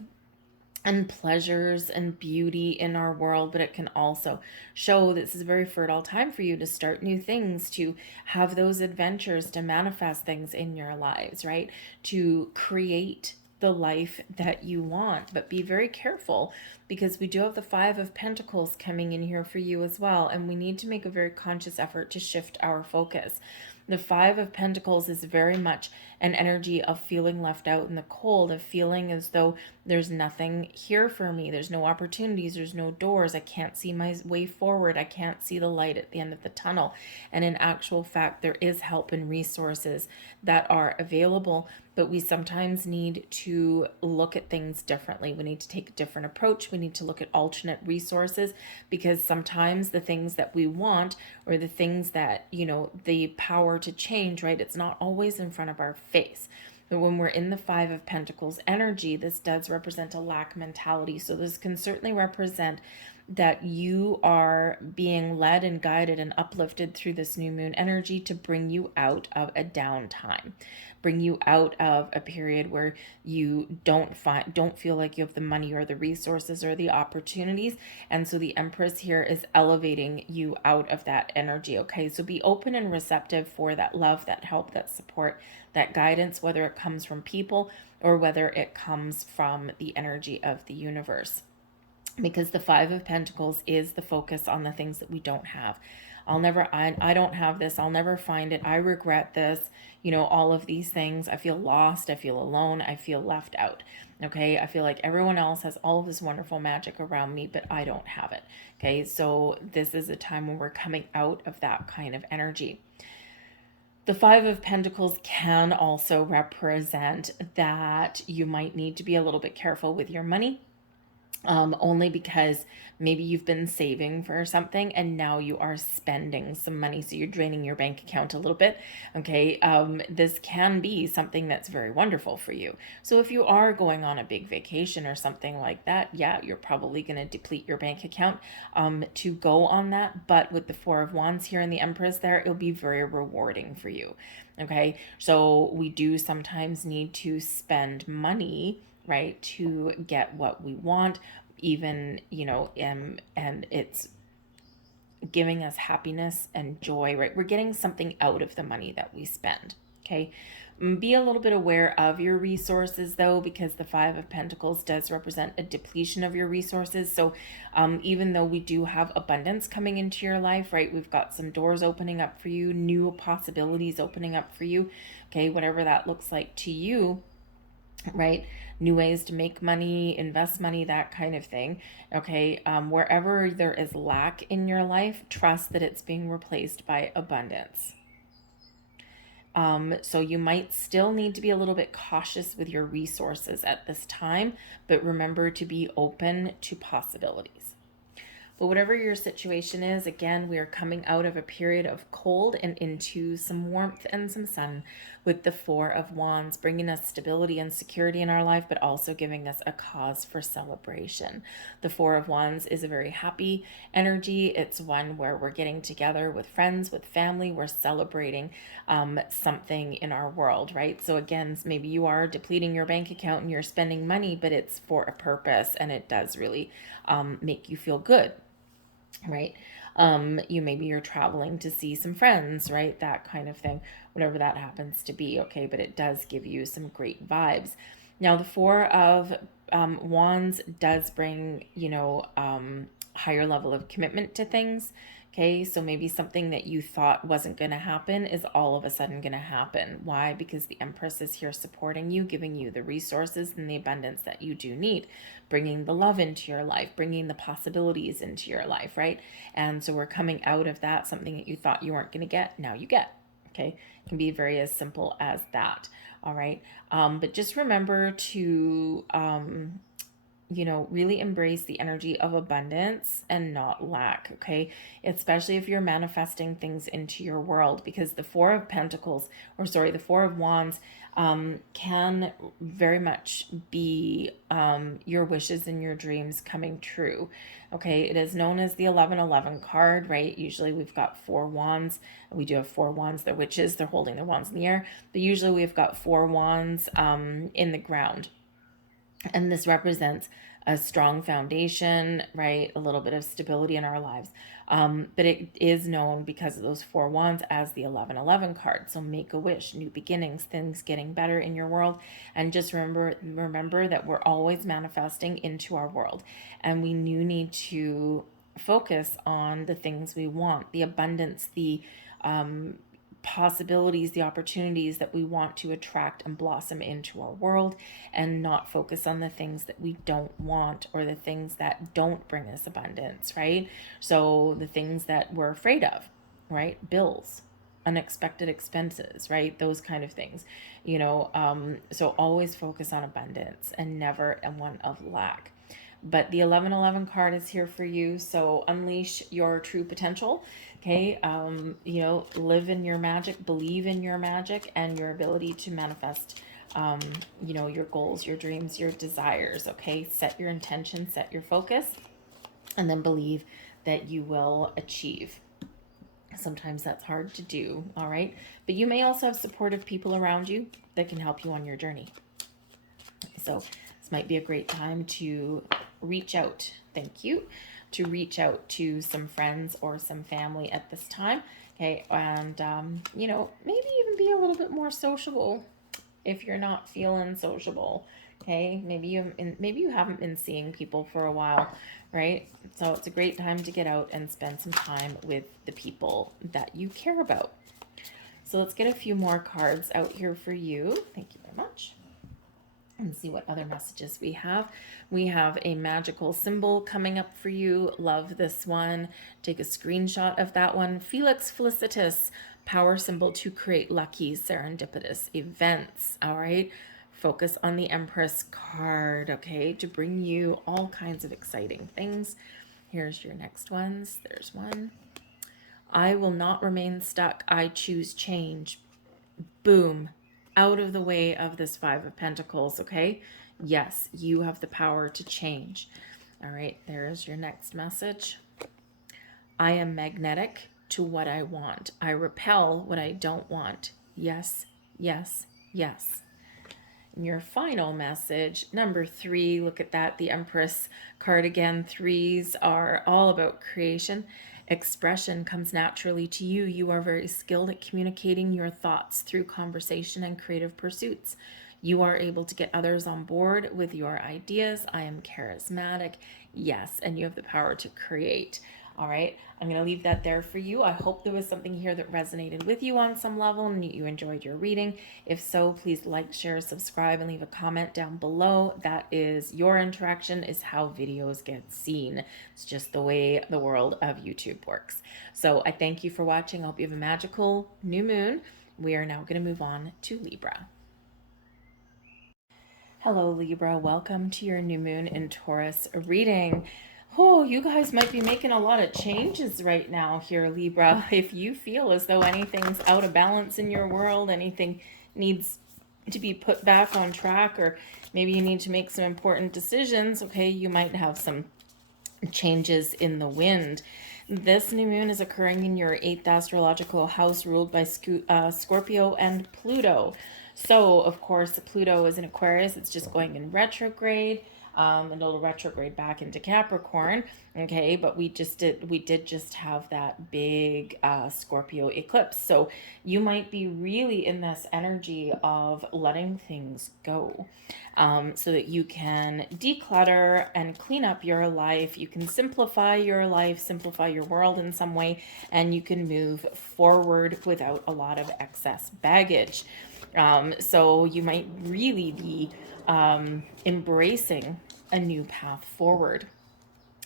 and pleasures and beauty in our world, but it can also show this is a very fertile time for you to start new things, to have those adventures, to manifest things in your lives, right? To create the life that you want. But be very careful, because we do have the Five of Pentacles coming in here for you as well, and we need to make a very conscious effort to shift our focus. The Five of Pentacles is very much an energy of feeling left out in the cold, of feeling as though there's nothing here for me. There's no opportunities. There's no doors. I can't see my way forward. I can't see the light at the end of the tunnel. And in actual fact, there is help and resources that are available, but we sometimes need to look at things differently. We need to take a different approach. We need to look at alternate resources, because sometimes the things that we want, or the things that, the power to change, right? It's not always in front of our face. But when we're in the Five of Pentacles energy, this does represent a lack mentality. So this can certainly represent that you are being led and guided and uplifted through this new moon energy to bring you out of a downtime, bring you out of a period where you don't feel like you have the money or the resources or the opportunities. And so the Empress here is elevating you out of that energy. Okay, so be open and receptive for that love, that help, that support, that guidance, whether it comes from people or whether it comes from the energy of the universe. Because the Five of Pentacles is the focus on the things that we don't have. I don't have this. I'll never find it. I regret this. All of these things. I feel lost. I feel alone. I feel left out. Okay. I feel like everyone else has all of this wonderful magic around me, but I don't have it. Okay. So this is a time when we're coming out of that kind of energy. The Five of Pentacles can also represent that you might need to be a little bit careful with your money. Only because maybe you've been saving for something and now you are spending some money. So you're draining your bank account a little bit. Okay. This can be something that's very wonderful for you. So if you are going on a big vacation or something like that, yeah, you're probably going to deplete your bank account to go on that. But with the Four of Wands here and the Empress there, it'll be very rewarding for you. Okay. So we do sometimes need to spend money, right, to get what we want, even, and it's giving us happiness and joy, right? We're getting something out of the money that we spend. Okay. Be a little bit aware of your resources though, because the Five of Pentacles does represent a depletion of your resources. So even though we do have abundance coming into your life, right? We've got some doors opening up for you, new possibilities opening up for you. Okay. Whatever that looks like to you, right? New ways to make money, invest money, that kind of thing. Okay. Wherever there is lack in your life, trust that it's being replaced by abundance. So you might still need to be a little bit cautious with your resources at this time, but remember to be open to possibilities. But whatever your situation is, again, we are coming out of a period of cold and into some warmth and some sun with the Four of Wands, bringing us stability and security in our life, but also giving us a cause for celebration. The Four of Wands is a very happy energy. It's one where we're getting together with friends, with family. We're celebrating something in our world, right? So again, maybe you are depleting your bank account and you're spending money, but it's for a purpose, and it does really make you feel good, right? Maybe you're traveling to see some friends, right? That kind of thing, whatever that happens to be, okay? But it does give you some great vibes. Now, the Four of Wands does bring, higher level of commitment to things. Okay, so maybe something that you thought wasn't going to happen is all of a sudden going to happen. Why? Because the Empress is here supporting you, giving you the resources and the abundance that you do need, bringing the love into your life, bringing the possibilities into your life, right? And so we're coming out of that, something that you thought you weren't going to get, now you get. Okay, it can be very as simple as that. All right, but just remember to really embrace the energy of abundance and not lack, okay? Especially if you're manifesting things into your world, because the Four of Wands can very much be your wishes and your dreams coming true, okay? It is known as the 1111 card, right? Usually we've got four wands. We do have four wands. They're witches. They're holding their wands in the air. But usually we've got four wands in the ground. And this represents a strong foundation, right? A little bit of stability in our lives. But it is known because of those four wands as the 1111 card. So make a wish, new beginnings, things getting better in your world. And just remember that we're always manifesting into our world. And we do need to focus on the things we want, the abundance, the possibilities, the opportunities that we want to attract and blossom into our world, and not focus on the things that we don't want or the things that don't bring us abundance, right? So the things that we're afraid of, right? Bills, unexpected expenses, right? Those kind of things, so always focus on abundance and never one of lack. But the 1111 card is here for you. So unleash your true potential. Okay. Live in your magic, believe in your magic and your ability to manifest, your goals, your dreams, your desires. Okay. Set your intention, set your focus, and then believe that you will achieve. Sometimes that's hard to do. All right. But you may also have supportive people around you that can help you on your journey. So this might be a great time to reach out. Thank you. To reach out to some friends or some family at this time. Okay. And, maybe even be a little bit more sociable if you're not feeling sociable. Okay. Maybe you haven't been seeing people for a while, right? So it's a great time to get out and spend some time with the people that you care about. So let's get a few more cards out here for you. Thank you very much. And see what other messages we have. We have a magical symbol coming up for you. Love this one. Take a screenshot of that one. Felix Felicitas, power symbol to create lucky serendipitous events. All right. Focus on the Empress card, okay, to bring you all kinds of exciting things. Here's your next ones. There's one. I will not remain stuck. I choose change. Boom. Out of the way of this Five of Pentacles, okay? Yes, you have the power to change. All right, there's your next message. I am magnetic to what I want. I repel what I don't want. Yes, yes, yes. And your final message, number 3, look at that, the Empress card again. 3s are all about creation. Expression comes naturally to you. You are very skilled at communicating your thoughts through conversation and creative pursuits. You are able to get others on board with your ideas. I am charismatic. Yes, and you have the power to create. All right, I'm going to leave that there for you. I hope there was something here that resonated with you on some level and you enjoyed your reading. If so, please like, share, subscribe, and leave a comment down below. That is your interaction, is how videos get seen. It's just the way the world of YouTube works. So I thank you for watching. I hope you have a magical new moon. We are now going to move on to Libra. Hello, Libra. Welcome to your new moon in Taurus reading. Oh, you guys might be making a lot of changes right now here, Libra. If you feel as though anything's out of balance in your world, anything needs to be put back on track, or maybe you need to make some important decisions, okay, you might have some changes in the wind. This new moon is occurring in your 8th astrological house ruled by Scorpio and Pluto. So, of course, Pluto is in Aquarius. It's just going in retrograde. And it'll retrograde back into Capricorn. Okay, but we did just have that big Scorpio eclipse. So you might be really in this energy of letting things go, so that you can declutter and clean up your life. You can simplify your life, simplify your world in some way, and you can move forward without a lot of excess baggage. So you might really be embracing a new path forward.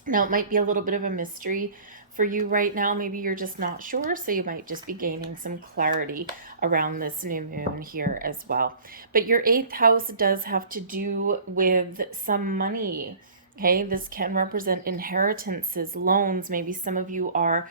Now, it might be a little bit of a mystery for you right now. Maybe you're just not sure, so you might just be gaining some clarity around this new moon here as well. But your 8th house does have to do with some money. Okay, this can represent inheritances, loans. Maybe some of you are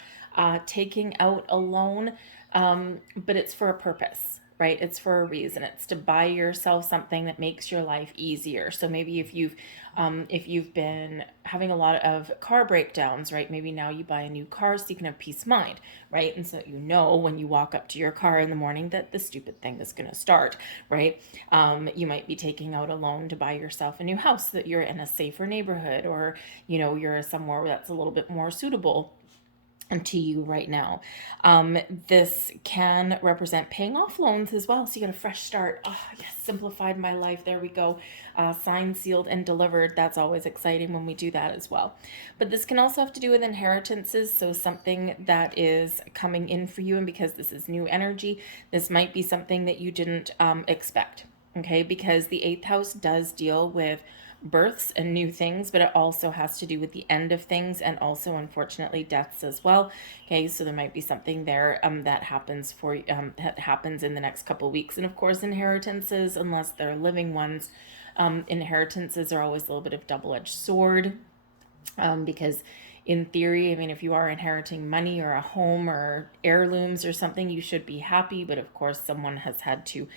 taking out a loan, but it's for a purpose, right? It's for a reason. It's to buy yourself something that makes your life easier. So maybe if you've been having a lot of car breakdowns, right? Maybe now you buy a new car so you can have peace of mind, right? And so you know when you walk up to your car in the morning that the stupid thing is going to start, right? You might be taking out a loan to buy yourself a new house so that you're in a safer neighborhood, or you're somewhere that's a little bit more suitable to you right now. This can represent paying off loans as well. So you got a fresh start. Oh, yes, simplified my life. There we go. Signed, sealed, and delivered. That's always exciting when we do that as well. But this can also have to do with inheritances. So something that is coming in for you, and because this is new energy, this might be something that you didn't expect. Okay, because the 8th house does deal with births and new things, but it also has to do with the end of things, and also unfortunately deaths as well. Okay, so there might be something there that happens that happens in the next couple of weeks. And of course, inheritances, unless they're living ones, inheritances are always a little bit of double-edged sword, because in theory, I mean, if you are inheriting money or a home or heirlooms or something, you should be happy. But of course, someone has had to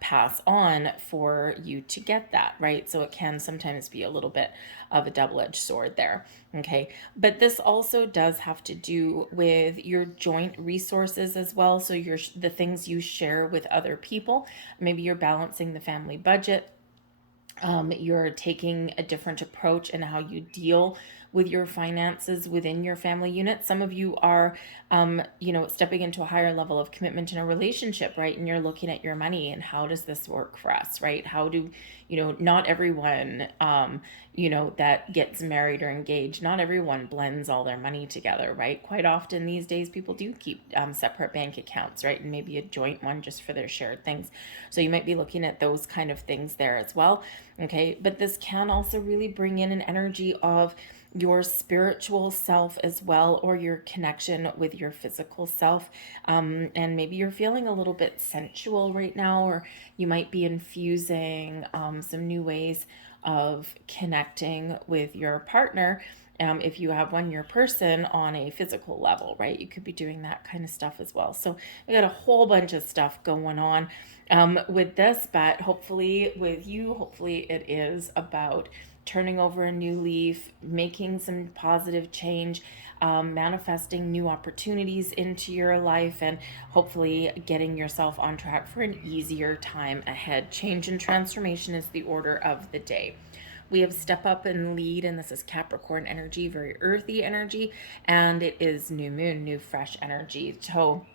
pass on for you to get that, right? So it can sometimes be a little bit of a double-edged sword there. Okay, but this also does have to do with your joint resources as well. So the things you share with other people. Maybe you're balancing the family budget. You're taking a different approach in how you deal with your finances within your family unit. Some of you are, stepping into a higher level of commitment in a relationship, right? And you're looking at your money and how does this work for us, right? How do, not everyone, that gets married or engaged, not everyone blends all their money together, right? Quite often these days, people do keep separate bank accounts, right? And maybe a joint one just for their shared things. So you might be looking at those kind of things there as well. Okay, but this can also really bring in an energy of your spiritual self as well, or your connection with your physical self. And maybe you're feeling a little bit sensual right now, or you might be infusing some new ways of connecting with your partner. If you have your person on a physical level, right? You could be doing that kind of stuff as well. So we got a whole bunch of stuff going on with this, but hopefully it is about turning over a new leaf, making some positive change, manifesting new opportunities into your life, and hopefully getting yourself on track for an easier time ahead. Change and transformation is the order of the day. We have step up and lead, and this is Capricorn energy, very earthy energy, and it is new moon, new fresh energy. So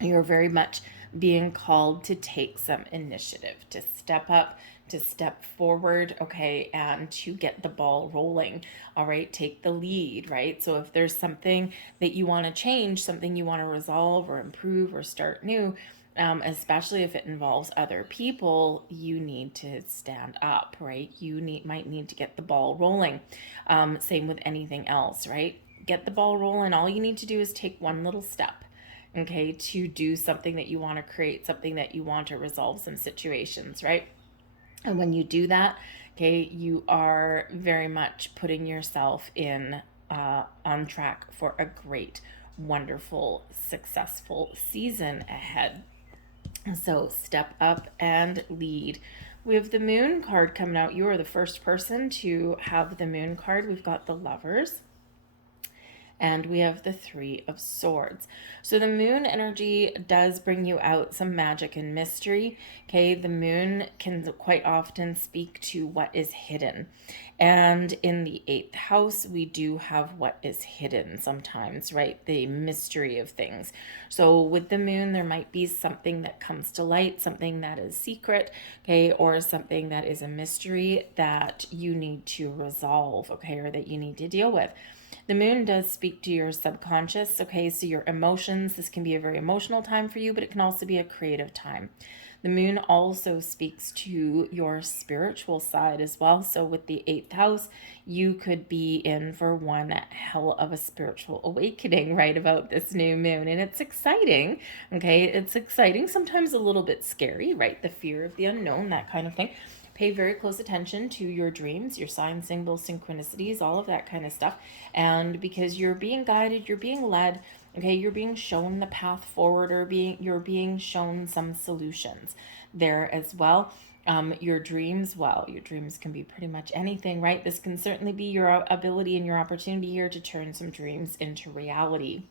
you're very much being called to take some initiative, to step up, to step forward, okay, and to get the ball rolling. All right, take the lead, right? So if there's something that you want to change, something you want to resolve or improve or start new, especially if it involves other people, you need to stand up, right? Might need to get the ball rolling. Same with anything else, right? Get the ball rolling. All you need to do is take one little step, okay, to do something that you want to create, something that you want to resolve some situations, right? And when you do that, okay, you are very much putting yourself in on track for a great, wonderful, successful season ahead. So step up and lead. We have the moon card coming out. You are the first person to have the moon card. We've got the lovers, and we have the Three of Swords. So the moon energy does bring you out some magic and mystery. Okay, the moon can quite often speak to what is hidden. And in the eighth house, we do have what is hidden sometimes, right? The mystery of things. So with the moon, there might be something that comes to light, something that is secret, okay, or something that is a mystery that you need to resolve, okay, or that you need to deal with. The moon does speak to your subconscious, okay, so your emotions. This can be a very emotional time for you, but it can also be a creative time. The moon also speaks to your spiritual side as well. So with the eighth house, you could be in for one hell of a spiritual awakening right about this new moon. And it's exciting, okay? It's exciting, sometimes a little bit scary, right? The fear of the unknown, that kind of thing. Pay very close attention to your dreams, your signs, symbols, synchronicities, all of that kind of stuff. And because you're being guided, you're being led, okay, you're being shown the path forward, or you're being shown some solutions there as well. Your dreams, well, your dreams can be pretty much anything, right? This can certainly be your ability and your opportunity here to turn some dreams into reality.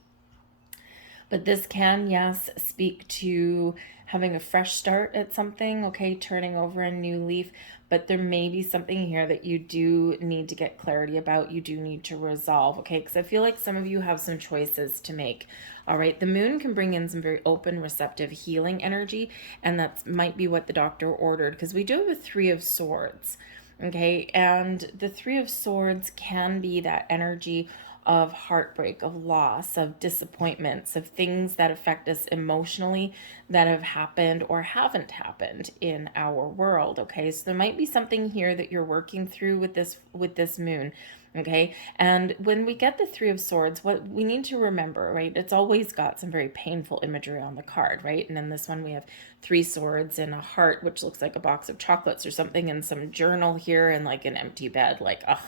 But this can, yes, speak to having a fresh start at something, okay, turning over a new leaf. But there may be something here that you do need to get clarity about, you do need to resolve, okay? Because I feel like some of you have some choices to make. All right, the moon can bring in some very open, receptive, healing energy, and that might be what the doctor ordered, because we do have a Three of Swords. Okay, and the Three of Swords can be that energy of heartbreak, of loss, of disappointments, of things that affect us emotionally that have happened or haven't happened in our world. Okay, so there might be something here that you're working through with this moon. Okay, and when we get the Three of Swords, what we need to remember, right, it's always got some very painful imagery on the card, right? And in this one we have three swords and a heart, which looks like a box of chocolates or something, and some journal here, and like an empty bed, like, ugh,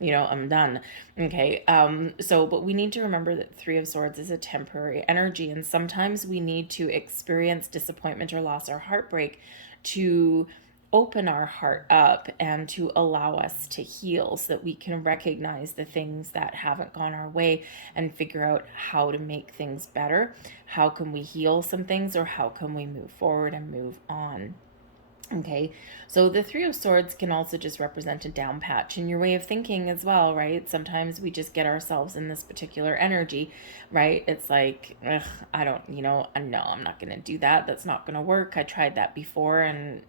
I'm done. Okay, but we need to remember that Three of Swords is a temporary energy, and sometimes we need to experience disappointment or loss or heartbreak to open our heart up and to allow us to heal, so that we can recognize the things that haven't gone our way and figure out how to make things better. How can we heal some things, or how can we move forward and move on? Okay, so the Three of Swords can also just represent a down patch in your way of thinking as well, right? Sometimes we just get ourselves in this particular energy, right? It's like, ugh, I don't, no, I'm not going to do that. That's not going to work. I tried that before, and,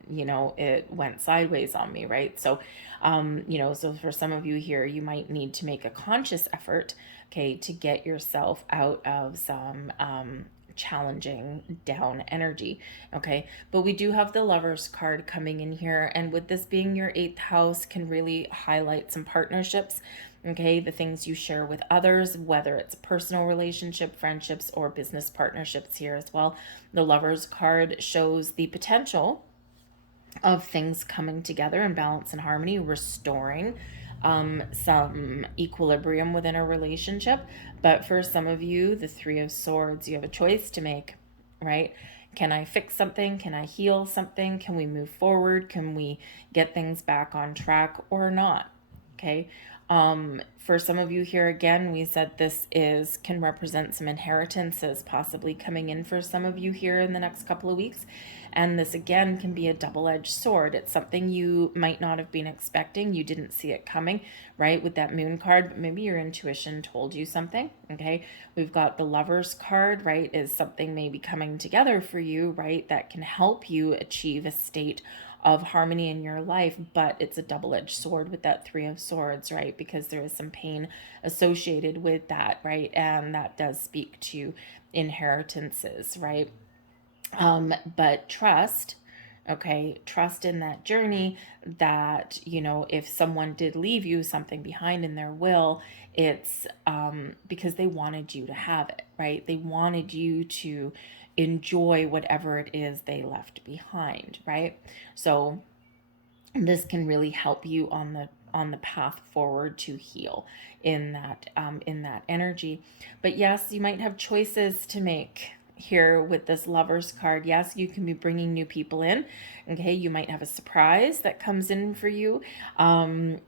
it went sideways on me, right? So, so for some of you here, you might need to make a conscious effort, okay, to get yourself out of some challenging down energy. Okay, but we do have the Lovers card coming in here, and with this being your eighth house, can really highlight some partnerships. Okay, the things you share with others, whether it's a personal relationship, friendships, or business partnerships here as well. The Lovers card shows the potential of things coming together in balance and harmony, restoring some equilibrium within a relationship. But for some of you, the Three of Swords, you have a choice to make, right? Can I fix something? Can I heal something? Can we move forward? Can we get things back on track or not? Okay. For some of you here, again, we said this can represent some inheritances possibly coming in for some of you here in the next couple of weeks. And this again can be a double-edged sword. It's something you might not have been expecting. You didn't see it coming, right? With that moon card, but maybe your intuition told you something. Okay. We've got the Lovers card, right? Is something maybe coming together for you, right? That can help you achieve a state of harmony in your life, but it's a double-edged sword with that Three of Swords, right? Because there is some pain associated with that, right? And that does speak to inheritances, right? But trust, okay, trust in that journey that, if someone did leave you something behind in their will, it's because they wanted you to have it, right? They wanted you to enjoy whatever it is they left behind, right? So this can really help you on the path forward to heal in that energy. But yes, you might have choices to make here with this Lovers card. Yes, you can be bringing new people in. Okay, you might have a surprise that comes in for you.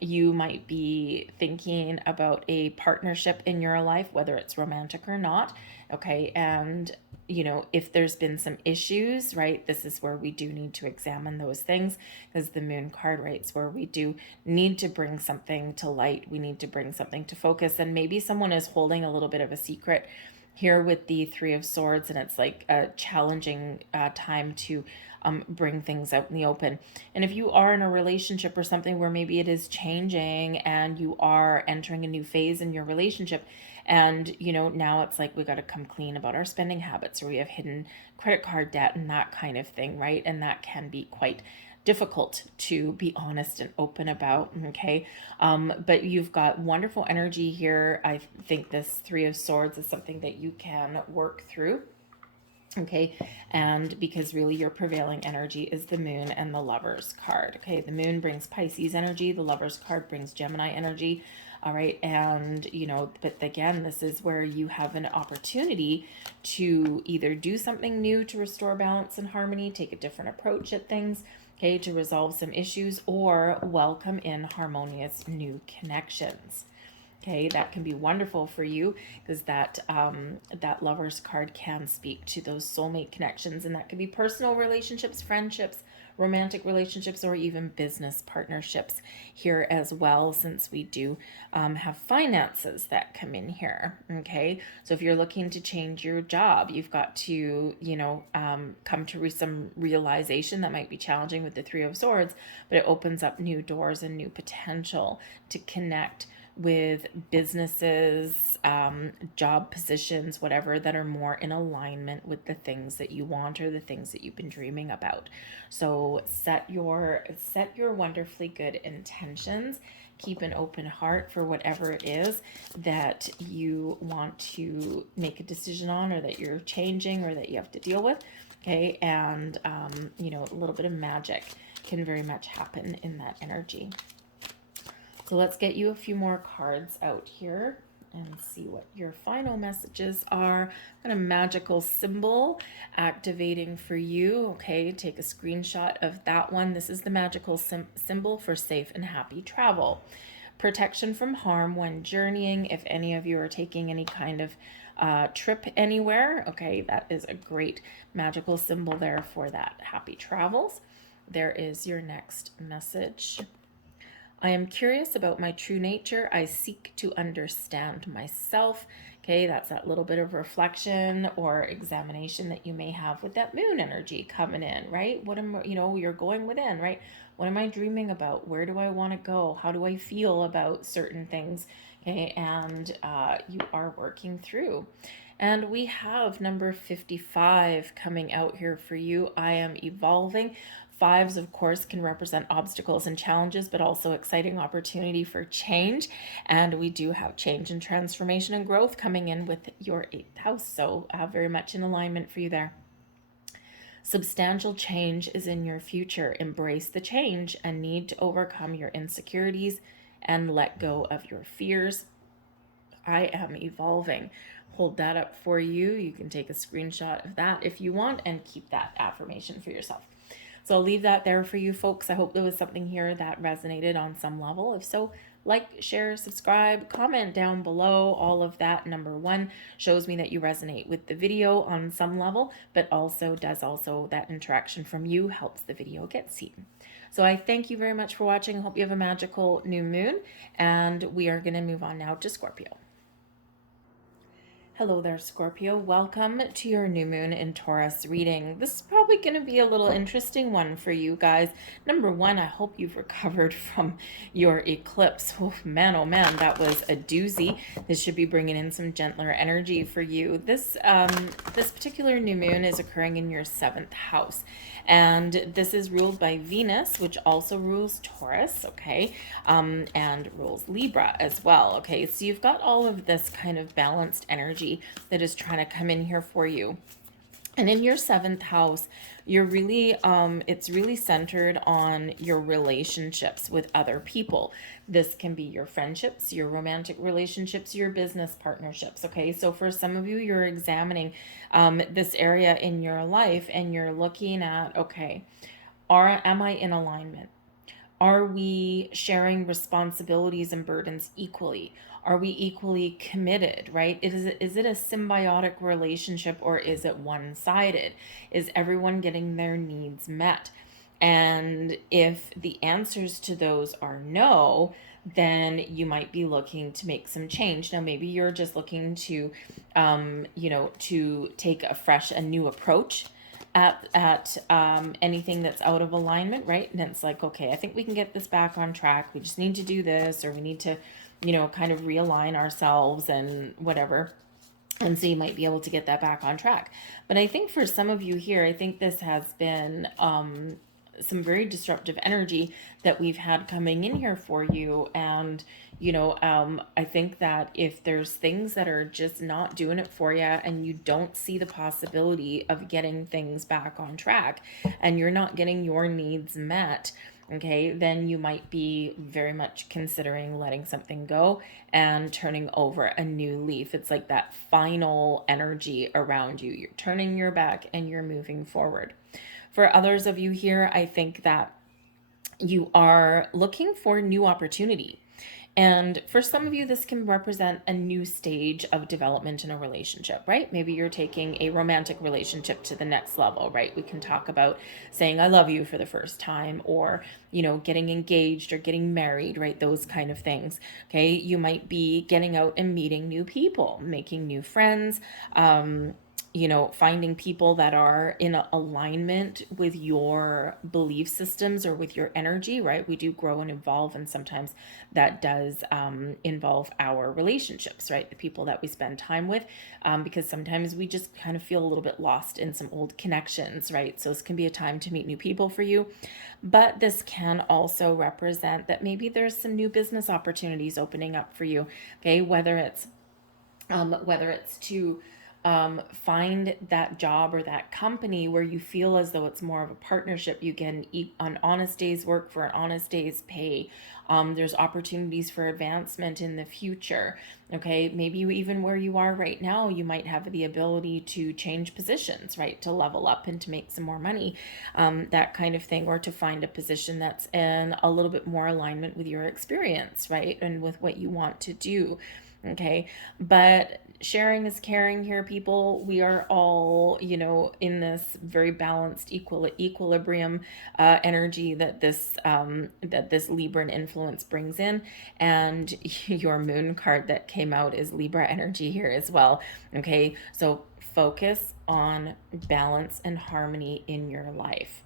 You might be thinking about a partnership in your life, whether it's romantic or not. Okay, and if there's been some issues, right, this is where we do need to examine those things, because the moon card, right, is where we do need to bring something to light. We need to bring something to focus. And maybe someone is holding a little bit of a secret here with the Three of Swords, and it's like a challenging time to bring things out in the open. And if you are in a relationship or something where maybe it is changing and you are entering a new phase in your relationship, and now it's like we got to come clean about our spending habits, or we have hidden credit card debt and that kind of thing, right? And that can be quite difficult to be honest and open about. Okay, but you've got wonderful energy here. I think this Three of Swords is something that you can work through. Okay, and because really your prevailing energy is the moon and the Lovers card. Okay, the moon brings Pisces energy, the Lovers card brings Gemini energy. All right, and but again, this is where you have an opportunity to either do something new to restore balance and harmony, take a different approach at things, okay, to resolve some issues, or welcome in harmonious new connections. Okay, that can be wonderful for you, because that Lovers card can speak to those soulmate connections, and that could be personal relationships, friendships, romantic relationships, or even business partnerships here as well, since we do have finances that come in here. Okay, so if you're looking to change your job, you've got to come to some realization that might be challenging with the Three of Swords, but it opens up new doors and new potential to connect with businesses, job positions, whatever, that are more in alignment with the things that you want or the things that you've been dreaming about. So set your wonderfully good intentions. Keep an open heart for whatever it is that you want to make a decision on, or that you're changing, or that you have to deal with. Okay, and a little bit of magic can very much happen in that energy. So let's get you a few more cards out here and see what your final messages are. I've got a magical symbol activating for you. Okay, take a screenshot of that one. This is the magical symbol for safe and happy travel. Protection from harm when journeying. If any of you are taking any kind of trip anywhere, okay, that is a great magical symbol there for that. Happy travels. There is your next message. I am curious about my true nature. I seek to understand myself. Okay, that's that little bit of reflection or examination that you may have with that moon energy coming in, right? What am you're going within, right? What am I dreaming about? Where do I want to go? How do I feel about certain things? Okay, and you are working through. And we have number 55 coming out here for you. I am evolving. Fives, of course, can represent obstacles and challenges, but also exciting opportunity for change. And we do have change and transformation and growth coming in with your 8th house. So very much in alignment for you there. Substantial change is in your future. Embrace the change and need to overcome your insecurities and let go of your fears. I am evolving. Hold that up for you. You can take a screenshot of that if you want and keep that affirmation for yourself. So I'll leave that there for you folks. I hope there was something here that resonated on some level. If so, like, share, subscribe, comment down below. All of that, number one, shows me that you resonate with the video on some level, but also that interaction from you helps the video get seen. So I thank you very much for watching. I hope you have a magical new moon, and we are going to move on now to Scorpio. Hello there, Scorpio. Welcome to your new moon in Taurus reading. This is probably going to be a little interesting one for you guys. Number one, I hope you've recovered from your eclipse. Oh man, that was a doozy. This should be bringing in some gentler energy for you. This particular new moon is occurring in your 7th house. And this is ruled by Venus, which also rules Taurus, okay, and rules Libra as well, okay. So you've got all of this kind of balanced energy that is trying to come in here for you. And in your seventh house, you're really, it's really centered on your relationships with other people. This can be your friendships, your romantic relationships, your business partnerships. Okay. So for some of you, you're examining this area in your life and you're looking at, okay, am I in alignment? Are we sharing responsibilities and burdens equally? Are we equally committed, right? Is it a symbiotic relationship or is it one-sided? Is everyone getting their needs met? And if the answers to those are no, then you might be looking to make some change. Now, maybe you're just looking to, to take a new approach at anything that's out of alignment, right? And it's like, okay, I think we can get this back on track. We just need to do this, or we need to, kind of realign ourselves and whatever. And so you might be able to get that back on track. But I think for some of you here, I think this has been some very disruptive energy that we've had coming in here for you. And, I think that if there's things that are just not doing it for you and you don't see the possibility of getting things back on track and you're not getting your needs met, okay, then you might be very much considering letting something go and turning over a new leaf. It's like that final energy around you. You're turning your back and you're moving forward. For others of you here, I think that you are looking for new opportunity. And for some of you, this can represent a new stage of development in a relationship, right? Maybe you're taking a romantic relationship to the next level, right? We can talk about saying, I love you for the first time, or, getting engaged or getting married, right? Those kind of things. Okay. You might be getting out and meeting new people, making new friends, finding people that are in alignment with your belief systems or with your energy, right? We do grow and evolve, and sometimes that does involve our relationships, right? The people that we spend time with, because sometimes we just kind of feel a little bit lost in some old connections, right? So this can be a time to meet new people for you. But this can also represent that maybe there's some new business opportunities opening up for you, okay? Whether it's to find that job or that company where you feel as though it's more of a partnership. You can eat an honest day's work for an honest day's pay. There's opportunities for advancement in the future. Okay, maybe even where you are right now, you might have the ability to change positions, right? To level up and to make some more money, that kind of thing, or to find a position that's in a little bit more alignment with your experience, right? And with what you want to do. Okay. But sharing is caring here, people. We are all, in this very balanced equilibrium energy that this Libran influence brings in. And your moon card that came out is Libra energy here as well. Okay. So focus on balance and harmony in your life.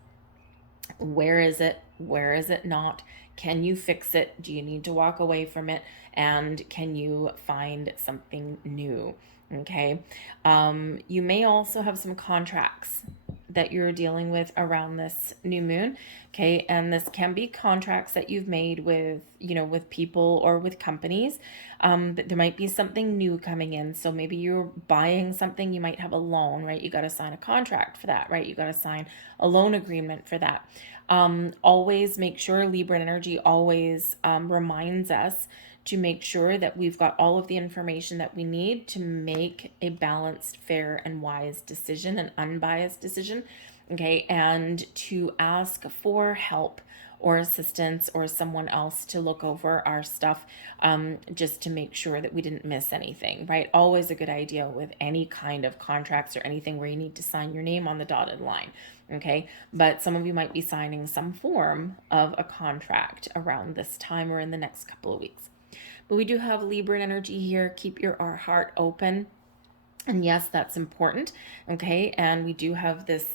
Where is it? Where is it not? Can you fix it? Do you need to walk away from it? And can you find something new? Okay. You may also have some contracts that you're dealing with around this new moon. Okay. And this can be contracts that you've made with, with people or with companies. There might be something new coming in. So maybe you're buying something, you might have a loan, right? You got to sign a contract for that, right? You got to sign a loan agreement for that. Always make sure Libra energy always reminds us to make sure that we've got all of the information that we need to make a balanced, fair, and wise decision, an unbiased decision. Okay. And to ask for help or assistance or someone else to look over our stuff, just to make sure that we didn't miss anything, right? Always a good idea with any kind of contracts or anything where you need to sign your name on the dotted line. Okay. But some of you might be signing some form of a contract around this time or in the next couple of weeks. But we do have Libra energy here. Keep your heart open. And yes, that's important. Okay. And we do have this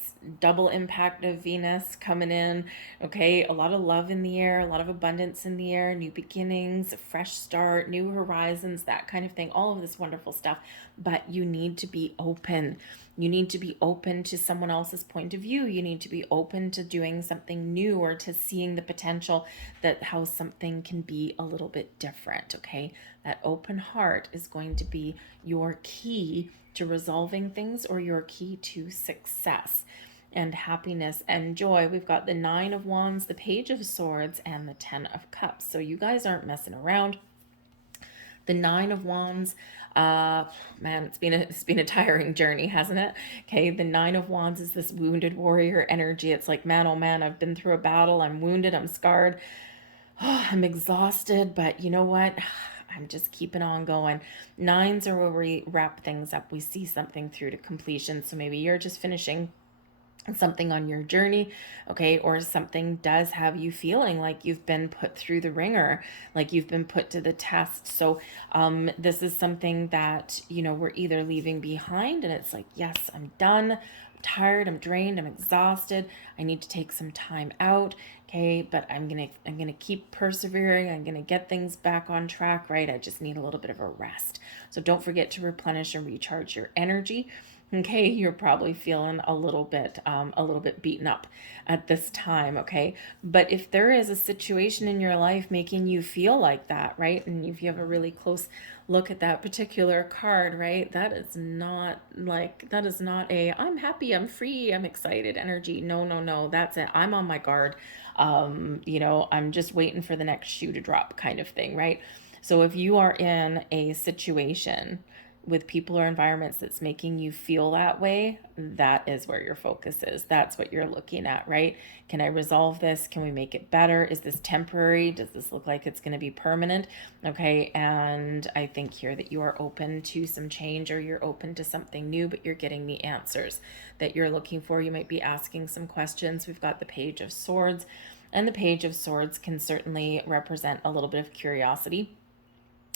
double impact of Venus coming in. Okay. A lot of love in the air, a lot of abundance in the air, new beginnings, a fresh start, new horizons, that kind of thing, all of this wonderful stuff. But you need to be open. You need to be open to someone else's point of view. You need to be open to doing something new or to seeing the potential that how something can be a little bit different. Okay. that open heart is going to be your key to resolving things, or your key to success and happiness and joy. We've got the Nine of Wands, the Page of Swords, and the Ten of Cups. So you guys aren't messing around. The Nine of Wands, man, it's been a tiring journey, hasn't it? Okay, the Nine of Wands is this wounded warrior energy. It's like, man, oh man, I've been through a battle. I'm wounded. I'm scarred. Oh, I'm exhausted, but you know what? I'm just keeping on going. Nines are where we wrap things up. We see something through to completion. So maybe you're just finishing something on your journey, okay, or something does have you feeling like you've been put through the ringer, like you've been put to the test. So this is something that, you know, we're either leaving behind and it's like, yes, I'm done, I'm tired, I'm drained, I'm exhausted, I need to take some time out, okay, but I'm gonna keep persevering, I'm gonna get things back on track, right? I just need a little bit of a rest. So don't forget to replenish and recharge your energy. Okay, you're probably feeling a little bit beaten up at this time, okay? But if there is a situation in your life making you feel like that, right? And if you have a really close look at that particular card, right? That is not a I'm happy, I'm free, I'm excited energy. No, no, no. That's it. I'm on my guard. You know, I'm just waiting for the next shoe to drop kind of thing, right? So if you are in a situation with people or environments that's making you feel that way, that is where your focus is. That's what you're looking at, right? Can I resolve this? Can we make it better? Is this temporary? Does this look like it's going to be permanent? Okay. And I think here that you are open to some change, or you're open to something new, but you're getting the answers that you're looking for. You might be asking some questions. We've got the Page of Swords, and the Page of Swords can certainly represent a little bit of curiosity.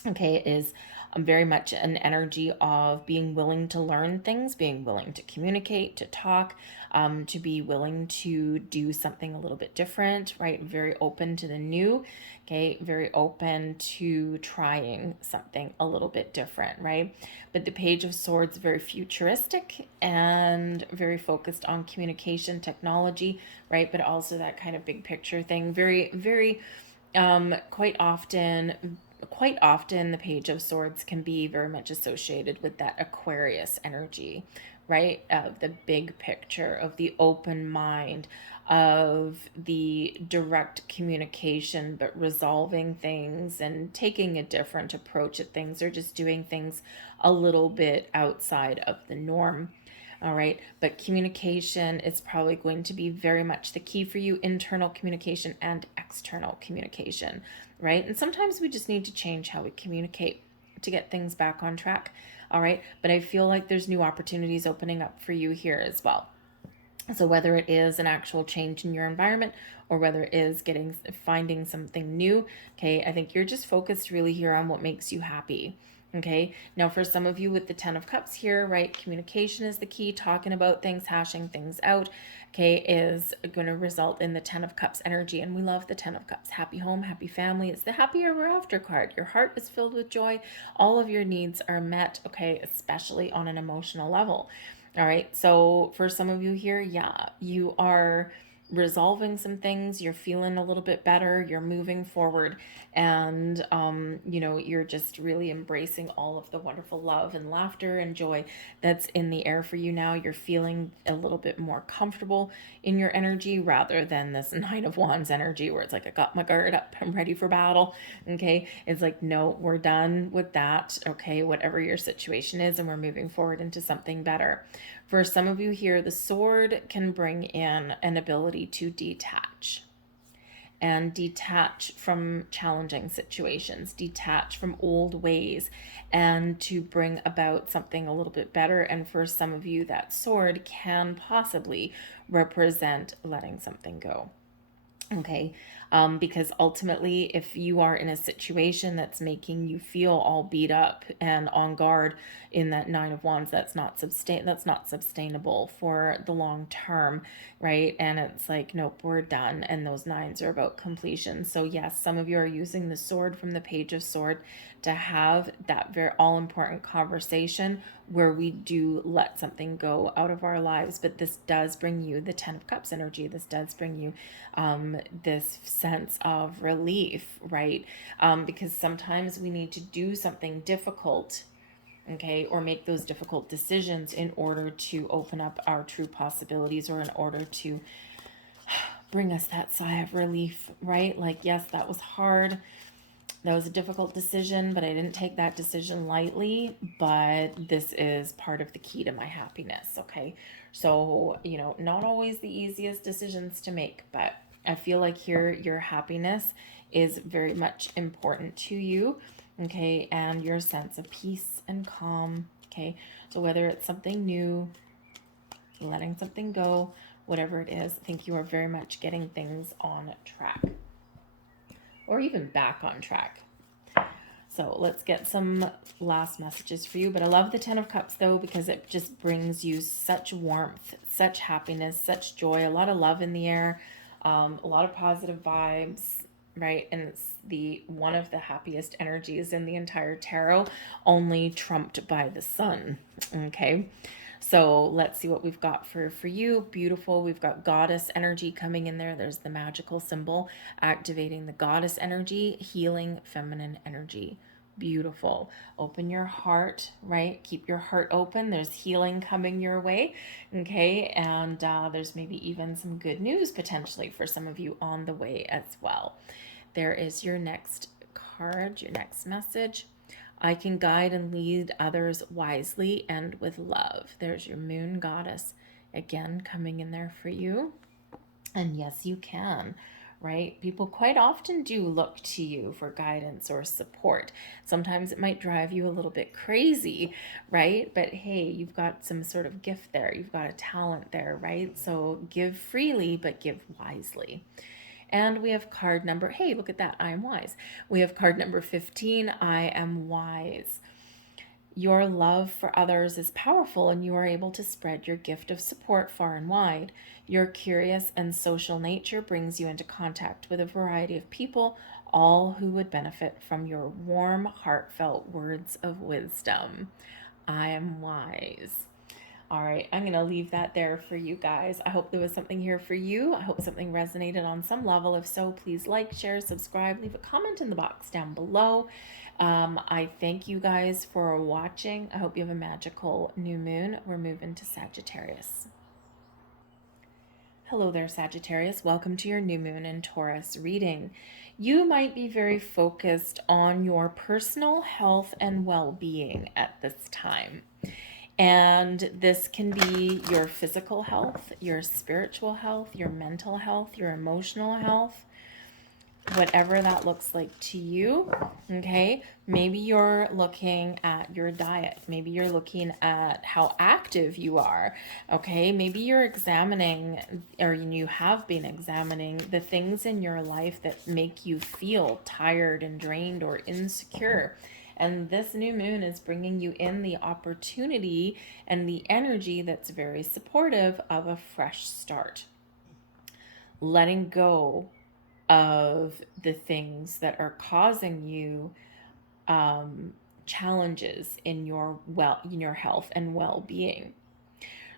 Okay, it is very much an energy of being willing to learn things, being willing to communicate, to talk, to be willing to do something a little bit different, right? Very open to the new, okay? Very open to trying something a little bit different, right? But the Page of Swords is very futuristic and very focused on communication, technology, right? But also that kind of big picture thing. Very, very, quite often the Page of Swords can be very much associated with that Aquarius energy, right? Of the big picture, of the open mind, of the direct communication, but resolving things and taking a different approach at things, or just doing things a little bit outside of the norm. All right. But communication is probably going to be very much the key for you, internal communication and external communication, right? And sometimes we just need to change how we communicate to get things back on track. All right. But I feel like there's new opportunities opening up for you here as well. So whether it is an actual change in your environment, or whether it is finding something new, okay, I think you're just focused really here on what makes you happy. Okay, now for some of you with the Ten of Cups here, right, communication is the key. Talking about things, hashing things out, okay, is going to result in the Ten of Cups energy. And we love the Ten of Cups. Happy home, happy family. It's the happy ever after card. Your heart is filled with joy. All of your needs are met, okay, especially on an emotional level. All right, so for some of you here, yeah, you are resolving some things, you're feeling a little bit better, you're moving forward, and you know, you're just really embracing all of the wonderful love and laughter and joy that's in the air for you now. You're feeling a little bit more comfortable in your energy, rather than this Nine of Wands energy where it's like, I got my guard up, I'm ready for battle. Okay, it's like, no, we're done with that. Okay, whatever your situation is, and we're moving forward into something better. For some of you here, the sword can bring in an ability to detach from challenging situations, detach from old ways, and to bring about something a little bit better. And for some of you, that sword can possibly represent letting something go. Okay, because ultimately, if you are in a situation that's making you feel all beat up and on guard in that Nine of Wands, that's not sustainable for the long term, right? And it's like, nope, we're done. And those nines are about completion. So yes, some of you are using the sword from the Page of Sword to have that very all important conversation where we do let something go out of our lives. But this does bring you the Ten of Cups energy. This does bring you this sense of relief, right? Because sometimes we need to do something difficult, okay, or make those difficult decisions in order to open up our true possibilities, or in order to bring us that sigh of relief, right? Like, yes, that was hard. That was a difficult decision, but I didn't take that decision lightly. But this is part of the key to my happiness, okay? So, not always the easiest decisions to make, but I feel like here your happiness is very much important to you, okay? And your sense of peace and calm, okay? So whether it's something new, letting something go, whatever it is, I think you are very much getting things on track, or even back on track. So let's get some last messages for you. But I love the 10 of Cups, though, because it just brings you such warmth, such happiness, such joy, a lot of love in the air, a lot of positive vibes, right? And it's one of the happiest energies in the entire tarot, only trumped by the sun, okay? So let's see what we've got for you. Beautiful. We've got goddess energy coming in there. There's the magical symbol activating the goddess energy, healing feminine energy. Beautiful. Open your heart, right? Keep your heart open. There's healing coming your way, okay? And there's maybe even some good news potentially for some of you on the way as well. There is your next card, your next message. I can guide and lead others wisely and with love. There's your moon goddess again coming in there for you. And yes, you can, right? People quite often do look to you for guidance or support. Sometimes it might drive you a little bit crazy, right? But hey, you've got some sort of gift there. You've got a talent there, right? So give freely, but give wisely. And we have card number, hey, look at that, I am wise. We have card number 15, I am wise. Your love for others is powerful, and you are able to spread your gift of support far and wide. Your curious and social nature brings you into contact with a variety of people, all who would benefit from your warm, heartfelt words of wisdom. I am wise. All right, I'm going to leave that there for you guys. I hope there was something here for you. I hope something resonated on some level. If so, please like, share, subscribe, leave a comment in the box down below. I thank you guys for watching. I hope you have a magical new moon. We're moving to Sagittarius. Hello there, Sagittarius. Welcome to your new moon in Taurus reading. You might be very focused on your personal health and well-being at this time. And this can be your physical health, your spiritual health, your mental health, your emotional health, whatever that looks like to you, okay? Maybe you're looking at your diet. Maybe you're looking at how active you are, okay? Maybe you're examining, or you have been examining the things in your life that make you feel tired and drained or insecure. And this new moon is bringing you in the opportunity and the energy that's very supportive of a fresh start. Letting go of the things that are causing you challenges in your health and well-being.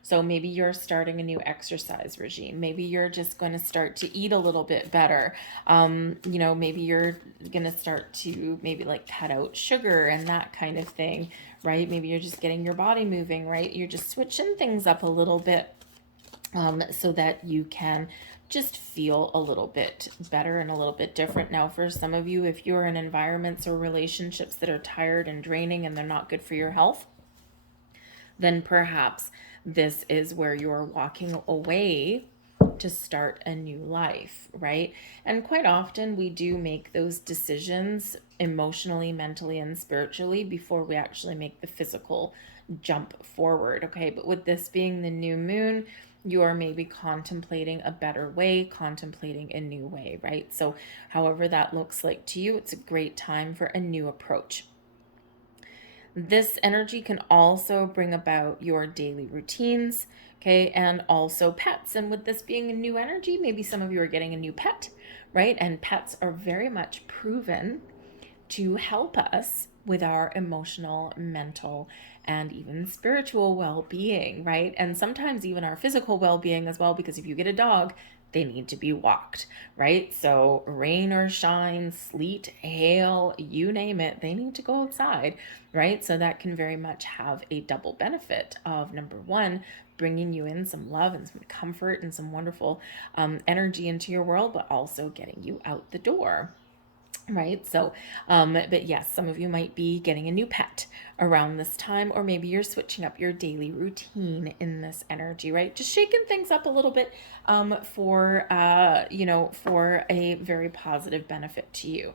So maybe you're starting a new exercise regime. Maybe you're just going to start to eat a little bit better. Maybe you're going to start to like cut out sugar and that kind of thing, right? Maybe you're just getting your body moving, right? You're just switching things up a little bit so that you can just feel a little bit better and a little bit different. Now, for some of you, if you're in environments or relationships that are tired and draining and they're not good for your health, then perhaps this is where you're walking away to start a new life, right? And quite often we do make those decisions emotionally, mentally, and spiritually before we actually make the physical jump forward, okay? But with this being the new moon, you are maybe contemplating a better way, contemplating a new way, right? So however that looks like to you, it's a great time for a new approach. This energy can also bring about your daily routines, okay, and also pets. And with this being a new energy, maybe some of you are getting a new pet, right? And pets are very much proven to help us with our emotional, mental, and even spiritual well-being, right? And sometimes even our physical well-being as well, because if you get a dog, they need to be walked, right? So rain or shine, sleet, hail, you name it, they need to go outside, right? So that can very much have a double benefit of, number one, bringing you in some love and some comfort and some wonderful energy into your world, but also getting you out the door. Right. So, but yes, some of you might be getting a new pet around this time, or maybe you're switching up your daily routine in this energy, right? Just shaking things up a little bit, for a very positive benefit to you.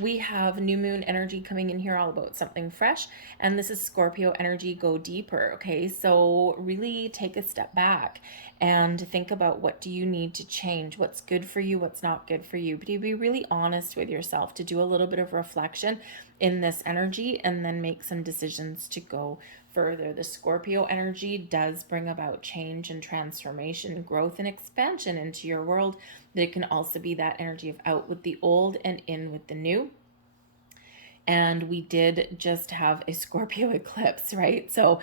We have new moon energy coming in here, all about something fresh. And this is Scorpio energy, go deeper. Okay. So really take a step back and think about, what do you need to change? What's good for you? What's not good for you? But you be really honest with yourself, to do a little bit of reflection in this energy, and then make some decisions to go further. The Scorpio energy does bring about change and transformation, growth and expansion into your world. But it can also be that energy of out with the old and in with the new. And we did just have a Scorpio eclipse, right? So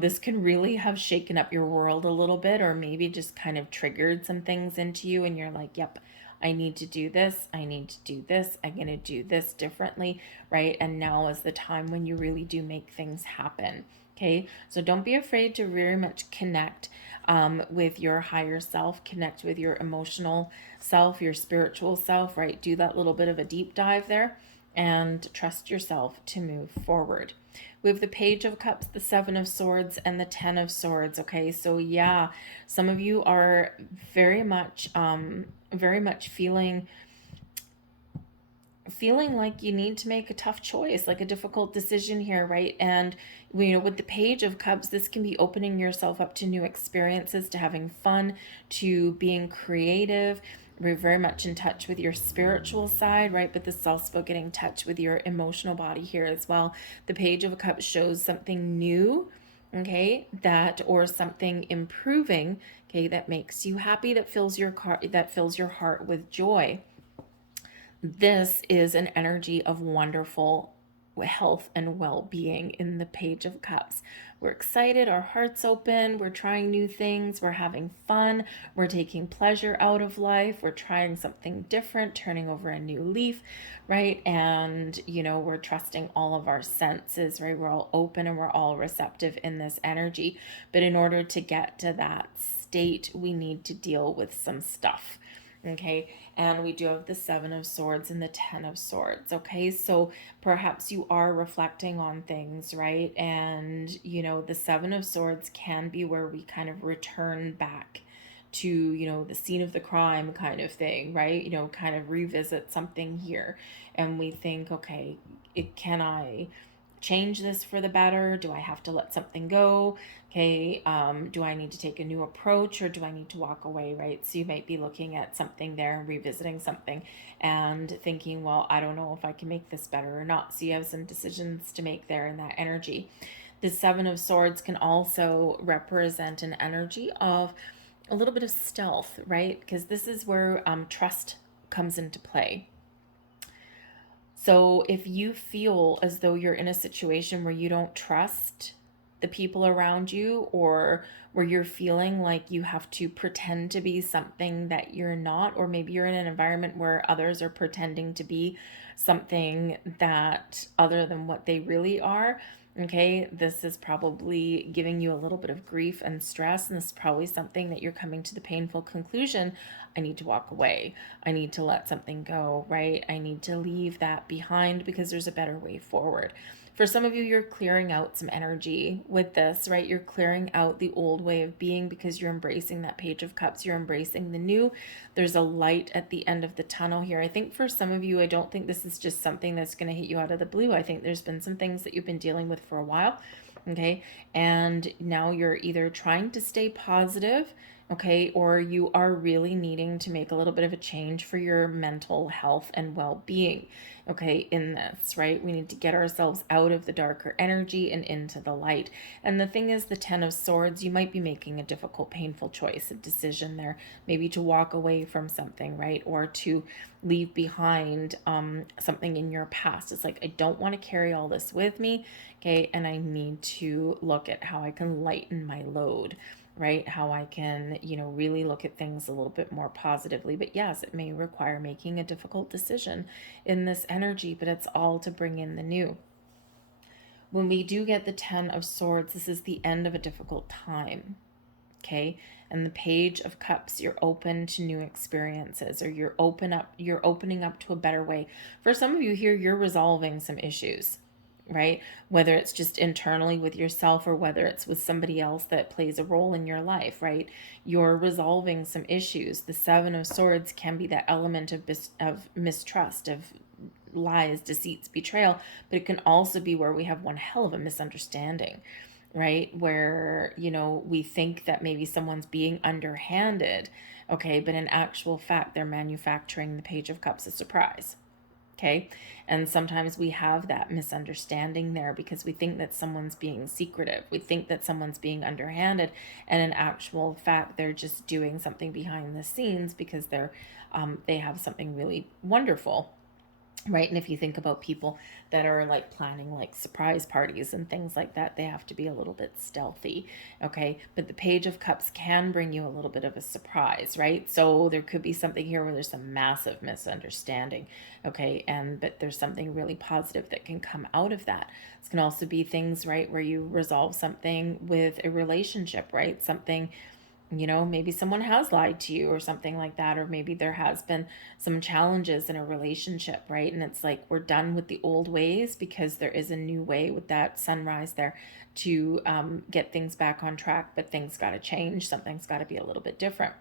this can really have shaken up your world a little bit, or maybe just kind of triggered some things into you, and you're like, yep, I need to do this, I need to do this, I'm going to do this differently, right? And now is the time when you really do make things happen. Okay, so don't be afraid to very much connect with your higher self, connect with your emotional self, your spiritual self, right? Do that little bit of a deep dive there, and trust yourself to move forward. We have the Page of Cups, the Seven of Swords, and the Ten of Swords. Okay, so yeah, some of you are very much feeling like you need to make a tough choice, like a difficult decision here, right? And with the Page of Cups, this can be opening yourself up to new experiences, to having fun, to being creative. We're very much in touch with your spiritual side, right? But this is also getting in touch with your emotional body here as well. The Page of Cups shows something new, okay, or something improving, okay, that makes you happy, that fills your heart with joy. This is an energy of wonderful health and well-being in the Page of Cups. We're excited, our hearts open, we're trying new things, we're having fun, we're taking pleasure out of life, we're trying something different, turning over a new leaf, right? And we're trusting all of our senses, right? We're all open and we're all receptive in this energy. But in order to get to that state, we need to deal with some stuff. Okay, and we do have the Seven of Swords and the Ten of Swords. Okay, so perhaps you are reflecting on things, right? And the Seven of Swords can be where we kind of return back to the scene of the crime kind of thing, right? Kind of revisit something here, and we think, okay, can I change this for the better? Do I have to let something go? Okay, do I need to take a new approach, or do I need to walk away, right? So you might be looking at something there, revisiting something, and thinking, well, I don't know if I can make this better or not. So you have some decisions to make there in that energy. The Seven of Swords can also represent an energy of a little bit of stealth, right? Because this is where trust comes into play. So if you feel as though you're in a situation where you don't trust the people around you, or where you're feeling like you have to pretend to be something that you're not, or maybe you're in an environment where others are pretending to be something that other than what they really are, okay, this is probably giving you a little bit of grief and stress, and this is probably something that you're coming to the painful conclusion, I need to walk away, I need to let something go, right? I need to leave that behind because there's a better way forward. For some of you, you're clearing out some energy with this, right? You're clearing out the old way of being because you're embracing that Page of Cups. You're embracing the new. There's a light at the end of the tunnel here. I think for some of you, I don't think this is just something that's going to hit you out of the blue. I think there's been some things that you've been dealing with for a while, okay? And now you're either trying to stay positive, okay? Or you are really needing to make a little bit of a change for your mental health and well-being, okay, in this, right? We need to get ourselves out of the darker energy and into the light. And the thing is, the Ten of Swords, you might be making a difficult, painful choice, a decision there, maybe to walk away from something, right? Or to leave behind something in your past. It's like, I don't want to carry all this with me, okay? And I need to look at how I can lighten my load, right? How I can, really look at things a little bit more positively. But yes, it may require making a difficult decision in this energy, but it's all to bring in the new. When we do get the Ten of Swords, this is the end of a difficult time, okay? And the Page of Cups, you're open to new experiences, or you're opening up to a better way. For some of you here, you're resolving some issues, right? Whether it's just internally with yourself or whether it's with somebody else that plays a role in your life, right? You're resolving some issues. The Seven of Swords can be that element of mistrust, of lies, deceits, betrayal, but it can also be where we have one hell of a misunderstanding, right? Where, we think that maybe someone's being underhanded, okay, but in actual fact, they're manufacturing the Page of Cups a surprise. Okay. And sometimes we have that misunderstanding there because we think that someone's being secretive. We think that someone's being underhanded. And in actual fact, they're just doing something behind the scenes because they have something really wonderful, right? And if you think about people that are like planning like surprise parties and things like that, they have to be a little bit stealthy, okay? But the Page of Cups can bring you a little bit of a surprise, right? So there could be something here where there's some massive misunderstanding, okay? But there's something really positive that can come out of that. This can also be things, right, where you resolve something with a relationship, right? Something, maybe someone has lied to you or something like that, or maybe there has been some challenges in a relationship, right? And it's like, we're done with the old ways because there is a new way with that sunrise there to get things back on track, but things got to change. Something's got to be a little bit different.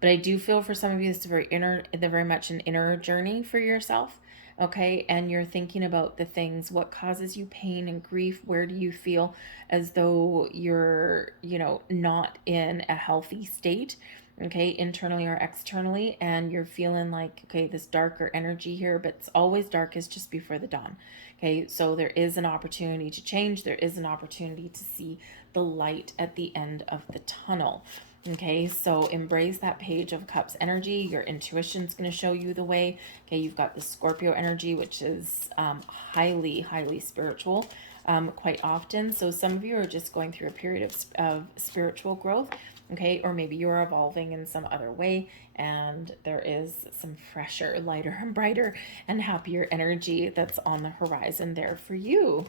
But I do feel for some of you, it's very much an inner journey for yourself, okay? And you're thinking about the things, what causes you pain and grief? Where do you feel as though you're, not in a healthy state, okay, internally or externally, and you're feeling like, okay, this darker energy here, but it's always darkest just before the dawn, okay? So there is an opportunity to change. There is an opportunity to see the light at the end of the tunnel. Okay, so embrace that Page of Cups energy. Your intuition's going to show you the way. Okay, you've got the Scorpio energy, which is highly, highly spiritual quite often. So some of you are just going through a period of spiritual growth, okay, or maybe you're evolving in some other way, and there is some fresher, lighter, and brighter and happier energy that's on the horizon there for you.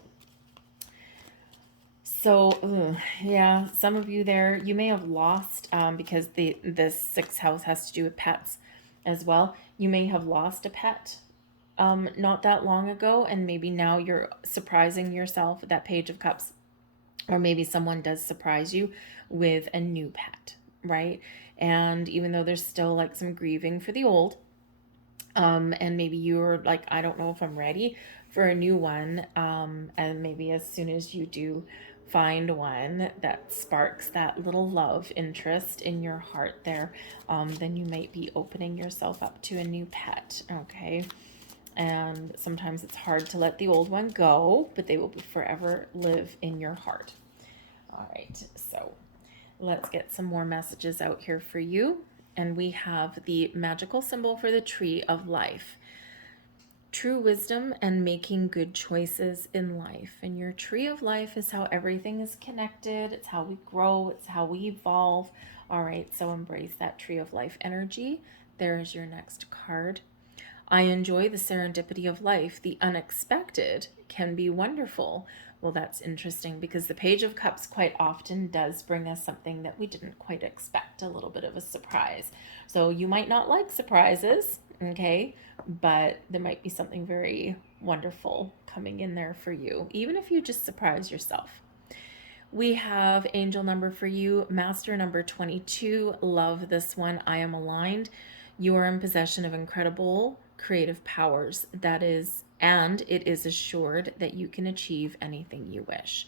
So, yeah, some of you there, you may have lost, because this sixth house has to do with pets as well. You may have lost a pet not that long ago, and maybe now you're surprising yourself with that Page of Cups. Or maybe someone does surprise you with a new pet, right? And even though there's still like some grieving for the old, and maybe you're like, I don't know if I'm ready for a new one, and maybe as soon as you do find one that sparks that little love interest in your heart there, then you might be opening yourself up to a new pet, okay? And sometimes it's hard to let the old one go, but they will forever live in your heart. All right, so let's get some more messages out here for you. And we have the magical symbol for the Tree of Life. True wisdom and making good choices in life. And your Tree of Life is how everything is connected. It's how we grow. It's how we evolve. All right, so embrace that Tree of Life energy. There's your next card. I enjoy the serendipity of life. The unexpected can be wonderful. Well, that's interesting because the Page of Cups quite often does bring us something that we didn't quite expect, a little bit of a surprise. So you might not like surprises, okay, but there might be something very wonderful coming in there for you, even if you just surprise yourself. We have angel number for you, master number 22. Love this one. I am aligned. You are in possession of incredible creative powers. And it is assured that you can achieve anything you wish.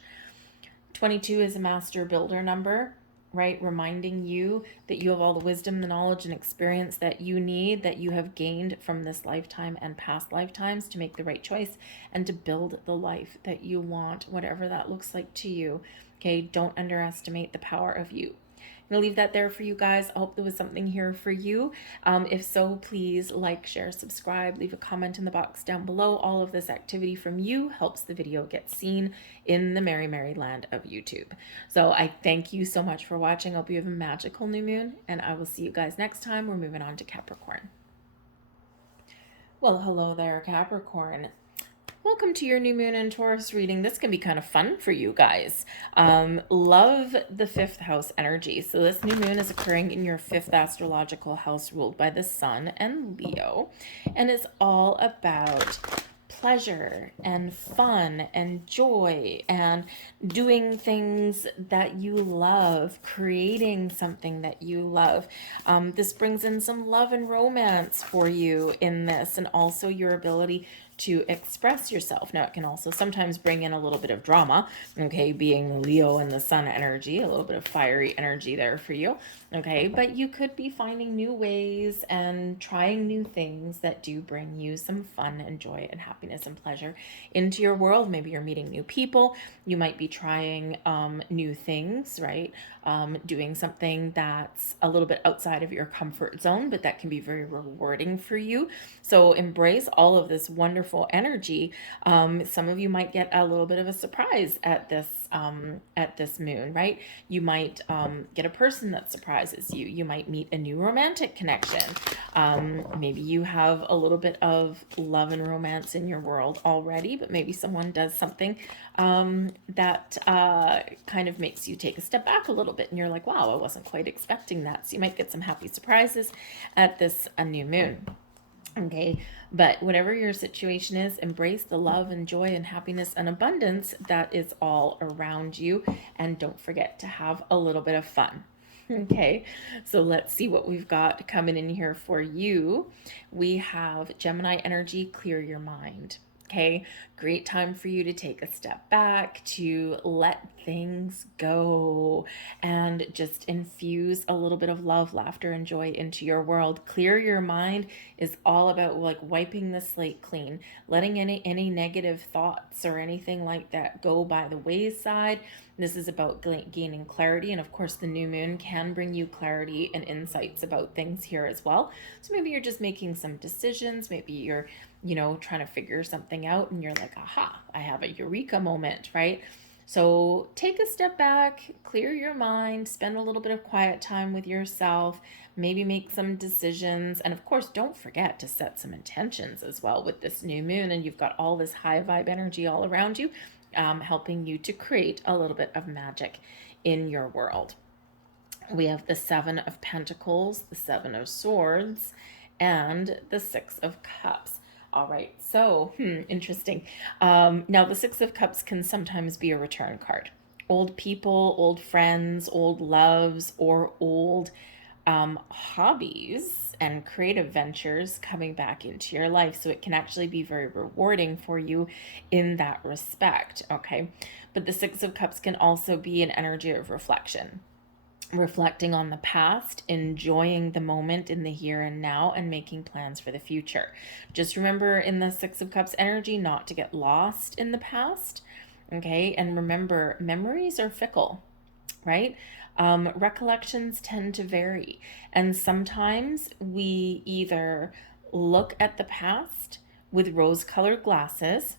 22 is a master builder number, right? Reminding you that you have all the wisdom, the knowledge, and experience that you need, that you have gained from this lifetime and past lifetimes to make the right choice and to build the life that you want, whatever that looks like to you. Okay, don't underestimate the power of you. I'm going to leave that there for you guys. I hope there was something here for you. If so, please like, share, subscribe, leave a comment in the box down below. All of this activity from you helps the video get seen in the merry, merry land of YouTube. So I thank you so much for watching. I hope you have a magical new moon, and I will see you guys next time. We're moving on to Capricorn. Well, hello there, Capricorn. Welcome to your new moon and Taurus reading. This can be kind of fun for you guys. Love the 5th house energy. So this new moon is occurring in your 5th astrological house ruled by the Sun and Leo. And it's all about pleasure and fun and joy and doing things that you love, creating something that you love. This brings in some love and romance for you in this, and also your ability to express yourself. Now, it can also sometimes bring in a little bit of drama, okay, being Leo and the Sun energy, a little bit of fiery energy there for you, okay, but you could be finding new ways and trying new things that do bring you some fun and joy and happiness and pleasure into your world. Maybe you're meeting new people, you might be trying new things, right? Doing something that's a little bit outside of your comfort zone, but that can be very rewarding for you. So embrace all of this wonderful energy. Some of you might get a little bit of a surprise at this moon, right? You might get a person that surprises you. You might meet a new romantic connection. Maybe you have a little bit of love and romance in your world already, but maybe someone does something that kind of makes you take a step back a little bit, and you're like, wow, I wasn't quite expecting that. So you might get some happy surprises at this new moon. Okay, but whatever your situation is, embrace the love and joy and happiness and abundance that is all around you, and don't forget to have a little bit of fun. Okay, so let's see what we've got coming in here for you. We have Gemini energy, clear your mind. Okay, great time for you to take a step back, to let things go, and just infuse a little bit of love, laughter, and joy into your world. Clear your mind is all about like wiping the slate clean, letting any negative thoughts or anything like that go by the wayside. This is about gaining clarity, and of course the new moon can bring you clarity and insights about things here as well. So maybe you're just making some decisions, maybe you're trying to figure something out and you're like, aha, I have a eureka moment, right? So take a step back, clear your mind, spend a little bit of quiet time with yourself, maybe make some decisions. And of course, don't forget to set some intentions as well with this new moon. And you've got all this high vibe energy all around you, helping you to create a little bit of magic in your world. We have the 7 of Pentacles, the 7 of Swords, and the 6 of Cups. All right, so interesting. Now, the 6 of Cups can sometimes be a return card. Old people, old friends, old loves, or old hobbies and creative ventures coming back into your life. So it can actually be very rewarding for you in that respect, okay? But the 6 of Cups can also be an energy of reflection. Reflecting on the past, enjoying the moment in the here and now, and making plans for the future. Just remember in the 6 of Cups energy not to get lost in the past, okay? And remember, memories are fickle, right? Recollections tend to vary, and sometimes we either look at the past with rose-colored glasses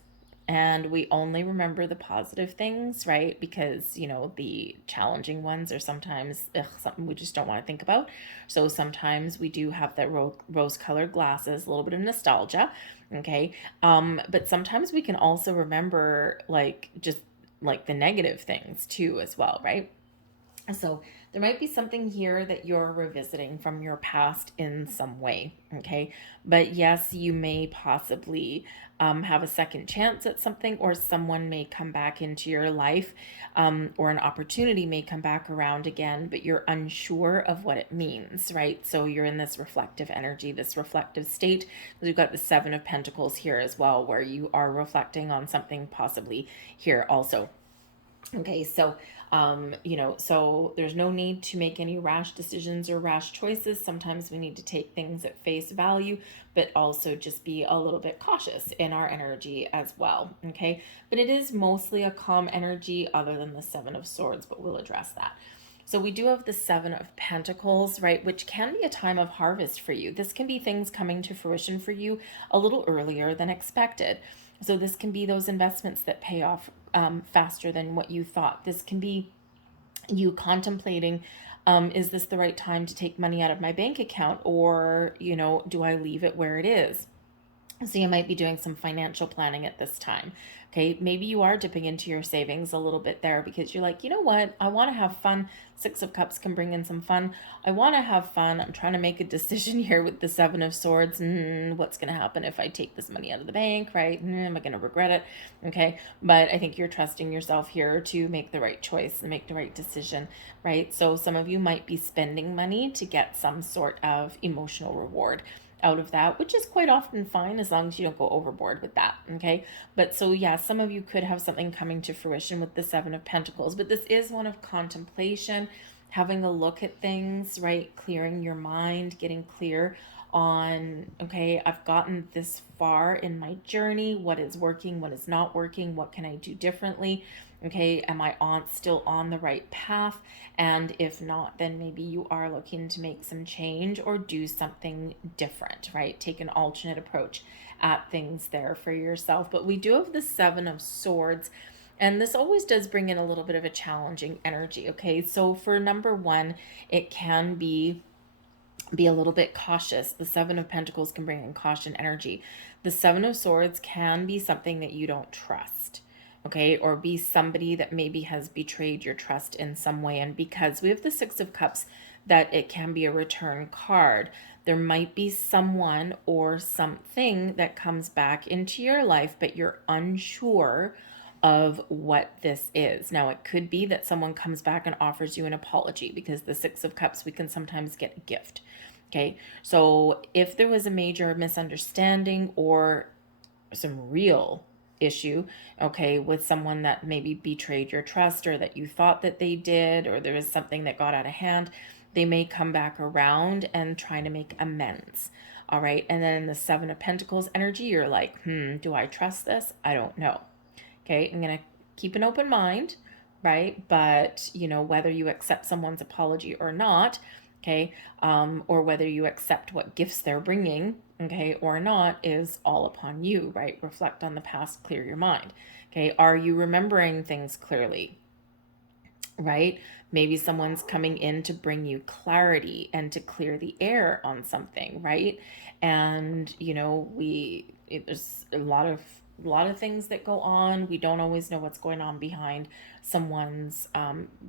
and we only remember the positive things, right? Because, the challenging ones are sometimes something we just don't want to think about. So sometimes we do have that rose-colored glasses, a little bit of nostalgia, okay? But sometimes we can also remember just the negative things too as well, right? So there might be something here that you're revisiting from your past in some way, okay? But yes, you may possibly have a second chance at something, or someone may come back into your life, or an opportunity may come back around again, but you're unsure of what it means, right? So you're in this reflective energy, this reflective state. We've got the 7 of Pentacles here as well, where you are reflecting on something possibly here also. Okay, so So there's no need to make any rash decisions or rash choices. Sometimes we need to take things at face value, but also just be a little bit cautious in our energy as well. Okay. But it is mostly a calm energy other than the Seven of Swords, but we'll address that. So we do have the Seven of Pentacles, right, which can be a time of harvest for you. This can be things coming to fruition for you a little earlier than expected. So this can be those investments that pay off faster than what you thought. This can be you contemplating, is this the right time to take money out of my bank account, or, do I leave it where it is? So you might be doing some financial planning at this time. Okay, maybe you are dipping into your savings a little bit there because you're like, you know what, I want to have fun. Six of Cups can bring in some fun. I want to have fun. I'm trying to make a decision here with the Seven of Swords. What's going to happen if I take this money out of the bank, right? Am I going to regret it? Okay, but I think you're trusting yourself here to make the right choice and make the right decision, right? So some of you might be spending money to get some sort of emotional reward out of that, which is quite often fine as long as you don't go overboard with that. Okay. But so yeah, some of you could have something coming to fruition with the Seven of Pentacles, but this is one of contemplation, having a look at things, right? Clearing your mind, getting clear on, okay, I've gotten this far in my journey. What is working? What is not working? What can I do differently? Okay, am I still on the right path? And if not, then maybe you are looking to make some change or do something different, right? Take an alternate approach at things there for yourself. But we do have the Seven of Swords, and this always does bring in a little bit of a challenging energy, okay? So for number one, it can be a little bit cautious. The Seven of Pentacles can bring in caution energy. The Seven of Swords can be something that you don't trust, okay, or be somebody that maybe has betrayed your trust in some way. And because we have the Six of Cups, that it can be a return card. There might be someone or something that comes back into your life, but you're unsure of what this is. Now, it could be that someone comes back and offers you an apology, because the Six of Cups, we can sometimes get a gift. Okay, so if there was a major misunderstanding or some real issue, okay, with someone that maybe betrayed your trust, or that you thought that they did, or there was something that got out of hand, they may come back around and try to make amends. All right, and then the Seven of Pentacles energy, you're like, do I trust this? I don't know. Okay, I'm going to keep an open mind, right? But, whether you accept someone's apology or not, okay, or whether you accept what gifts they're bringing, okay, or not, is all upon you, right? Reflect on the past, clear your mind. Okay, are you remembering things clearly, right? Maybe someone's coming in to bring you clarity and to clear the air on something, right? And there's a lot of things that go on. We don't always know what's going on behind someone's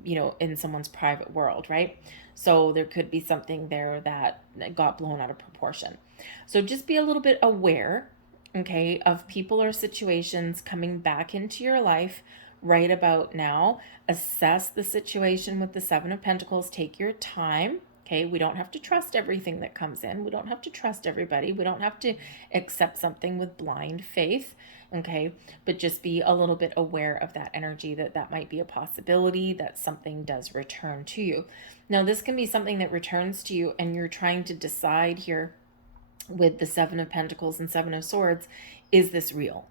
in someone's private world, right? So there could be something there that got blown out of proportion. So just be a little bit aware, okay, of people or situations coming back into your life right about now. Assess the situation with the Seven of Pentacles. Take your time. Okay, we don't have to trust everything that comes in. We don't have to trust everybody. We don't have to accept something with blind faith. Okay, but just be a little bit aware of that energy, that might be a possibility that something does return to you. Now, this can be something that returns to you and you're trying to decide here with the Seven of Pentacles and Seven of Swords, is this real?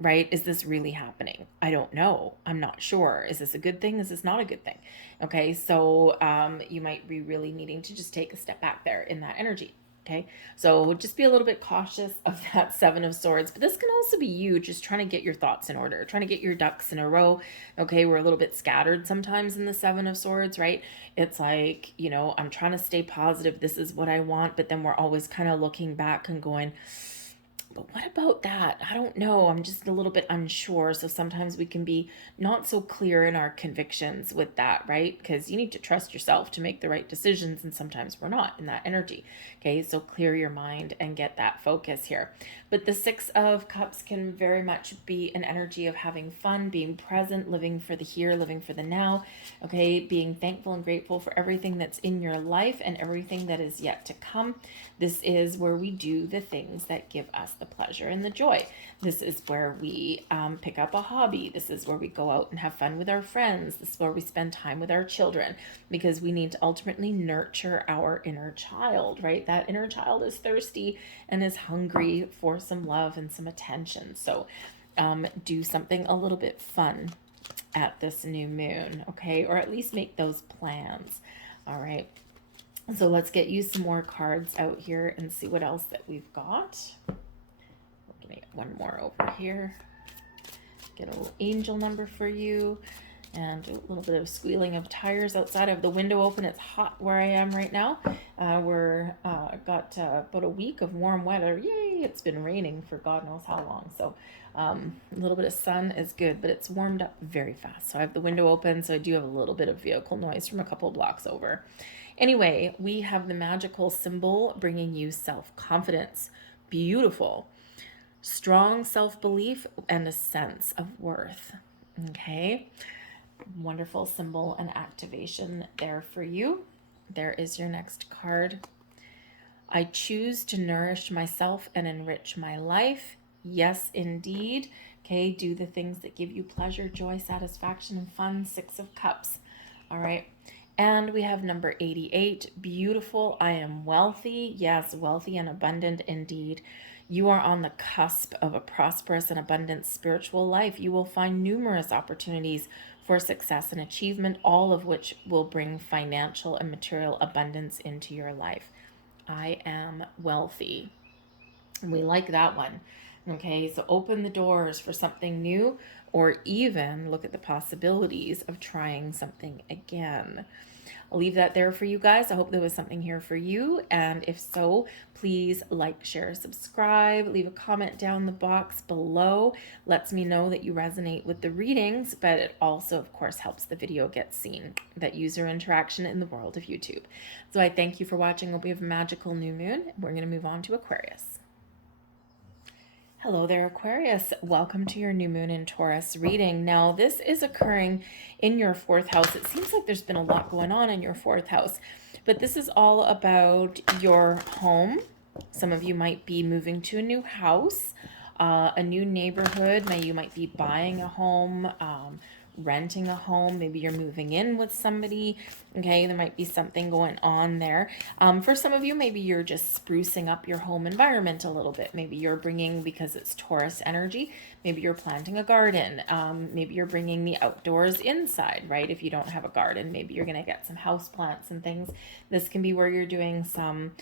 Right? Is this really happening? I don't know. I'm not sure. Is this a good thing? Is this not a good thing? Okay, so you might be really needing to just take a step back there in that energy. Okay, so just be a little bit cautious of that Seven of Swords. But this can also be you just trying to get your thoughts in order, trying to get your ducks in a row. Okay, we're a little bit scattered sometimes in the Seven of Swords, right? It's like, I'm trying to stay positive. This is what I want. But then we're always kind of looking back and going, but what about that? I don't know. I'm just a little bit unsure. So sometimes we can be not so clear in our convictions with that, right? Because you need to trust yourself to make the right decisions. And sometimes we're not in that energy. Okay, so clear your mind and get that focus here. But the Six of Cups can very much be an energy of having fun, being present, living for the here, living for the now. Okay, being thankful and grateful for everything that's in your life and everything that is yet to come. This is where we do the things that give us the pleasure and the joy. This is where we pick up a hobby. This is where we go out and have fun with our friends. This is where we spend time with our children, because we need to ultimately nurture our inner child, right? That inner child is thirsty and is hungry for some love and some attention. So do something a little bit fun at this new moon, okay? Or at least make those plans. All right. So let's get you some more cards out here and see what else that we've got. We're gonna get one more over here. Get a little angel number for you, and a little bit of squealing of tires outside. I have the window open. It's hot where I am right now. We're got about a week of warm weather. Yay! It's been raining for God knows how long. So a little bit of sun is good, but it's warmed up very fast. So I have the window open, so I do have a little bit of vehicle noise from a couple blocks over. Anyway, we have the magical symbol bringing you self-confidence. Beautiful. Strong self-belief and a sense of worth. Okay. Wonderful symbol and activation there for you. There is your next card. I choose to nourish myself and enrich my life. Yes, indeed. Okay. Do the things that give you pleasure, joy, satisfaction, and fun. 6 of Cups. All right. And we have number 88, beautiful. I am wealthy. Yes, wealthy and abundant indeed. You are on the cusp of a prosperous and abundant spiritual life. You will find numerous opportunities for success and achievement, all of which will bring financial and material abundance into your life. I am wealthy. And we like that one. Okay, so open the doors for something new, or even look at the possibilities of trying something again. I'll leave that there for you guys. I hope there was something here for you. And if so, please like, share, subscribe, leave a comment down the box below. Lets me know that you resonate with the readings, but it also, of course, helps the video get seen, that user interaction in the world of YouTube. So I thank you for watching. Hope you have a magical new moon. We're going to move on to Aquarius. Hello there, Aquarius. Welcome to your new moon in Taurus reading. Now, this is occurring in your 4th house. It seems like there's been a lot going on in your 4th house, but this is all about your home. Some of you might be moving to a new house, a new neighborhood. Maybe you might be buying a home, renting a home. Maybe you're moving in with somebody. Okay, there might be something going on there. For some of you, maybe you're just sprucing up your home environment a little bit. Maybe you're bringing, because it's Taurus energy, maybe you're planting a garden. Maybe you're bringing the outdoors inside, right? If you don't have a garden, maybe you're going to get some house plants and things. This can be where you're doing some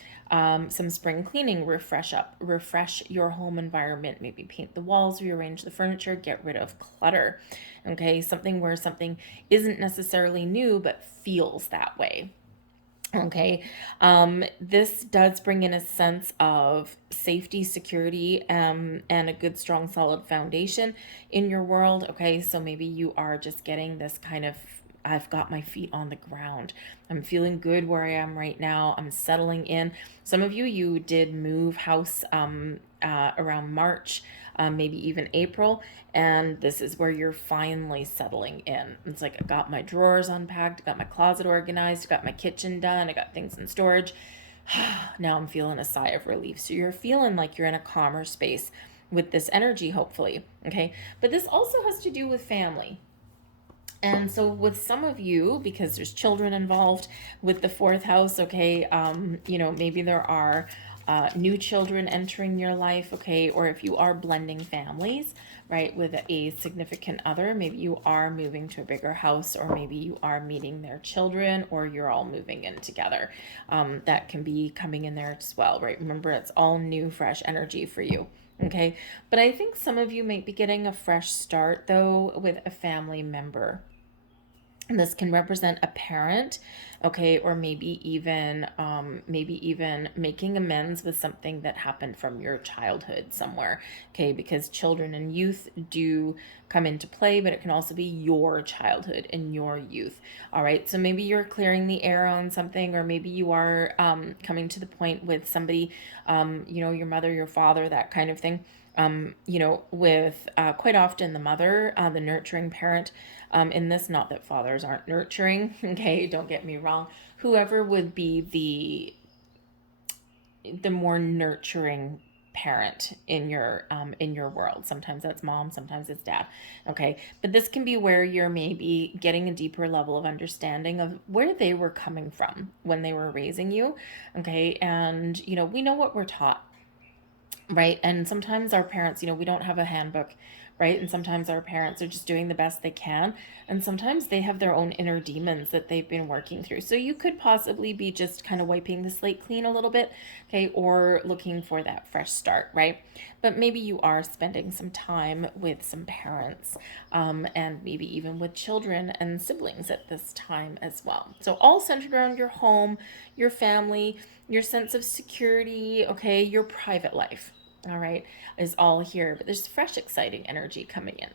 spring cleaning, refresh your home environment, maybe paint the walls, rearrange the furniture, get rid of clutter. Okay, something where something isn't necessarily new, but feels that way. Okay, this does bring in a sense of safety, security, and a good, strong, solid foundation in your world. Okay, so maybe you are just getting this kind of, I've got my feet on the ground. I'm feeling good where I am right now. I'm settling in. Some of you did move house around March, maybe even April, and this is where you're finally settling in. It's like I got my drawers unpacked, got my closet organized, got my kitchen done, I got things in storage. Now I'm feeling a sigh of relief. So you're feeling like you're in a calmer space with this energy, hopefully. Okay, but this also has to do with family. And so with some of you, because there's children involved with the 4th house, okay, maybe there are new children entering your life, okay, or if you are blending families, right, with a significant other, maybe you are moving to a bigger house, or maybe you are meeting their children, or you're all moving in together. That can be coming in there as well, right? Remember, it's all new, fresh energy for you. Okay, but I think some of you might be getting a fresh start, though, with a family member. And this can represent a parent, okay, or maybe even making amends with something that happened from your childhood somewhere, okay, because children and youth do come into play, but it can also be your childhood and your youth. All right, so maybe you're clearing the air on something, or maybe you are coming to the point with somebody, your mother, your father, that kind of thing. With quite often the mother, the nurturing parent, in this, not that fathers aren't nurturing, okay, don't get me wrong, whoever would be the more nurturing parent in your world. Sometimes that's mom, sometimes it's dad. Okay, but this can be where you're maybe getting a deeper level of understanding of where they were coming from when they were raising you. Okay, and we know what we're taught, right? And sometimes our parents, we don't have a handbook, right? And sometimes our parents are just doing the best they can. And sometimes they have their own inner demons that they've been working through. So you could possibly be just kind of wiping the slate clean a little bit, okay? Or looking for that fresh start, right? But maybe you are spending some time with some parents, and maybe even with children and siblings at this time as well. So all centered around your home, your family, your sense of security, okay? Your private life, all right, is all here. But there's fresh, exciting energy coming in.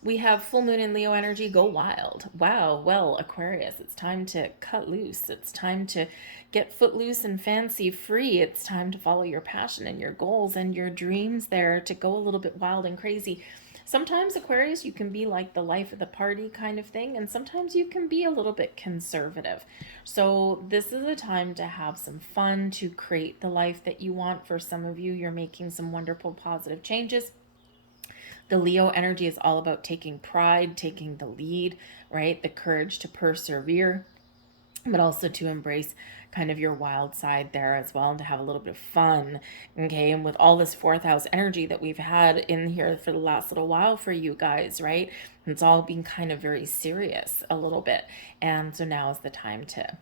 We have full moon in Leo energy. Go wild. Wow. Well, Aquarius, it's time to cut loose. It's time to get footloose and fancy free. It's time to follow your passion and your goals and your dreams there, to go a little bit wild and crazy. Sometimes, Aquarius, you can be like the life of the party kind of thing, and sometimes you can be a little bit conservative. So this is a time to have some fun, to create the life that you want. For some of you, you're making some wonderful positive changes. The Leo energy is all about taking pride, taking the lead, right? The courage to persevere, but also to embrace kind of your wild side there as well, and to have a little bit of fun. Okay, and with all this fourth house energy that we've had in here for the last little while for you guys, right? It's all being kind of very serious a little bit. And so now is the time to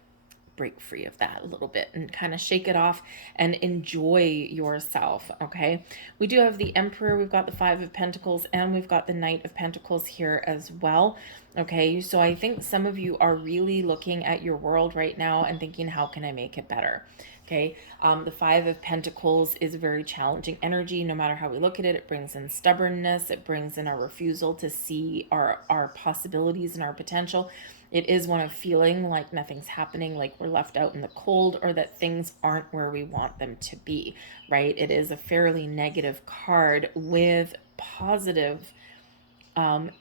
break free of that a little bit and kind of shake it off and enjoy yourself. Okay, we do have the Emperor, we've got the Five of Pentacles, and we've got the Knight of Pentacles here as well. Okay, so I think some of you are really looking at your world right now and thinking, how can I make it better? Okay, the Five of Pentacles is a very challenging energy. No matter how we look at it, it brings in stubbornness, it brings in our refusal to see our possibilities and our potential. It is one of feeling like nothing's happening, like we're left out in the cold, or that things aren't where we want them to be, right? It is a fairly negative card with positive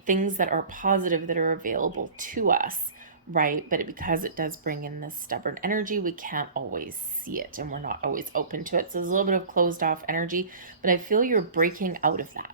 things that are positive that are available to us, right? But because it does bring in this stubborn energy, we can't always see it, and we're not always open to it. So there's a little bit of closed off energy, but I feel you're breaking out of that.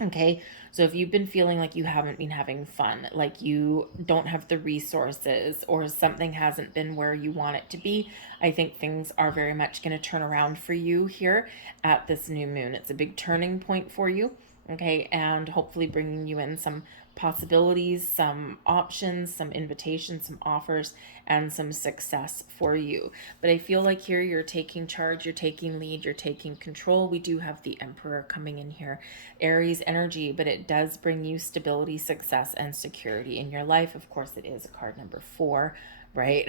Okay, so if you've been feeling like you haven't been having fun, like you don't have the resources, or something hasn't been where you want it to be, I think things are very much going to turn around for you here at this new moon. It's a big turning point for you, okay, and hopefully bringing you in some possibilities, some options, some invitations, some offers, and some success for you. But I feel like here you're taking charge, you're taking lead, you're taking control. We do have the Emperor coming in here, Aries energy, but it does bring you stability, success, and security in your life. Of course, it is a card number 4, right?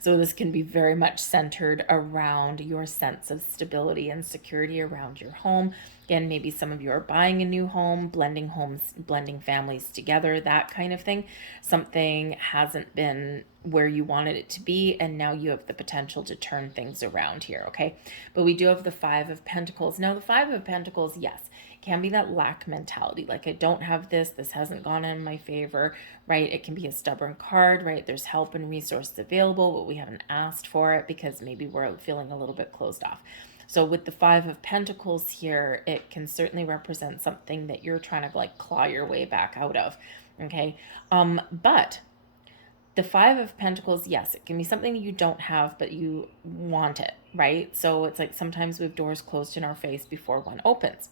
So this can be very much centered around your sense of stability and security around your home. Again, maybe some of you are buying a new home, blending homes, blending families together, that kind of thing. Something hasn't been where you wanted it to be, and now you have the potential to turn things around here, okay? But we do have the Five of Pentacles. Now, the Five of Pentacles, yes, can be that lack mentality. Like, I don't have this hasn't gone in my favor, right? It can be a stubborn card, right? There's help and resources available, but we haven't asked for it because maybe we're feeling a little bit closed off. So with the Five of Pentacles here, it can certainly represent something that you're trying to like claw your way back out of, okay? But the Five of Pentacles, yes, it can be something you don't have, but you want it, right? So it's like sometimes we have doors closed in our face before one opens.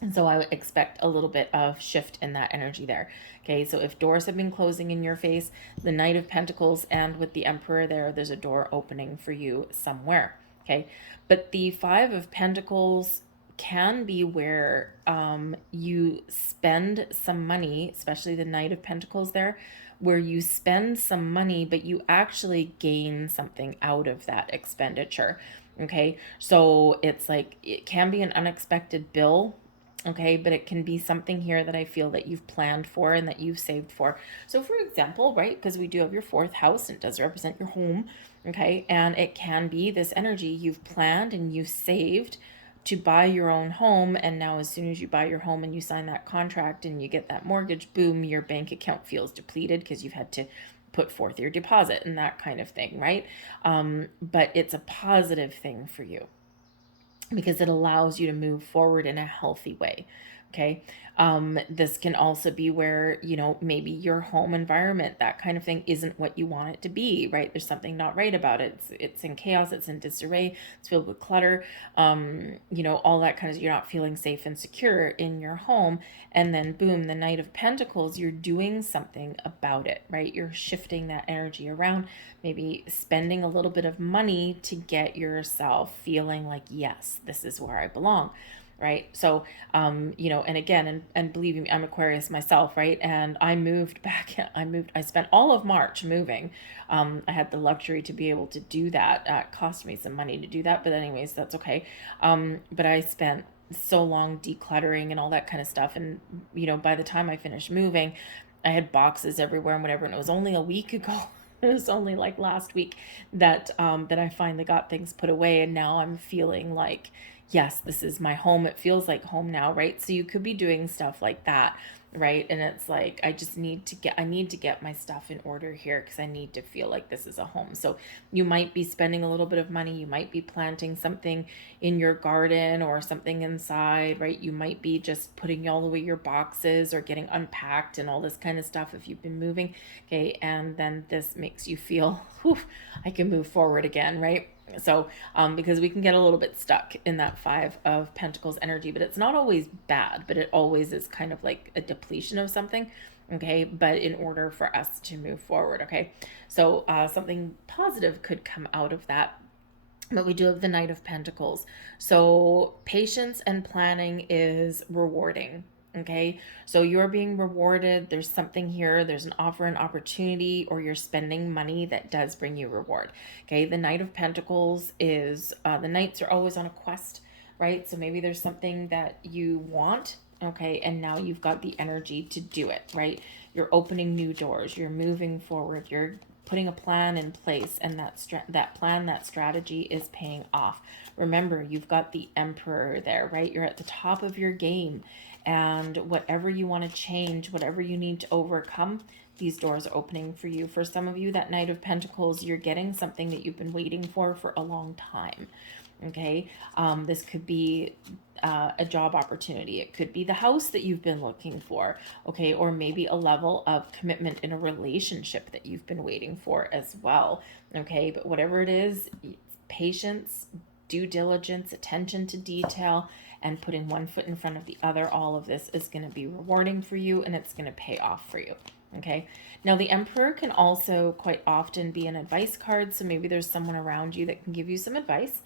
And so I would expect a little bit of shift in that energy there. Okay, so if doors have been closing in your face, the Knight of Pentacles and with the Emperor there's a door opening for you somewhere. Okay, but the Five of Pentacles can be where you spend some money, especially the Knight of Pentacles there, where you spend some money, but you actually gain something out of that expenditure. Okay, so it's like it can be an unexpected bill. Okay, but it can be something here that I feel that you've planned for and that you've saved for. So for example, right, because we do have your 4th house and it does represent your home, okay, and it can be this energy you've planned and you've saved to buy your own home, and now as soon as you buy your home and you sign that contract and you get that mortgage, boom, your bank account feels depleted because you've had to put forth your deposit and that kind of thing, right? But it's a positive thing for you. because it allows you to move forward in a healthy way. Okay. This can also be where, maybe your home environment, that kind of thing, isn't what you want it to be, right? There's something not right about it. It's in chaos, it's in disarray, it's filled with clutter, all that kind of, you're not feeling safe and secure in your home. And then boom, the Knight of Pentacles, you're doing something about it, right? You're shifting that energy around, maybe spending a little bit of money to get yourself feeling like, yes, this is where I belong. Right. So, and again, and believe me, I'm Aquarius myself, right? And I spent all of March moving. I had the luxury to be able to do that. It cost me some money to do that, but anyways, that's okay. But I spent so long decluttering and all that kind of stuff. And, by the time I finished moving, I had boxes everywhere and whatever. And it was only a week ago. It was only like last week that I finally got things put away. And now I'm feeling like, yes, this is my home. It feels like home now, right? So you could be doing stuff like that, right? And it's like, I need to get my stuff in order here because I need to feel like this is a home. So you might be spending a little bit of money. You might be planting something in your garden or something inside, right? You might be just putting all away your boxes or getting unpacked and all this kind of stuff if you've been moving. Okay. And then this makes you feel, whew, I can move forward again, right? So, because we can get a little bit stuck in that Five of Pentacles energy, but it's not always bad, but it always is kind of like a depletion of something. Okay. But in order for us to move forward. Okay. So, something positive could come out of that. But we do have the Knight of Pentacles. So patience and planning is rewarding. Okay. So you're being rewarded. There's something here. There's an offer, an opportunity, or you're spending money that does bring you reward. Okay. The Knight of Pentacles is, the Knights are always on a quest, right? So maybe there's something that you want. Okay. And now you've got the energy to do it, right? You're opening new doors. You're moving forward. You're putting a plan in place, and that plan, that strategy is paying off. Remember, you've got the Emperor there, right? You're at the top of your game, and whatever you want to change, whatever you need to overcome, these doors are opening for you. For some of you, that Knight of Pentacles, you're getting something that you've been waiting for a long time. Okay. This could be a job opportunity. It could be the house that you've been looking for. Okay. Or maybe a level of commitment in a relationship that you've been waiting for as well. Okay. But whatever it is, patience, due diligence, attention to detail, and putting one foot in front of the other, all of this is going to be rewarding for you, and it's going to pay off for you. Okay. Now the Emperor can also quite often be an advice card. So maybe there's someone around you that can give you some advice.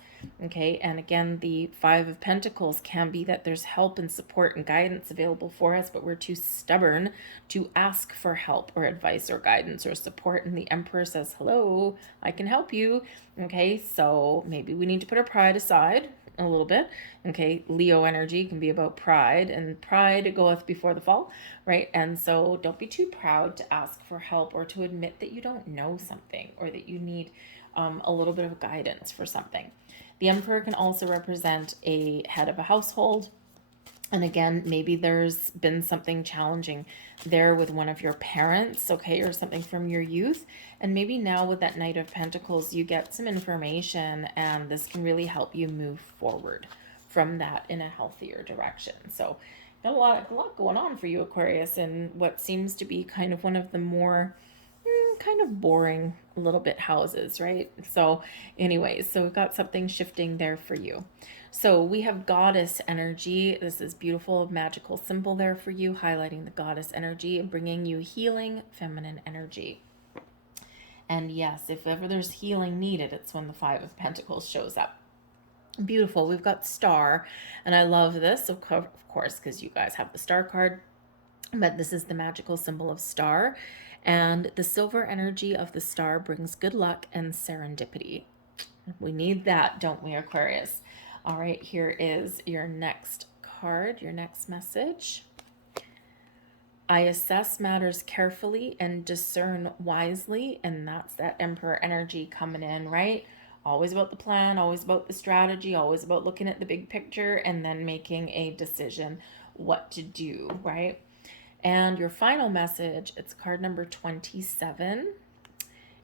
Okay. And again, the Five of Pentacles can be that there's help and support and guidance available for us, but we're too stubborn to ask for help or advice or guidance or support. And the Emperor says, hello, I can help you. Okay. So maybe we need to put our pride aside a little bit. Okay. Leo energy can be about pride, and pride goeth before the fall, right? And so don't be too proud to ask for help or to admit that you don't know something or that you need a little bit of guidance for something. The Emperor can also represent a head of a household. And again, maybe there's been something challenging there with one of your parents, okay, or something from your youth. And maybe now with that Knight of Pentacles, you get some information, and this can really help you move forward from that in a healthier direction. So got a lot going on for you, Aquarius, in what seems to be kind of one of the more kind of boring little bit houses, right? So anyways, so we've got something shifting there for you. So we have goddess energy. This is beautiful, magical symbol there for you, highlighting the goddess energy and bringing you healing feminine energy. And yes, if ever there's healing needed, it's when the Five of Pentacles shows up. Beautiful. We've got star, and I love this, of course, because you guys have the star card, but this is the magical symbol of star. And the silver energy of the star brings good luck and serendipity. We need that, don't we, Aquarius? All right, here is your next card, your next message. I assess matters carefully and discern wisely. And that's that Emperor energy coming in, right? Always about the plan, always about the strategy, always about looking at the big picture and then making a decision what to do, right? And your final message, it's card number 27.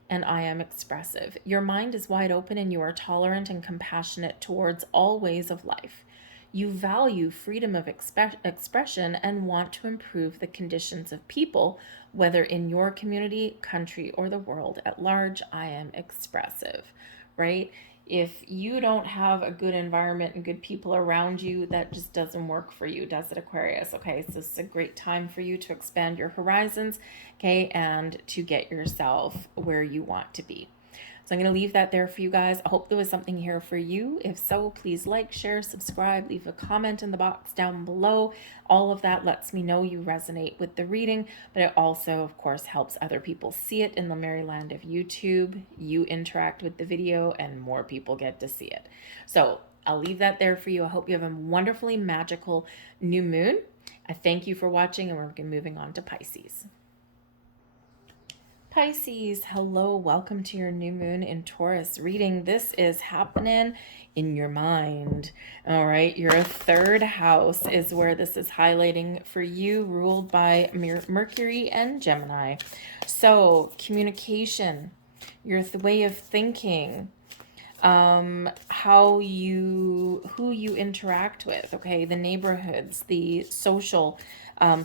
and I am expressive. Your mind is wide open and you are tolerant and compassionate towards all ways of life. You value freedom of expression and want to improve the conditions of people, whether in your community, country, or the world at large. I am expressive, right? If you don't have a good environment and good people around you, that just doesn't work for you, does it, Aquarius? Okay, so this is a great time for you to expand your horizons, okay, and to get yourself where you want to be. So I'm going to leave that there for you guys. I hope there was something here for you. If so, please like, share, subscribe, leave a comment in the box down below. All of that lets me know you resonate with the reading, but it also, of course, helps other people see it in the merry land of YouTube. You interact with the video and more people get to see it. So I'll leave that there for you. I hope you have a wonderfully magical new moon. I thank you for watching, and we're moving on to Pisces. Pisces, hello, welcome to your new moon in Taurus reading. This is happening in your mind. All right, your third house is where this is highlighting for you, ruled by Mercury and Gemini. So communication, your way of thinking, who you interact with, okay, the neighborhoods, the social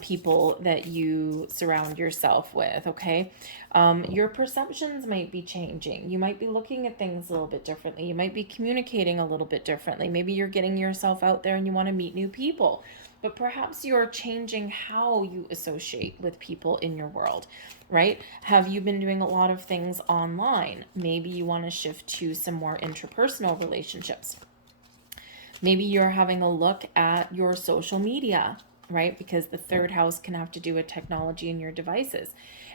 people that you surround yourself with, okay. Your perceptions might be changing. You might be looking at things a little bit differently. You might be communicating a little bit differently. Maybe you're getting yourself out there and you want to meet new people, but perhaps you're changing how you associate with people in your world, right? Have you been doing a lot of things online? Maybe you want to shift to some more interpersonal relationships. Maybe you're having a look at your social media, right? Because the third house can have to do with technology and your devices.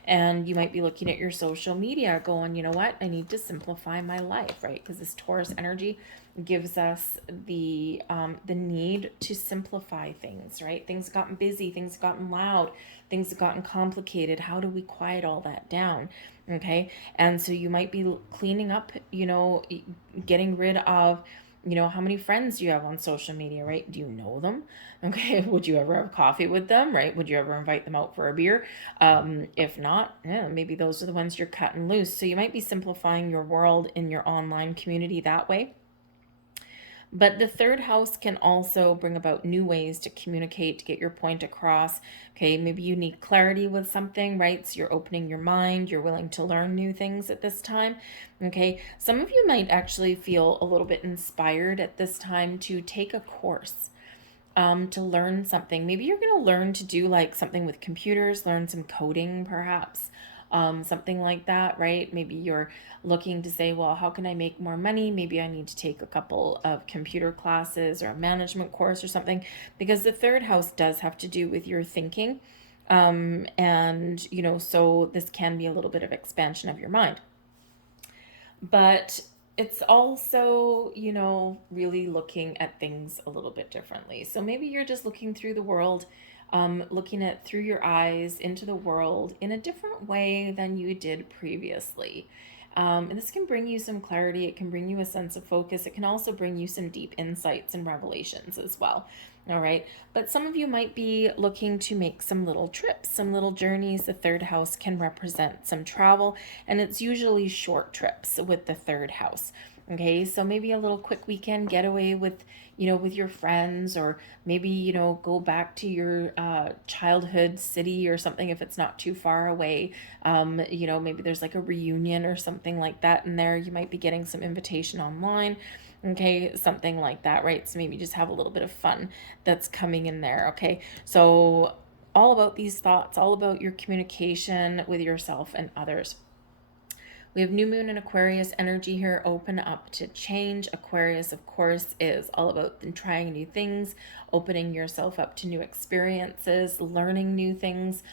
And you might be looking at your social media going, you know what? I need to simplify my life, right? Because this Taurus energy gives us the need to simplify things, right? Things have gotten busy, things have gotten loud, things have gotten complicated. How do we quiet all that down? Okay. And so you might be cleaning up, getting rid of, how many friends do you have on social media, right? Do you know them? Okay. Would you ever have coffee with them, right? Would you ever invite them out for a beer? If not, yeah, maybe those are the ones you're cutting loose. So you might be simplifying your world in your online community that way. But the third house can also bring about new ways to communicate, to get your point across. Okay, maybe you need clarity with something, right? So you're opening your mind, you're willing to learn new things at this time. Okay, some of you might actually feel a little bit inspired at this time to take a course. To learn something. Maybe you're going to learn to do like something with computers, learn some coding perhaps, something like that, right? Maybe you're looking to say, well, how can I make more money? Maybe I need to take a couple of computer classes or a management course or something, because the third house does have to do with your thinking. And, so this can be a little bit of expansion of your mind. But it's also, really looking at things a little bit differently. So maybe you're just looking through the world, looking at through your eyes into the world in a different way than you did previously. And this can bring you some clarity. It can bring you a sense of focus. It can also bring you some deep insights and revelations as well. All right. But some of you might be looking to make some little trips, some little journeys. The third house can represent some travel, and it's usually short trips with the third house. Okay. So maybe a little quick weekend getaway with your friends, or maybe, go back to your childhood city or something if it's not too far away. Maybe there's like a reunion or something like that in there. You might be getting some invitation online. Okay, something like that, right? So maybe just have a little bit of fun that's coming in there. Okay, so all about these thoughts, all about your communication with yourself and others. We have new moon and Aquarius energy here. Open up to change. Aquarius, of course, is all about trying new things, opening yourself up to new experiences, learning new things,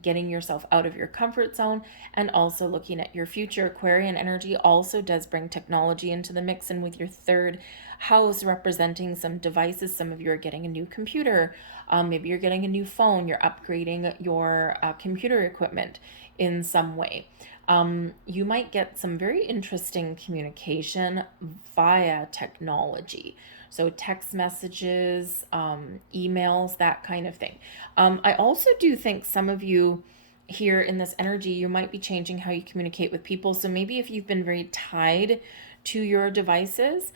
getting yourself out of your comfort zone, and also looking at your future. Aquarian energy also does bring technology into the mix, and with your third house representing some devices, some of you are getting a new computer, maybe you're getting a new phone, you're upgrading your computer equipment in some way. You might get some very interesting communication via technology. So text messages, emails, that kind of thing. I also do think some of you here in this energy, you might be changing how you communicate with people. So maybe if you've been very tied to your devices,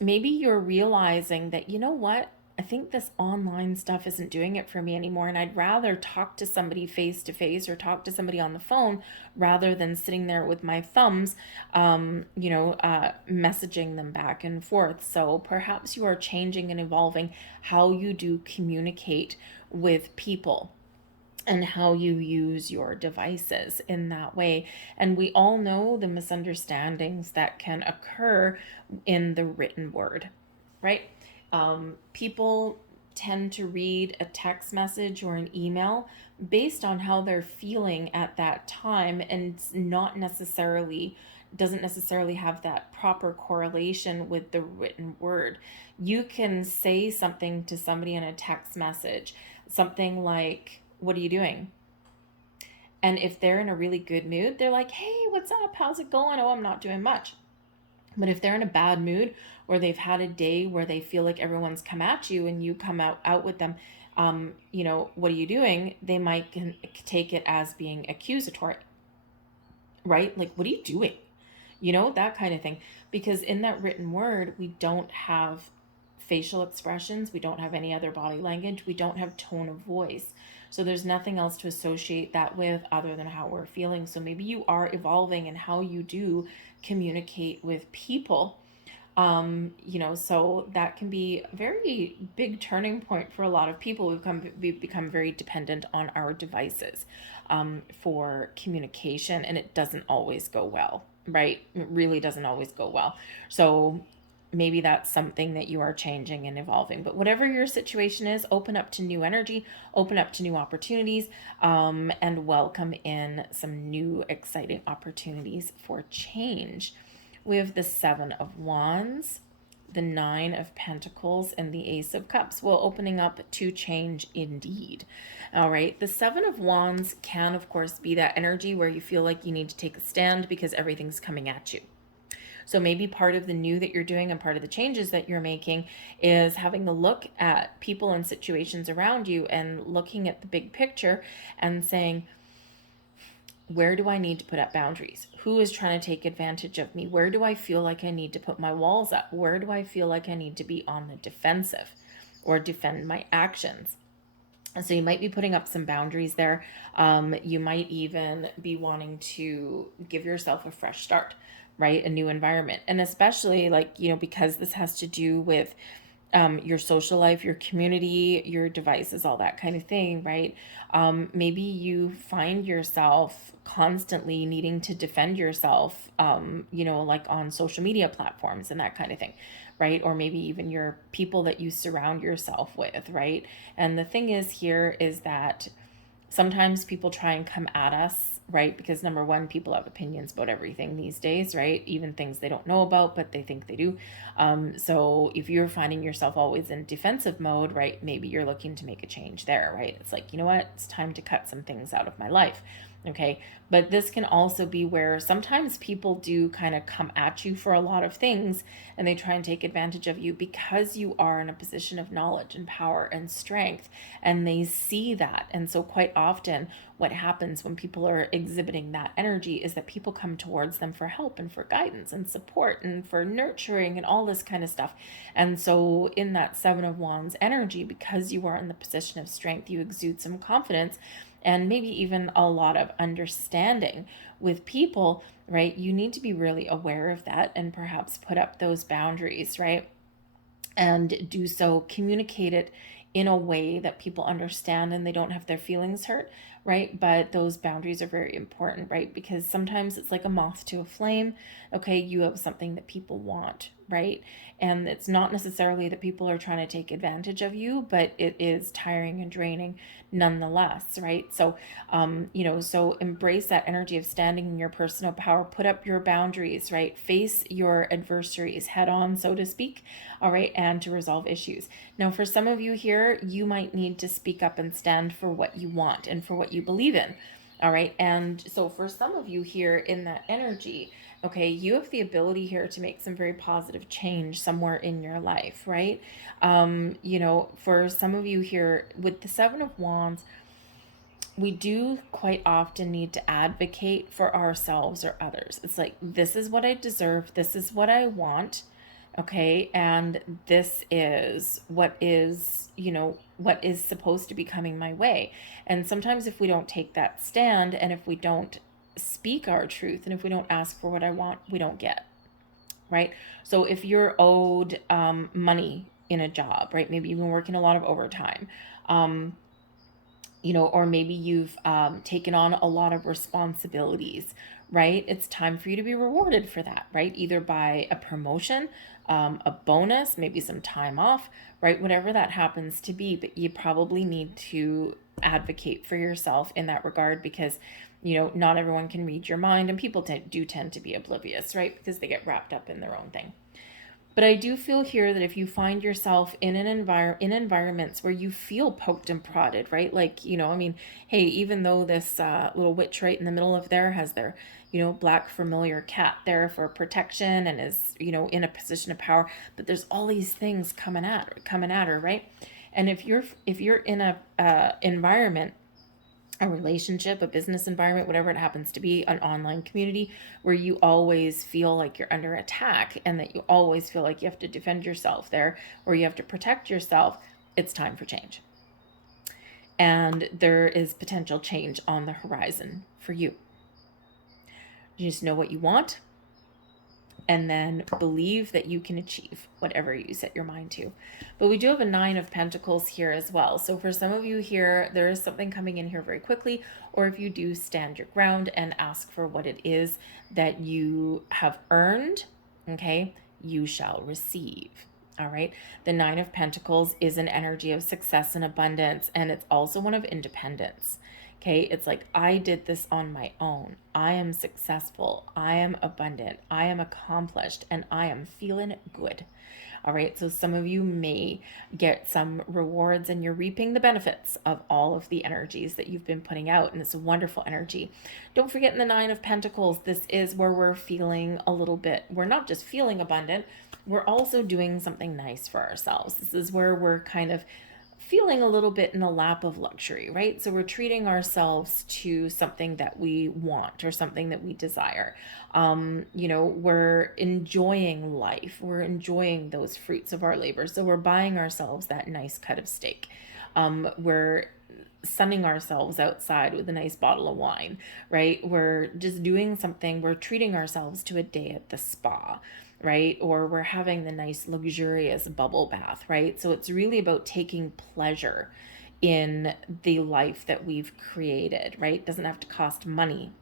maybe you're realizing that, you know what? I think this online stuff isn't doing it for me anymore. And I'd rather talk to somebody face to face or talk to somebody on the phone rather than sitting there with my thumbs, messaging them back and forth. So perhaps you are changing and evolving how you do communicate with people and how you use your devices in that way. And we all know the misunderstandings that can occur in the written word, right? People tend to read a text message or an email based on how they're feeling at that time, and not necessarily doesn't necessarily have that proper correlation with the written word. You can say something to somebody in a text message, something like, "What are you doing?" And if they're in a really good mood, they're like, "Hey, what's up? How's it going?" "Oh, I'm not doing much." But if they're in a bad mood, or they've had a day where they feel like everyone's come at you and you come out with them, "What are you doing?" They might take it as being accusatory, right? Like, "What are you doing?" That kind of thing. Because in that written word, we don't have facial expressions, we don't have any other body language, we don't have tone of voice. So there's nothing else to associate that with other than how we're feeling. So maybe you are evolving in how you do communicate with people. So that can be a very big turning point for a lot of people. We've become very dependent on our devices for communication, and it doesn't always go well, right? It really doesn't always go well. So maybe that's something that you are changing and evolving. But whatever your situation is, open up to new energy, open up to new opportunities, and welcome in some new exciting opportunities for change. We have the Seven of Wands, the Nine of Pentacles, and the Ace of Cups. Well, opening up to change indeed. All right. The Seven of Wands can, of course, be that energy where you feel like you need to take a stand because everything's coming at you. So maybe part of the new that you're doing and part of the changes that you're making is having a look at people and situations around you and looking at the big picture and saying, where do I need to put up boundaries? Who is trying to take advantage of me? Where do I feel like I need to put my walls up? Where do I feel like I need to be on the defensive or defend my actions? And so you might be putting up some boundaries there. You might even be wanting to give yourself a fresh start, right? A new environment. And especially because this has to do with your social life, your community, your devices, all that kind of thing, right? Maybe you find yourself constantly needing to defend yourself, like on social media platforms and that kind of thing, right? Or maybe even your people that you surround yourself with, right? And the thing is here is that sometimes people try and come at us, right? Because number one, people have opinions about everything these days, right? Even things they don't know about, but they think they do. So if you're finding yourself always in defensive mode, right? Maybe you're looking to make a change there, right? It's like, you know what? It's time to cut some things out of my life. Okay. But this can also be where sometimes people do kind of come at you for a lot of things and they try and take advantage of you because you are in a position of knowledge and power and strength, and they see that. And so quite often what happens when people are exhibiting that energy is that people come towards them for help and for guidance and support and for nurturing and all this kind of stuff. And so in that Seven of Wands energy, because you are in the position of strength, you exude some confidence and maybe even a lot of understanding with people, right? You need to be really aware of that and perhaps put up those boundaries, right? And do so, communicate it in a way that people understand and they don't have their feelings hurt, right? But those boundaries are very important, right? Because sometimes it's like a moth to a flame. Okay, you have something that people want, right? And it's not necessarily that people are trying to take advantage of you, but it is tiring and draining nonetheless, right? So, so embrace that energy of standing in your personal power, put up your boundaries, right? Face your adversaries head on, so to speak, all right, and to resolve issues. Now, for some of you here, you might need to speak up and stand for what you want and for what you believe in. All right. And so for some of you here in that energy, okay, you have the ability here to make some very positive change somewhere in your life, right? For some of you here with the Seven of Wands, we do quite often need to advocate for ourselves or others. It's like, this is what I deserve, this is what I want, okay, and this is what is, what is supposed to be coming my way. And sometimes if we don't take that stand, and if we don't speak our truth, and if we don't ask for what I want, we don't get, right? So if you're owed money in a job, right, maybe you've been working a lot of overtime, or maybe you've taken on a lot of responsibilities, right? It's time for you to be rewarded for that, right? Either by a promotion, a bonus, maybe some time off, right? Whatever that happens to be, but you probably need to advocate for yourself in that regard, because not everyone can read your mind, and people do tend to be oblivious, right? Because they get wrapped up in their own thing. But I do feel here that if you find yourself in in environments where you feel poked and prodded, right? Like, hey, even though this little witch right in the middle of there has their, black familiar cat there for protection and is, in a position of power, but there's all these things coming at her, right? And if you're in a environment, a relationship, a business environment, whatever it happens to be, an online community where you always feel like you're under attack and that you always feel like you have to defend yourself there, or you have to protect yourself, it's time for change. And there is potential change on the horizon for you. You just know what you want, and then believe that you can achieve whatever you set your mind to. But we do have a 9 of Pentacles here as well. So for some of you here, there is something coming in here very quickly, or if you do stand your ground and ask for what it is that you have earned, okay, you shall receive. All right. The 9 of Pentacles is an energy of success and abundance, and it's also one of independence. Okay, it's like, I did this on my own. I am successful. I am abundant. I am accomplished, and I am feeling good. All right, so some of you may get some rewards, and you're reaping the benefits of all of the energies that you've been putting out, and it's a wonderful energy. Don't forget, in the 9 of Pentacles, this is where we're feeling a little bit, we're not just feeling abundant, we're also doing something nice for ourselves. This is where we're kind of feeling a little bit in the lap of luxury, right? So we're treating ourselves to something that we want or something that we desire. We're enjoying life. We're enjoying those fruits of our labor. So we're buying ourselves that nice cut of steak. We're sunning ourselves outside with a nice bottle of wine, right? We're just doing something. We're treating ourselves to a day at the spa, right? Or we're having the nice luxurious bubble bath, right? So it's really about taking pleasure in the life that we've created, right? It doesn't have to cost money.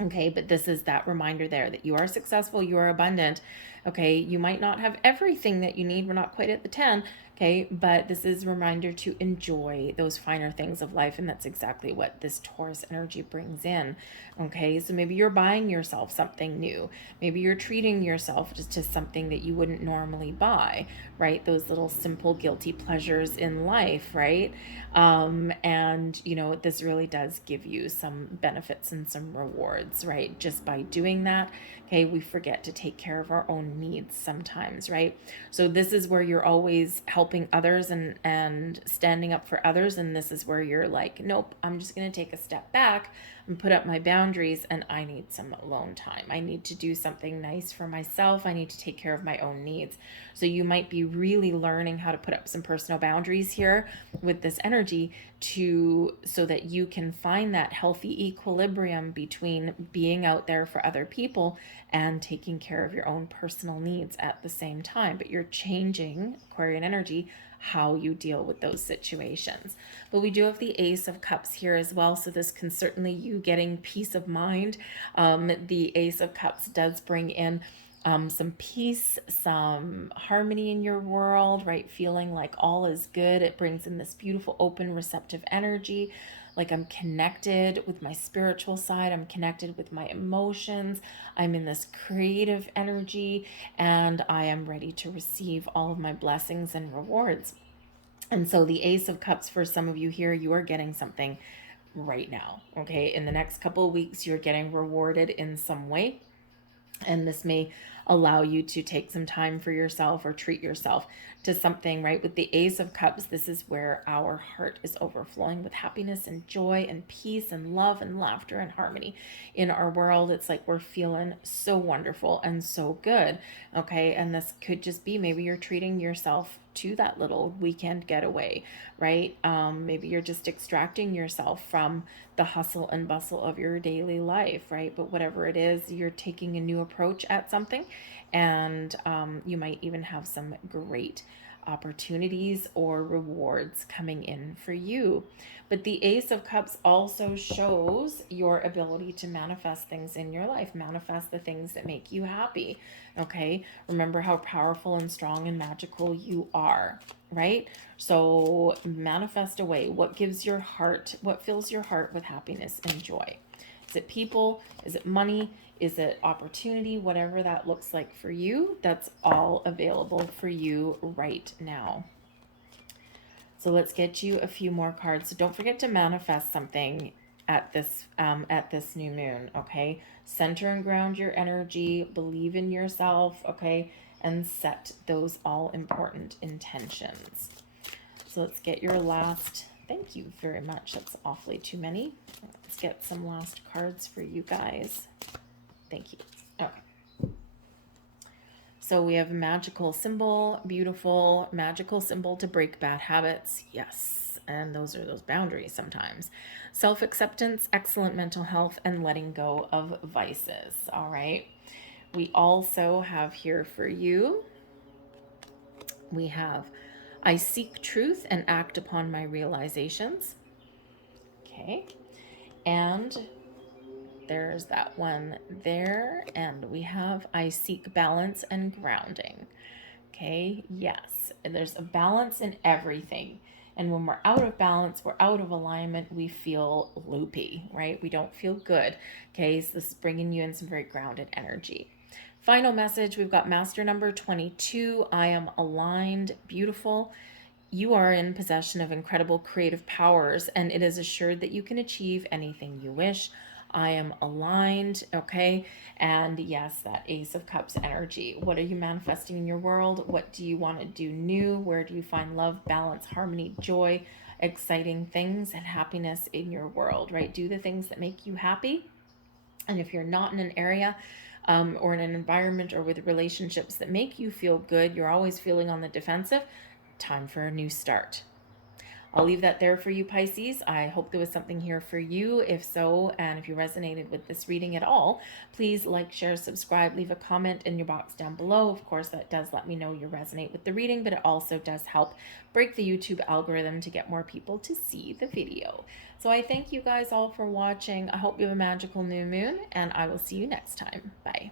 Okay, but this is that reminder there that you are successful, you are abundant. Okay, you might not have everything that you need. We're not quite at the 10. Okay, but this is a reminder to enjoy those finer things of life, and that's exactly what this Taurus energy brings in. Okay, so maybe you're buying yourself something new. Maybe you're treating yourself just to something that you wouldn't normally buy, right? Those little simple guilty pleasures in life, right? And this really does give you some benefits and some rewards, right? Just by doing that. Okay, we forget to take care of our own needs sometimes, right? So this is where you're always helping others and standing up for others, and this is where you're like, nope, I'm just going to take a step back and put up my boundaries, and I need some alone time. I need to do something nice for myself. I need to take care of my own needs. So you might be really learning how to put up some personal boundaries here with this energy so that you can find that healthy equilibrium between being out there for other people and taking care of your own personal needs at the same time. But you're changing, Aquarian energy, how you deal with those situations. But we do have the Ace of Cups here as well, so this can certainly you getting peace of mind. The Ace of Cups does bring in some peace, some harmony in your world, right? Feeling like all is good. It brings in this beautiful, open, receptive energy. Like, I'm connected with my spiritual side. I'm connected with my emotions. I'm in this creative energy, and I am ready to receive all of my blessings and rewards. And so the Ace of Cups, for some of you here, you are getting something right now. Okay. In the next couple of weeks, you're getting rewarded in some way. And this may allow you to take some time for yourself or treat yourself to something, right? With the Ace of Cups, this is where our heart is overflowing with happiness and joy and peace and love and laughter and harmony in our world. It's like we're feeling so wonderful and so good, okay? And this could just be, maybe you're treating yourself to that little weekend getaway, right? Maybe you're just extracting yourself from the hustle and bustle of your daily life, right? But whatever it is, you're taking a new approach at something, and you might even have some great opportunities or rewards coming in for you. But the Ace of Cups also shows your ability to manifest things in your life, manifest the things that make you happy. Okay, remember how powerful and strong and magical you are, right? So manifest away what gives your heart, what fills your heart with happiness and joy. Is it people? Is it money? Is it opportunity? Whatever that looks like for you, that's all available for you right now. So let's get you a few more cards. So don't forget to manifest something at this new moon, okay? Center and ground your energy, believe in yourself, okay? And set those all important intentions. So let's get your last, thank you very much. That's awfully too many. Let's get some last cards for you guys. Thank you. Okay. So we have a magical symbol, beautiful magical symbol to break bad habits. Yes. And those are those boundaries sometimes. Self-acceptance, excellent mental health, and letting go of vices. All right. We also have here for you, we have, I seek truth and act upon my realizations. Okay. And there's that one there. And we have, I seek balance and grounding. Okay. Yes. And there's a balance in everything. And when we're out of balance, we're out of alignment, we feel loopy, right? We don't feel good. Okay. So this is bringing you in some very grounded energy. Final message, we've got master number 22. I am aligned, beautiful. You are in possession of incredible creative powers, and it is assured that you can achieve anything you wish. I am aligned, okay? And yes, that Ace of Cups energy. What are you manifesting in your world? What do you want to do new? Where do you find love, balance, harmony, joy, exciting things, and happiness in your world, right? Do the things that make you happy. And if you're not in an area or in an environment or with relationships that make you feel good, you're always feeling on the defensive, time for a new start. I'll leave that there for you, Pisces. I hope there was something here for you. If so, and if you resonated with this reading at all, please like, share, subscribe, leave a comment in your box down below. Of course, that does let me know you resonate with the reading, but it also does help break the YouTube algorithm to get more people to see the video. So I thank you guys all for watching. I hope you have a magical new moon, and I will see you next time. Bye.